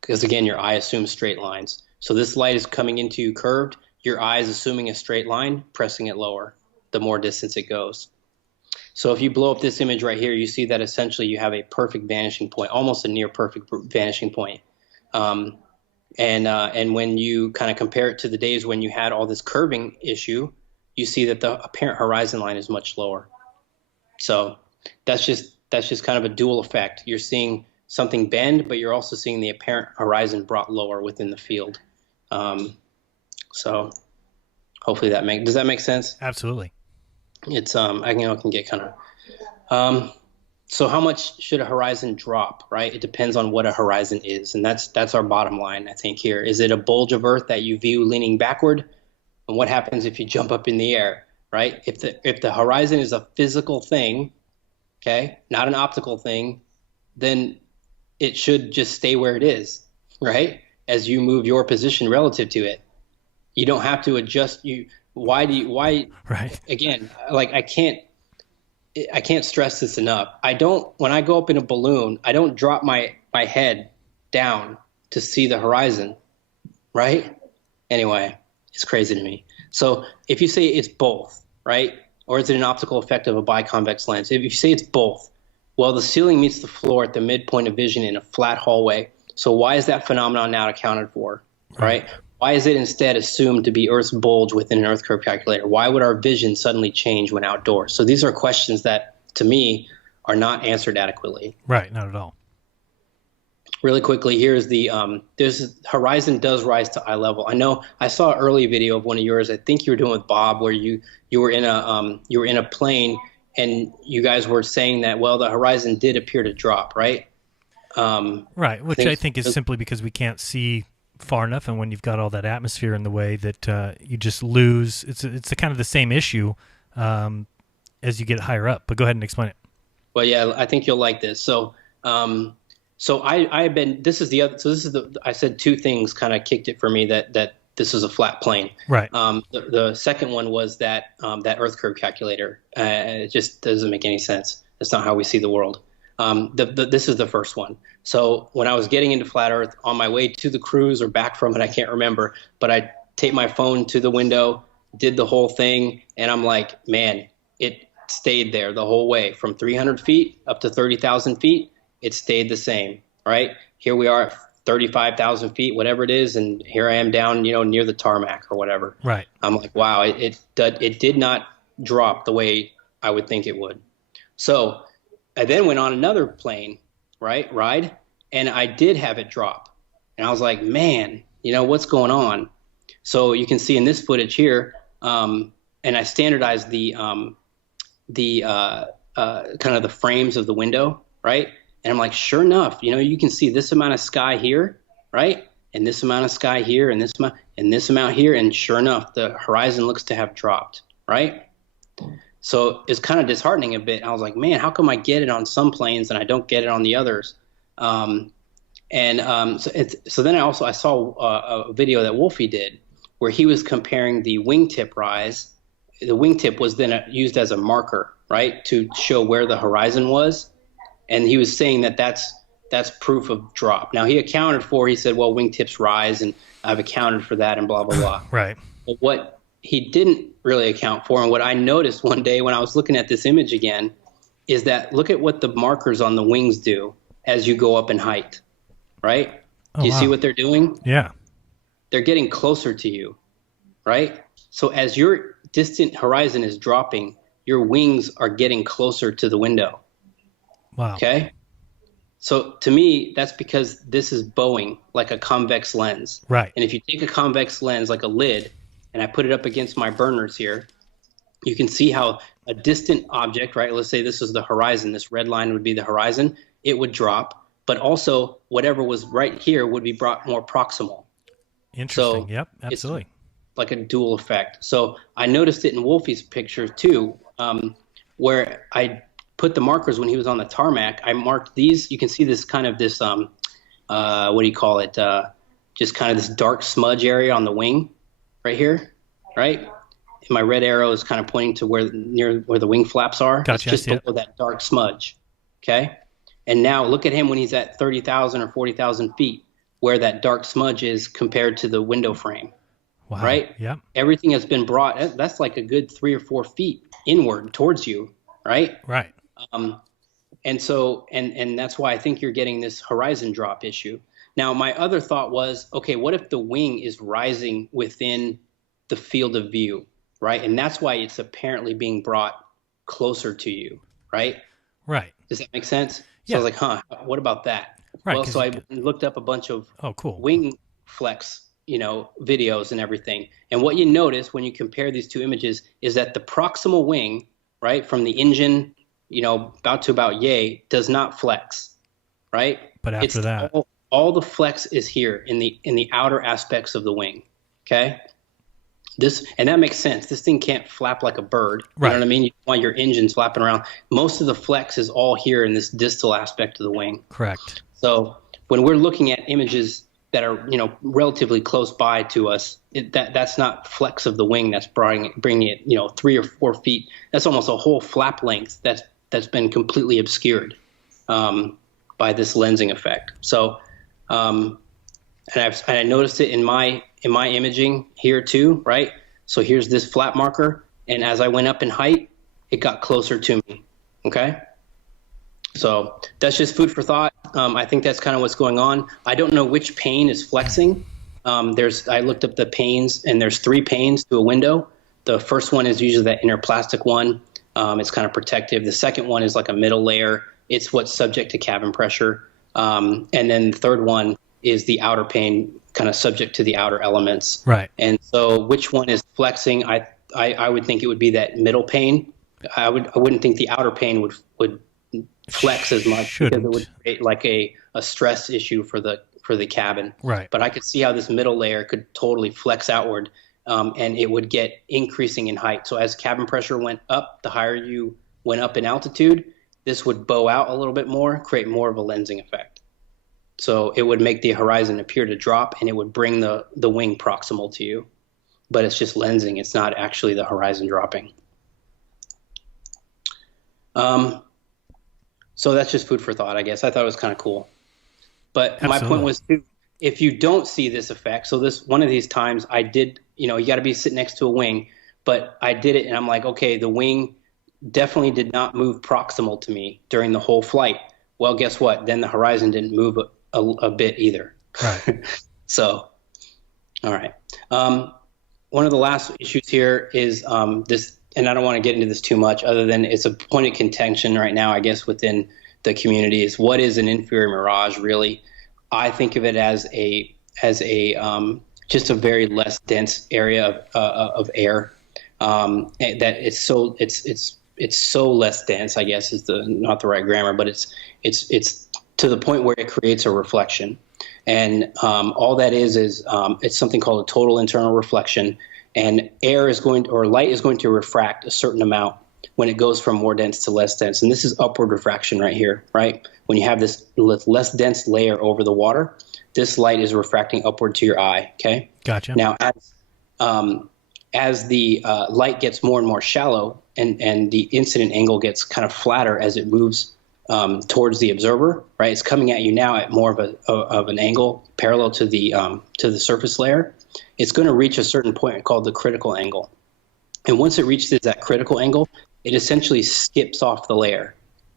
Because again, your eye assumes straight lines. So this light is coming into you curved. Your eye is assuming a straight line, pressing it lower the more distance it goes. So if you blow up this image right here, you see that essentially you have a perfect vanishing point, almost a near perfect vanishing point. And when you kind of compare it to the days when you had all this curving issue, you see that the apparent horizon line is much lower. So that's just kind of a dual effect. You're seeing something bend, but you're also seeing the apparent horizon brought lower within the field. So hopefully does that make sense? Absolutely. It's I can get kind of so how much should a horizon drop, right? It depends on what a horizon is, and that's our bottom line, I think, here. Is it a bulge of Earth that you view leaning backward? And what happens if you jump up in the air, right? If the horizon is a physical thing, okay, not an optical thing, then it should just stay where it is, right? As you move your position relative to it. You don't have to adjust. Why? Right. Again, like I can't stress this enough. When I go up in a balloon, I don't drop my head down to see the horizon, right? Anyway, it's crazy to me. So if you say it's both, right? Or is it an optical effect of a biconvex lens? If you say it's both, well, the ceiling meets the floor at the midpoint of vision in a flat hallway. So why is that phenomenon not accounted for, right? Why is it instead assumed to be Earth's bulge within an Earth curve calculator? Why would our vision suddenly change when outdoors? So these are questions that, to me, are not answered adequately. Right, not at all. Really quickly, here's horizon does rise to eye level. I know I saw an early video of one of yours. I think you were doing with Bob, where you were in a plane, and you guys were saying that, well, the horizon did appear to drop, right? Right, which I think is simply because we can't see far enough, and when you've got all that atmosphere in the way, that you just lose. It's kind of the same issue as you get higher up. But go ahead and explain it. Well, yeah, I think you'll like this. So I've been. This is the. I said two things kind of kicked it for me that this is a flat plane. Right. The second one was that Earth curve calculator. It just doesn't make any sense. That's not how we see the world. This is the first one. So when I was getting into flat Earth on my way to the cruise or back from it, I can't remember, but I taped my phone to the window, did the whole thing, and I'm like, man, it stayed there the whole way from 300 feet up to 30,000 feet. It stayed the same, right? Here we are at 35,000 feet, whatever it is, and here I am down, near the tarmac or whatever. Right. I'm like, wow, it did not drop the way I would think it would. So I then went on another plane, ride, and I did have it drop. And I was like, man, what's going on? So you can see in this footage here, and I standardized the kind of the frames of the window, right? And I'm like, sure enough, you can see this amount of sky here, right? and this amount of sky here, and this amount here, and sure enough, the horizon looks to have dropped, right? So it's kind of disheartening a bit. I was like, man, how come I get it on some planes and I don't get it on the others? So then I saw a video that Wolfie did where he was comparing the wingtip rise. The wingtip was then used as a marker, right, to show where the horizon was. And he was saying that that's proof of drop. Now, he said, well, wingtips rise, and I've accounted for that and blah, blah, blah. Right. But what he didn't really account for, and what I noticed one day when I was looking at this image again, is that look at what the markers on the wings do as you go up in height, right? Do you see what they're doing? Yeah. They're getting closer to you, right? So as your distant horizon is dropping, your wings are getting closer to the window. Wow. Okay? So to me, that's because this is bowing like a convex lens. Right. And if you take a convex lens like a lid, and I put it up against my burners here, you can see how a distant object, right? Let's say this is the horizon. This red line would be the horizon. It would drop, but also whatever was right here would be brought more proximal. Interesting. So yep, absolutely. It's like a dual effect. So I noticed it in Wolfie's picture too, where I put the markers when he was on the tarmac. I marked these. You can see this kind of this, what do you call it? Just kind of this dark smudge area on the wing right here, right? And my red arrow is kind of pointing to near where the wing flaps are. Gotcha. It's just below that dark smudge. Okay. And now look at him when he's at 30,000 or 40,000 feet, where that dark smudge is compared to the window frame. Wow. Right? Yep. Everything has been brought, that's like a good 3 or 4 feet inward towards you, right? Right. And so, and that's why I think you're getting this horizon drop issue. Now, my other thought was, okay, what if the wing is rising within the field of view, right? And that's why it's apparently being brought closer to you, right? Right. Does that make sense? Yeah. So I was like, what about that? Right. Well, so I looked up a bunch of cool. wing flex, videos and everything. And what you notice when you compare these two images is that the proximal wing, right, from the engine, about yay, does not flex, right? But after that, all the flex is here in the outer aspects of the wing. Okay. And that makes sense. This thing can't flap like a bird. Right. You know what I mean? You want your engines flapping around. Most of the flex is all here in this distal aspect of the wing. Correct. So when we're looking at images that are, relatively close by to us, that's not flex of the wing that's bringing it, 3 or 4 feet. That's almost a whole flap length that's been completely obscured by this lensing effect. So, and I noticed it in my imaging here too, right? So here's this flap marker, and as I went up in height, it got closer to me. Okay. So that's just food for thought. I think that's kind of what's going on. I don't know which pane is flexing. I looked up the panes, and there's 3 panes to a window. The first one is usually that inner plastic one. It's kind of protective. The second one is like a middle layer. It's what's subject to cabin pressure. And then the third one is the outer pane, kind of subject to the outer elements. Right. And so which one is flexing? I would think it would be that middle pane. I wouldn't think the outer pane would flex as much because it would create like a stress issue for the cabin. Right. But I could see how this middle layer could totally flex outward, and it would get increasing in height. So as cabin pressure went up, the higher you went up in altitude, this would bow out a little bit more, create more of a lensing effect. So it would make the horizon appear to drop, and it would bring the wing proximal to you. But it's just lensing. It's not actually the horizon dropping. So that's just food for thought, I guess. I thought it was kind of cool. But Absolutely. My point was, too, if you don't see this effect, so one of these times I did, you got to be sitting next to a wing, but I did it, and I'm like, okay, the wing definitely did not move proximal to me during the whole flight. Well, guess what? Then the horizon didn't move a bit either. Right. So, all right. One of the last issues here is this, and I don't want to get into this too much other than it's a point of contention right now, I guess, within the community is what is an inferior mirage really? I think of it as just a very less dense area of air. That it's so less dense, I guess is not the right grammar, but it's to the point where it creates a reflection. And all that is it's something called a total internal reflection. And light is going to refract a certain amount when it goes from more dense to less dense. And this is upward refraction right here, right? When you have this less dense layer over the water, this light is refracting upward to your eye, okay? Gotcha. Now, as the light gets more and more shallow and the incident angle gets kind of flatter as it moves towards the observer, right? It's coming at you now at more of an angle parallel to the surface layer. It's going to reach a certain point called the critical angle. And once it reaches that critical angle, it essentially skips off the layer,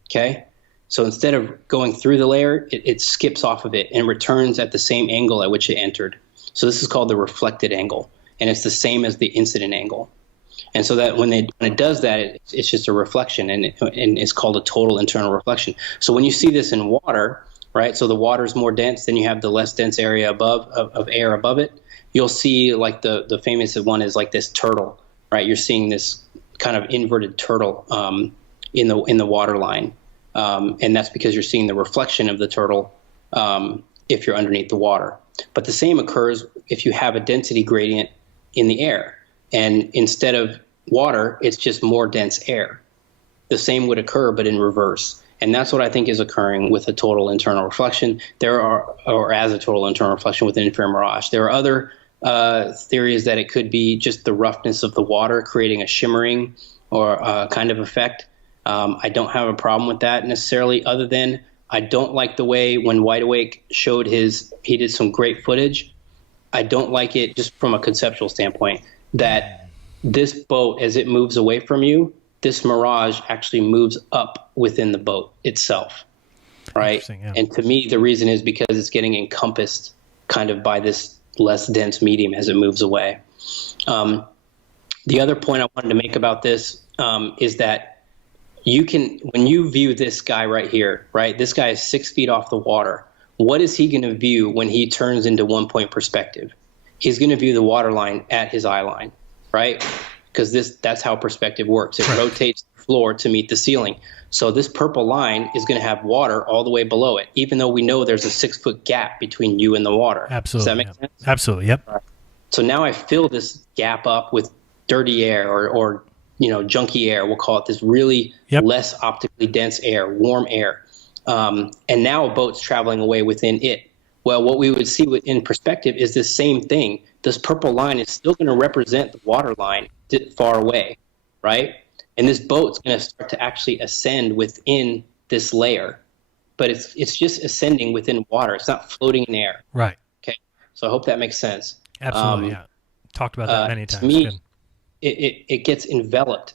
okay? So instead of going through the layer, it skips off of it and returns at the same angle at which it entered. So this is called the reflected angle, and it's the same as the incident angle. And so that when it does that, it's just a reflection, and it's called a total internal reflection. So when you see this in water, right, so the water is more dense, then you have the less dense area of air above it. You'll see like the famous one is like this turtle, right? You're seeing this kind of inverted turtle in the water line. And that's because you're seeing the reflection of the turtle if you're underneath the water. But the same occurs if you have a density gradient in the air. And instead of water, it's just more dense air. The same would occur, but in reverse. And that's what I think is occurring with a total internal reflection. Or as a total internal reflection with an infrared mirage. There are other theories that it could be just the roughness of the water creating a shimmering or kind of effect. I don't have a problem with that necessarily, other than I don't like the way when Wide Awake showed he did some great footage. I don't like it just from a conceptual standpoint that this boat, as it moves away from you, this mirage actually moves up within the boat itself, right? Yeah. And to me, the reason is because it's getting encompassed kind of by this less dense medium as it moves away. The other point I wanted to make about this is that when you view this guy right here, right? This guy is 6 feet off the water. What is he going to view when he turns into 1 point perspective? He's going to view the water line at his eye line, right? Because that's how perspective works. It rotates the floor to meet the ceiling. So this purple line is going to have water all the way below it, even though we know there's a 6 foot gap between you and the water. Absolutely. Does that make sense? Absolutely. Yep. Right. So now I fill this gap up with dirty air or junky air. We'll call it this really less optically dense air, warm air. And now a boat's traveling away within it. Well, what we would see in perspective is the same thing. This purple line is still going to represent the water line far away, right? And this boat's going to start to actually ascend within this layer. But it's just ascending within water. It's not floating in air. Right. Okay. So I hope that makes sense. Absolutely, yeah. Talked about that many times. To me, it gets enveloped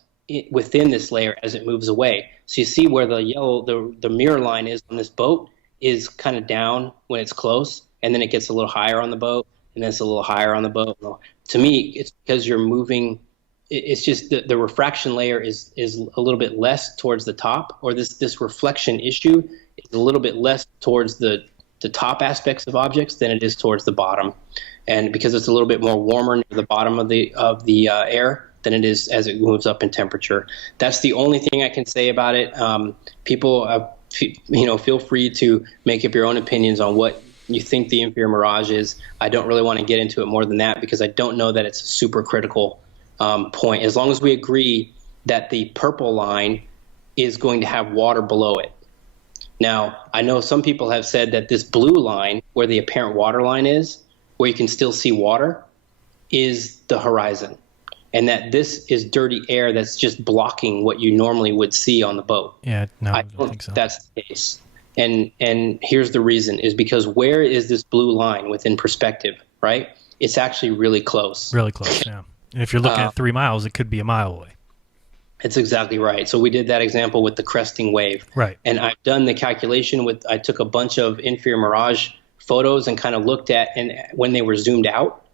within this layer as it moves away. So you see where the mirror line is on this boat is kind of down when it's close, and then it gets a little higher on the boat, and then it's a little higher on the boat. To me, it's because you're moving. It's just the refraction layer is a little bit less towards the top, or this reflection issue is a little bit less towards the top aspects of objects than it is towards the bottom. And because it's a little bit more warmer near the bottom of the air than it is as it moves up in temperature. That's the only thing I can say about it. People, feel free to make up your own opinions on what you think the infrared mirage is. I don't really want to get into it more than that because I don't know that it's a super critical point. As long as we agree that the purple line is going to have water below it. Now, I know some people have said that this blue line, where the apparent water line is, where you can still see water, is the horizon. And that this is dirty air that's just blocking what you normally would see on the boat. Yeah, no, I don't think so. That's the case. And here's the reason, is because where is this blue line within perspective, right? It's actually really close. Really close, yeah. And if you're looking at 3 miles, it could be a mile away. It's exactly right. So we did that example with the cresting wave. Right. And I've done the calculation I took a bunch of infrared mirage photos and kind of looked at, and when they were zoomed out,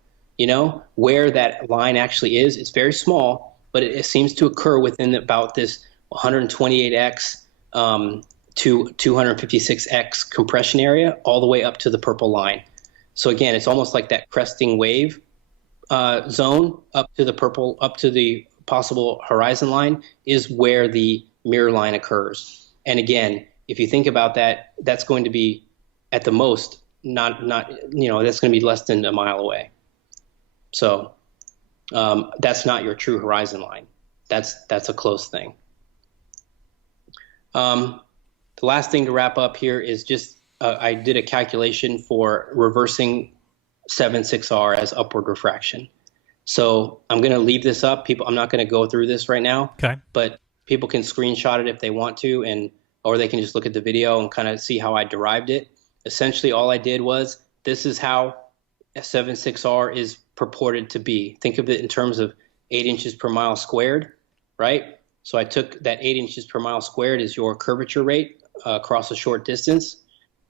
where that line actually is. It's very small, but it seems to occur within about this 128x to 256x compression area, all the way up to the purple line. So again, it's almost like that cresting wave zone up to the possible horizon line is where the mirror line occurs. And again, if you think about that, that's going to be at the most not that's going to be less than a mile away. So that's not your true horizon line. That's a close thing. The last thing to wrap up here is just I did a calculation for reversing 7.6R as upward refraction. So I'm going to leave this up. I'm not going to go through this right now. Okay. But people can screenshot it if they want to, or they can just look at the video and kind of see how I derived it. Essentially, all I did was, this is how a 7.6R is purported to be. Think of it in terms of 8 inches per mile squared, right? So I took that 8 inches per mile squared as your curvature rate across a short distance,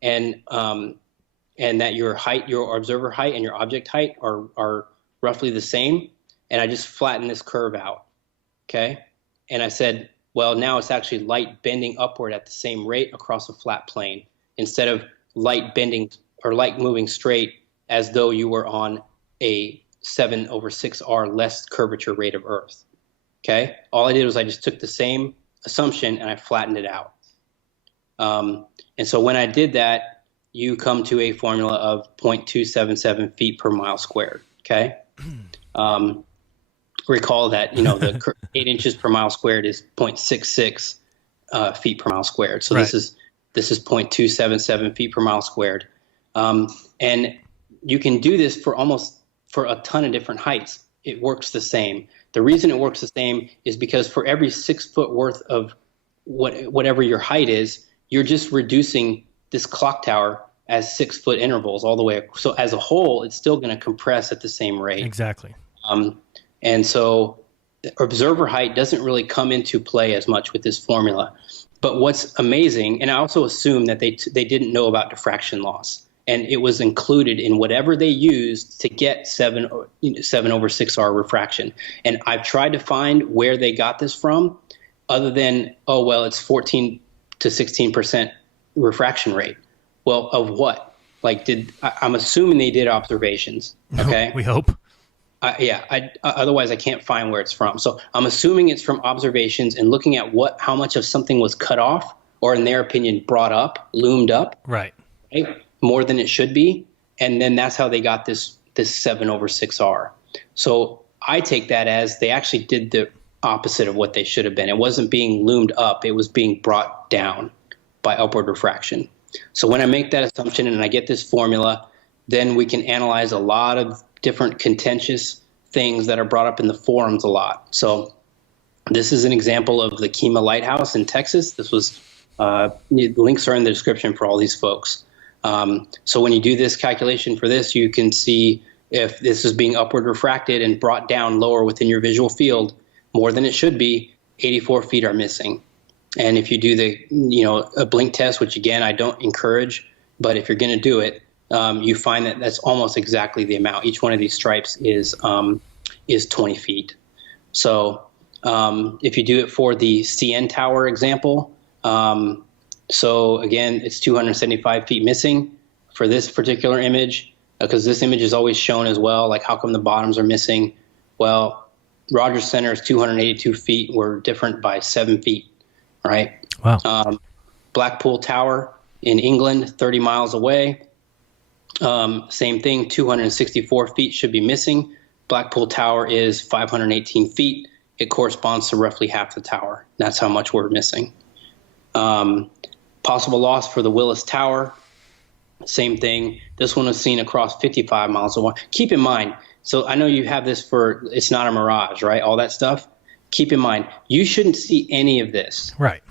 and that your height, your observer height and your object height are roughly the same. And I just flattened this curve out, okay? And I said, well, now it's actually light bending upward at the same rate across a flat plane, instead of light bending or light moving straight as though you were on a 7/6R less curvature rate of Earth. Okay. All I did was I just took the same assumption and I flattened it out. And so when I did that, you come to a formula of 0.277 feet per mile squared. Okay. Recall that, the 8 inches per mile squared is 0.66 feet per mile squared. So right. This is 0.277 feet per mile squared. And you can do this for a ton of different heights. It works the same. The reason it works the same is because for every 6 foot worth of whatever your height is, you're just reducing this clock tower as 6 foot intervals all the way. So as a whole, it's still going to compress at the same rate. Exactly. And so observer height doesn't really come into play as much with this formula. But what's amazing, and I also assume that they didn't know about diffraction loss, and it was included in whatever they used to get 7/6R refraction. And I've tried to find where they got this from, other than, oh, well, it's 14 to 16% refraction rate. Well, of what? Like, I'm assuming they did observations. Okay. We hope. Otherwise I can't find where it's from. So I'm assuming it's from observations and looking at how much of something was cut off, or in their opinion, brought up, loomed up. Right. More than it should be. And then that's how they got this 7/6R. So I take that as they actually did the opposite of what they should have been. It wasn't being loomed up. It was being brought down by upward refraction. So when I make that assumption and I get this formula, then we can analyze a lot of different contentious things that are brought up in the forums a lot. So this is an example of the Kima Lighthouse in Texas. This was the links are in the description for all these folks. So when you do this calculation for this, you can see if this is being upward refracted and brought down lower within your visual field more than it should be, 84 feet are missing. And if you do a blink test, which again, I don't encourage, but if you're going to do it, you find that that's almost exactly the amount. Each one of these stripes is 20 feet. So if you do it for the CN Tower example, so again, it's 275 feet missing for this particular image, because this image is always shown as well. Like, how come the bottoms are missing? Well, Rogers Center is 282 feet. We're different by 7 feet, right? Wow. Blackpool Tower in England, 30 miles away. Same thing, 264 feet should be missing. Blackpool Tower is 518 feet. It corresponds to roughly half the tower. That's how much we're missing. Possible loss for the Willis Tower, same thing. This one was seen across 55 miles away. Keep in mind, so I know you have this for, it's not a mirage, right? All that stuff. Keep in mind, you shouldn't see any of this. Right.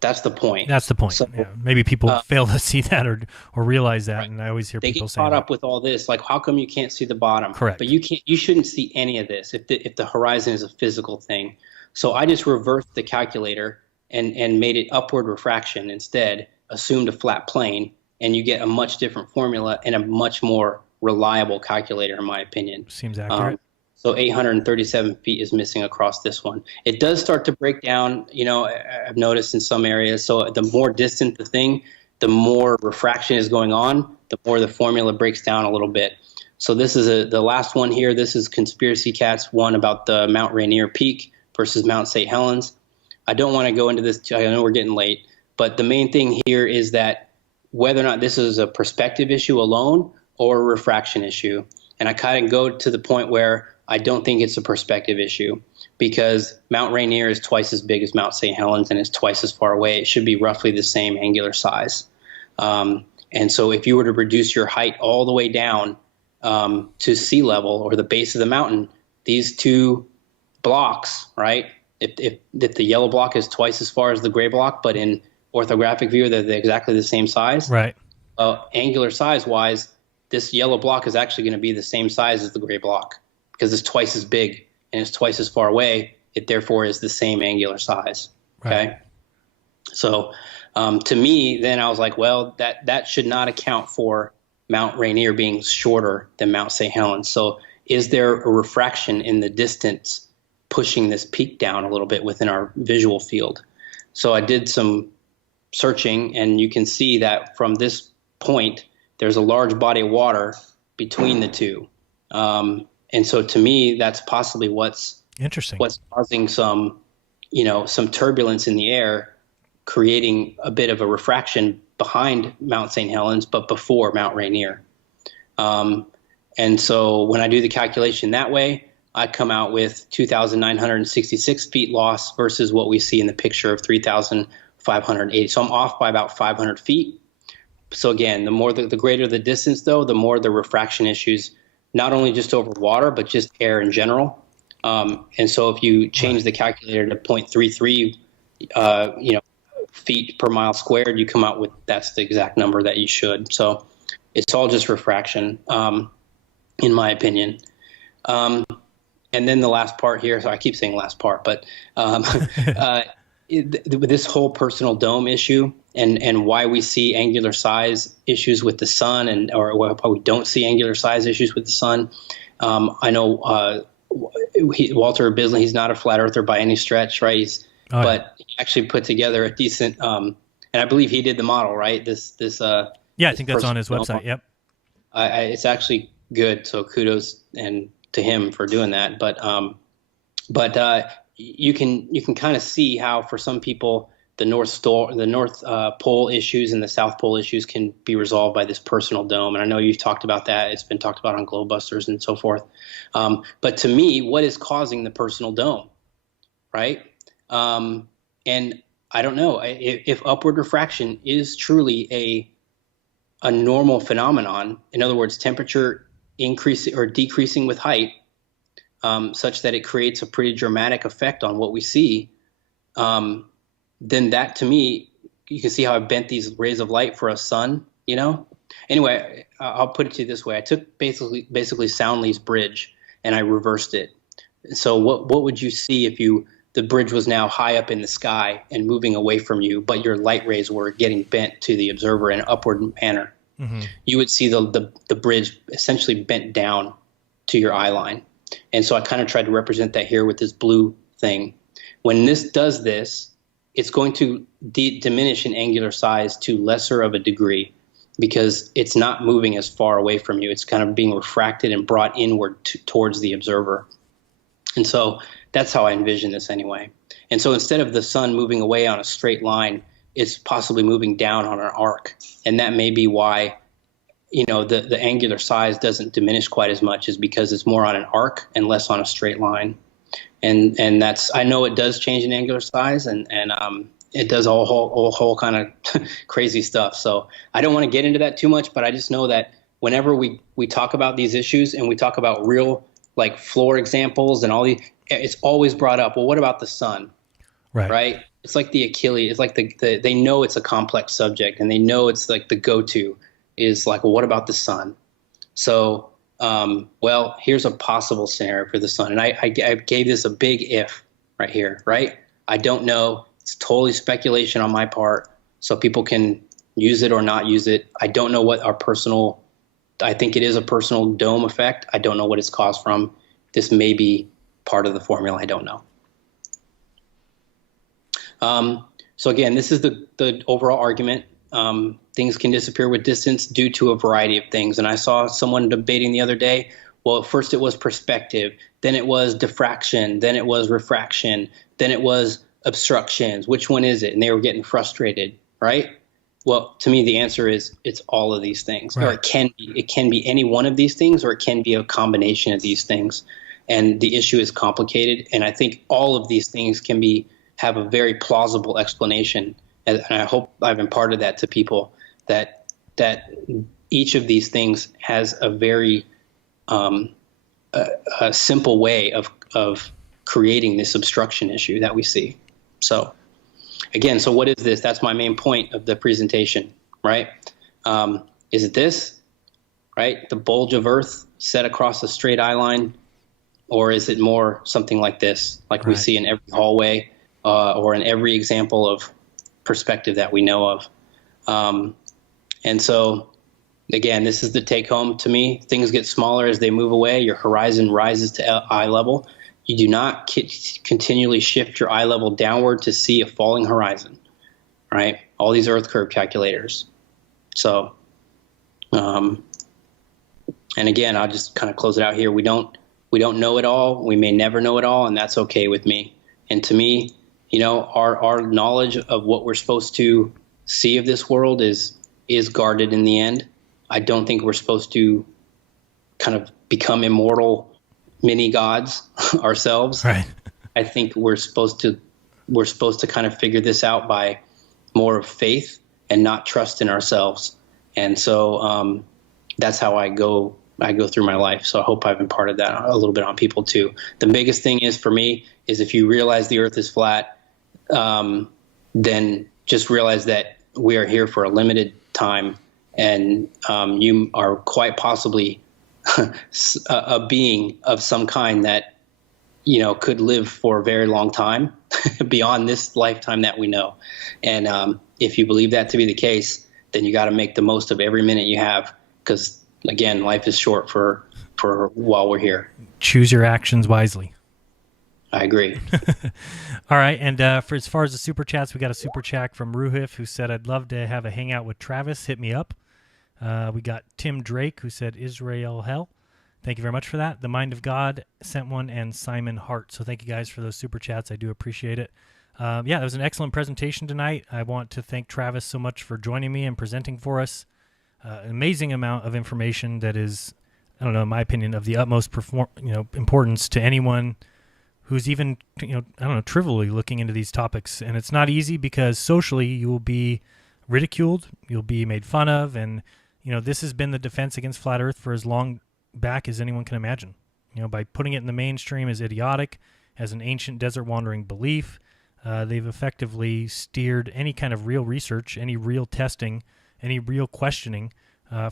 That's the point. That's the point. So, yeah. Maybe people fail to see that or realize that, right. And I always hear people say they get caught up with all this, like, how come you can't see the bottom? Correct. But you shouldn't see any of this if the horizon is a physical thing. So I just reversed the calculator and made it upward refraction instead, assumed a flat plane, and you get a much different formula and a much more reliable calculator, in my opinion. Seems accurate. So 837 feet is missing across this one. It does start to break down, I've noticed in some areas. So the more distant the thing, the more refraction is going on, the more the formula breaks down a little bit. So this is the last one here. This is Conspiracy Cats one about the Mount Rainier Peak versus Mount St. Helens. I don't want to go into this. I know we're getting late, but the main thing here is that whether or not this is a perspective issue alone or a refraction issue. And I kind of go to the point where I don't think it's a perspective issue, because Mount Rainier is twice as big as Mount St. Helens and is twice as far away. It should be roughly the same angular size. And so if you were to reduce your height all the way down to sea level or the base of the mountain, these two blocks, right? If the yellow block is twice as far as the gray block, but in orthographic view, they're exactly the same size. Right. Angular size wise, this yellow block is actually going to be the same size as the gray block because it's twice as big and it's twice as far away. It therefore is the same angular size. Okay. Right. So to me, then I was like, well, that should not account for Mount Rainier being shorter than Mount St. Helens. So is there a refraction in the distance pushing this peak down a little bit within our visual field? So I did some searching, and you can see that from this point, there's a large body of water between the two. And so to me, that's possibly what's causing some turbulence in the air, creating a bit of a refraction behind Mount St. Helens, but before Mount Rainier. And so when I do the calculation that way, I come out with 2,966 feet loss versus what we see in the picture of 3,580. So I'm off by about 500 feet. So again, the greater the distance, though, the more the refraction issues, not only just over water, but just air in general. And so if you change the calculator to 0.33, feet per mile squared, you come out with that's the exact number that you should. So it's all just refraction, in my opinion. And then the last part here, so I keep saying last part, but this whole personal dome issue and why we see angular size issues with the sun or why we don't see angular size issues with the sun. I know Walter Bisley, he's not a flat earther by any stretch, right? But he actually put together a decent, and I believe he did the model, right? I think that's on his website. Yep. It's actually good. So kudos to him for doing that. But you can kind of see how for some people the North Pole issues and the South Pole issues can be resolved by this personal dome. And I know you've talked about that. It's been talked about on Globebusters and so forth. But to me, what is causing the personal dome, right? And I don't know if upward refraction is truly a normal phenomenon. In other words, temperature increasing or decreasing with height, such that it creates a pretty dramatic effect on what we see. Then that, to me, you can see how I bent these rays of light for a sun, Anyway, I'll put it to you this way. I took basically Soundly's bridge and I reversed it. So what would you see if the bridge was now high up in the sky and moving away from you, but your light rays were getting bent to the observer in an upward manner? Mm-hmm. You would see the bridge essentially bent down to your eye line. And so I kind of tried to represent that here with this blue thing. When this does this, it's going to diminish in angular size to lesser of a degree because it's not moving as far away from you. It's kind of being refracted and brought inward towards the observer. And so that's how I envision this anyway. And so instead of the sun moving away on a straight line, it's possibly moving down on an arc. And that may be why, the angular size doesn't diminish quite as much, is because it's more on an arc and less on a straight line. And that's, I know it does change in angular size and it does all whole kind of crazy stuff. So I don't want to get into that too much, but I just know that whenever we talk about these issues and we talk about real like floor examples and all these, it's always brought up. Well, what about the sun? Right. It's like the Achilles. It's like they know it's a complex subject and they know it's like the go-to is like, well, what about the sun? So, well, here's a possible scenario for the sun. And I gave this a big if right here, right? I don't know. It's totally speculation on my part. So people can use it or not use it. I don't know what I think it is a personal dome effect. I don't know what it's caused from. This may be part of the formula. I don't know. So again, this is the overall argument. Things can disappear with distance due to a variety of things. And I saw someone debating the other day, well, first it was perspective, then it was diffraction, then it was refraction, then it was obstructions. Which one is it? And they were getting frustrated, right? Well, to me, the answer is it's all of these things, Right. or it can be any one of these things, or it can be a combination of these things. And the issue is complicated. And I think all of these things have a very plausible explanation. And I hope I've imparted that to people, that each of these things has a very a simple way of creating this obstruction issue that we see. So again, so what is this? That's my main point of the presentation, right? Is it this, right? The bulge of Earth set across a straight eye line? Or is it more something like this, like we see in every hallway or in every example of perspective that we know of? And so, again, this is the take home to me. Things get smaller as they move away. Your horizon rises to eye level. You do not continually shift your eye level downward to see a falling horizon, right? All these Earth curve calculators. So, and again, I'll just kind of close it out here. We don't know it all. We may never know it all, and that's okay with me. And to me, our knowledge of what we're supposed to see of this world is guarded in the end. I don't think we're supposed to kind of become immortal mini gods ourselves. Right. I think we're supposed to kind of figure this out by more of faith and not trust in ourselves. And so that's how I go through my life. So I hope I've imparted that a little bit on people too. The biggest thing is for me is if you realize the Earth is flat, then just realize that we are here for a limited time, and you are quite possibly a being of some kind that could live for a very long time beyond this lifetime that we know. And if you believe that to be the case, then you got to make the most of every minute you have, because again, life is short for while we're here. Choose your actions wisely. I agree. All right, and for as far as the super chats, we got a super chat from Ruhif, who said, "I'd love to have a hangout with Travis. Hit me up." We got Tim Drake, who said, "Israel hell." Thank you very much for that. The Mind of God sent one, and Simon Hart. So thank you guys for those super chats. I do appreciate it. Yeah, that was an excellent presentation tonight. I want to thank Travis so much for joining me and presenting for us. An amazing amount of information that is, I don't know, in my opinion, of the utmost importance to anyone who's even, trivially looking into these topics. And it's not easy because socially you will be ridiculed, you'll be made fun of, and, this has been the defense against flat Earth for as long back as anyone can imagine. By putting it in the mainstream as idiotic, as an ancient desert wandering belief, they've effectively steered any kind of real research, any real testing, any real questioning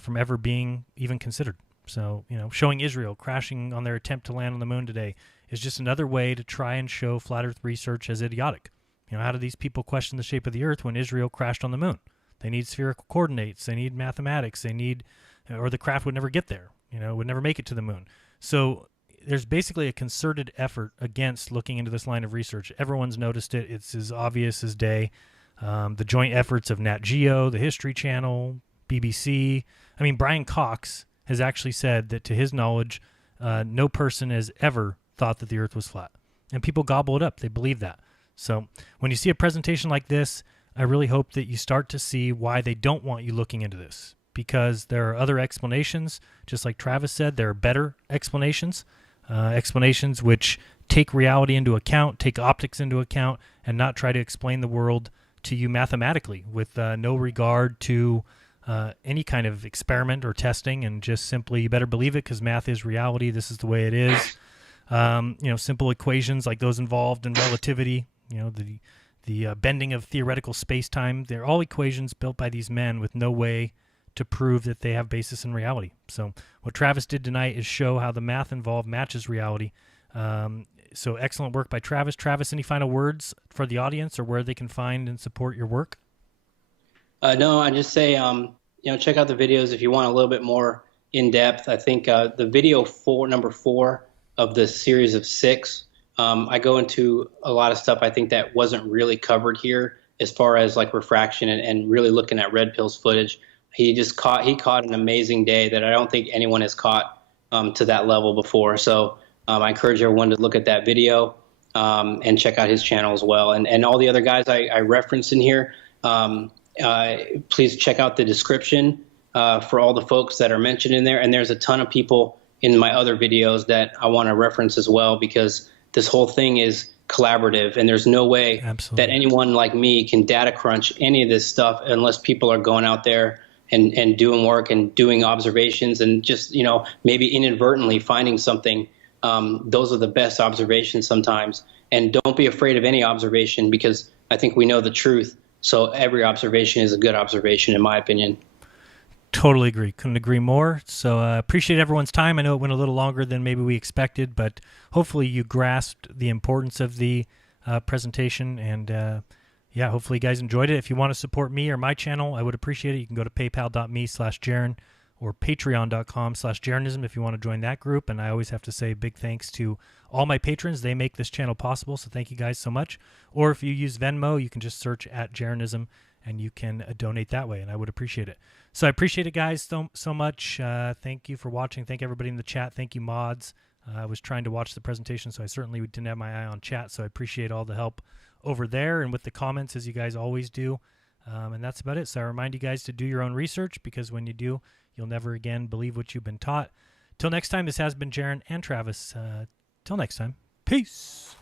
from ever being even considered. So, showing Israel crashing on their attempt to land on the moon today is just another way to try and show flat Earth research as idiotic. How do these people question the shape of the Earth when Israel crashed on the moon? They need spherical coordinates. They need mathematics. Or the craft would never get there. Would never make it to the moon. So there's basically a concerted effort against looking into this line of research. Everyone's noticed it. It's as obvious as day. The joint efforts of Nat Geo, the History Channel, BBC. Brian Cox has actually said that, to his knowledge, no person has ever thought that the Earth was flat. And people gobble it up. They believe that. So when you see a presentation like this, I really hope that you start to see why they don't want you looking into this. Because there are other explanations. Just like Travis said, there are better explanations. Explanations which take reality into account, take optics into account, and not try to explain the world to you mathematically with no regard to any kind of experiment or testing, and just simply, you better believe it because math is reality. This is the way it is. Simple equations like those involved in relativity, the bending of theoretical space-time, they're all equations built by these men with no way to prove that they have basis in reality. So what Travis did tonight is show how the math involved matches reality. So excellent work by Travis. Travis, any final words for the audience or where they can find and support your work? No, I just say, check out the videos if you want a little bit more in depth. I think the video number 4 of the series of 6, I go into a lot of stuff I think that wasn't really covered here as far as like refraction and really looking at Red Pill's footage. He caught an amazing day that I don't think anyone has caught to that level before. So I encourage everyone to look at that video and check out his channel as well. And all the other guys I referenced in here, please check out the description for all the folks that are mentioned in there. And there's a ton of people in my other videos that I want to reference as well, because this whole thing is collaborative, and there's no way Absolutely. that anyone like me can data crunch any of this stuff unless people are going out there and doing work and doing observations and just, maybe inadvertently finding something. Those are the best observations sometimes. And don't be afraid of any observation, because I think we know the truth. So every observation is a good observation, in my opinion. Totally agree. Couldn't agree more. So appreciate everyone's time. I know it went a little longer than maybe we expected, but hopefully you grasped the importance of the presentation. And hopefully you guys enjoyed it. If you want to support me or my channel, I would appreciate it. You can go to paypal.me/Jaran or patreon.com/Jeranism if you want to join that group. And I always have to say big thanks to all my patrons. They make this channel possible. So thank you guys so much. Or if you use Venmo, you can just search @Jeranism and you can donate that way. And I would appreciate it. So I appreciate it, guys, so much. Thank you for watching. Thank everybody in the chat. Thank you, mods. I was trying to watch the presentation, so I certainly didn't have my eye on chat. So I appreciate all the help over there and with the comments, as you guys always do. And that's about it. So I remind you guys to do your own research, because when you do, you'll never again believe what you've been taught. Till next time, this has been Jaran and Travis. Till next time, peace.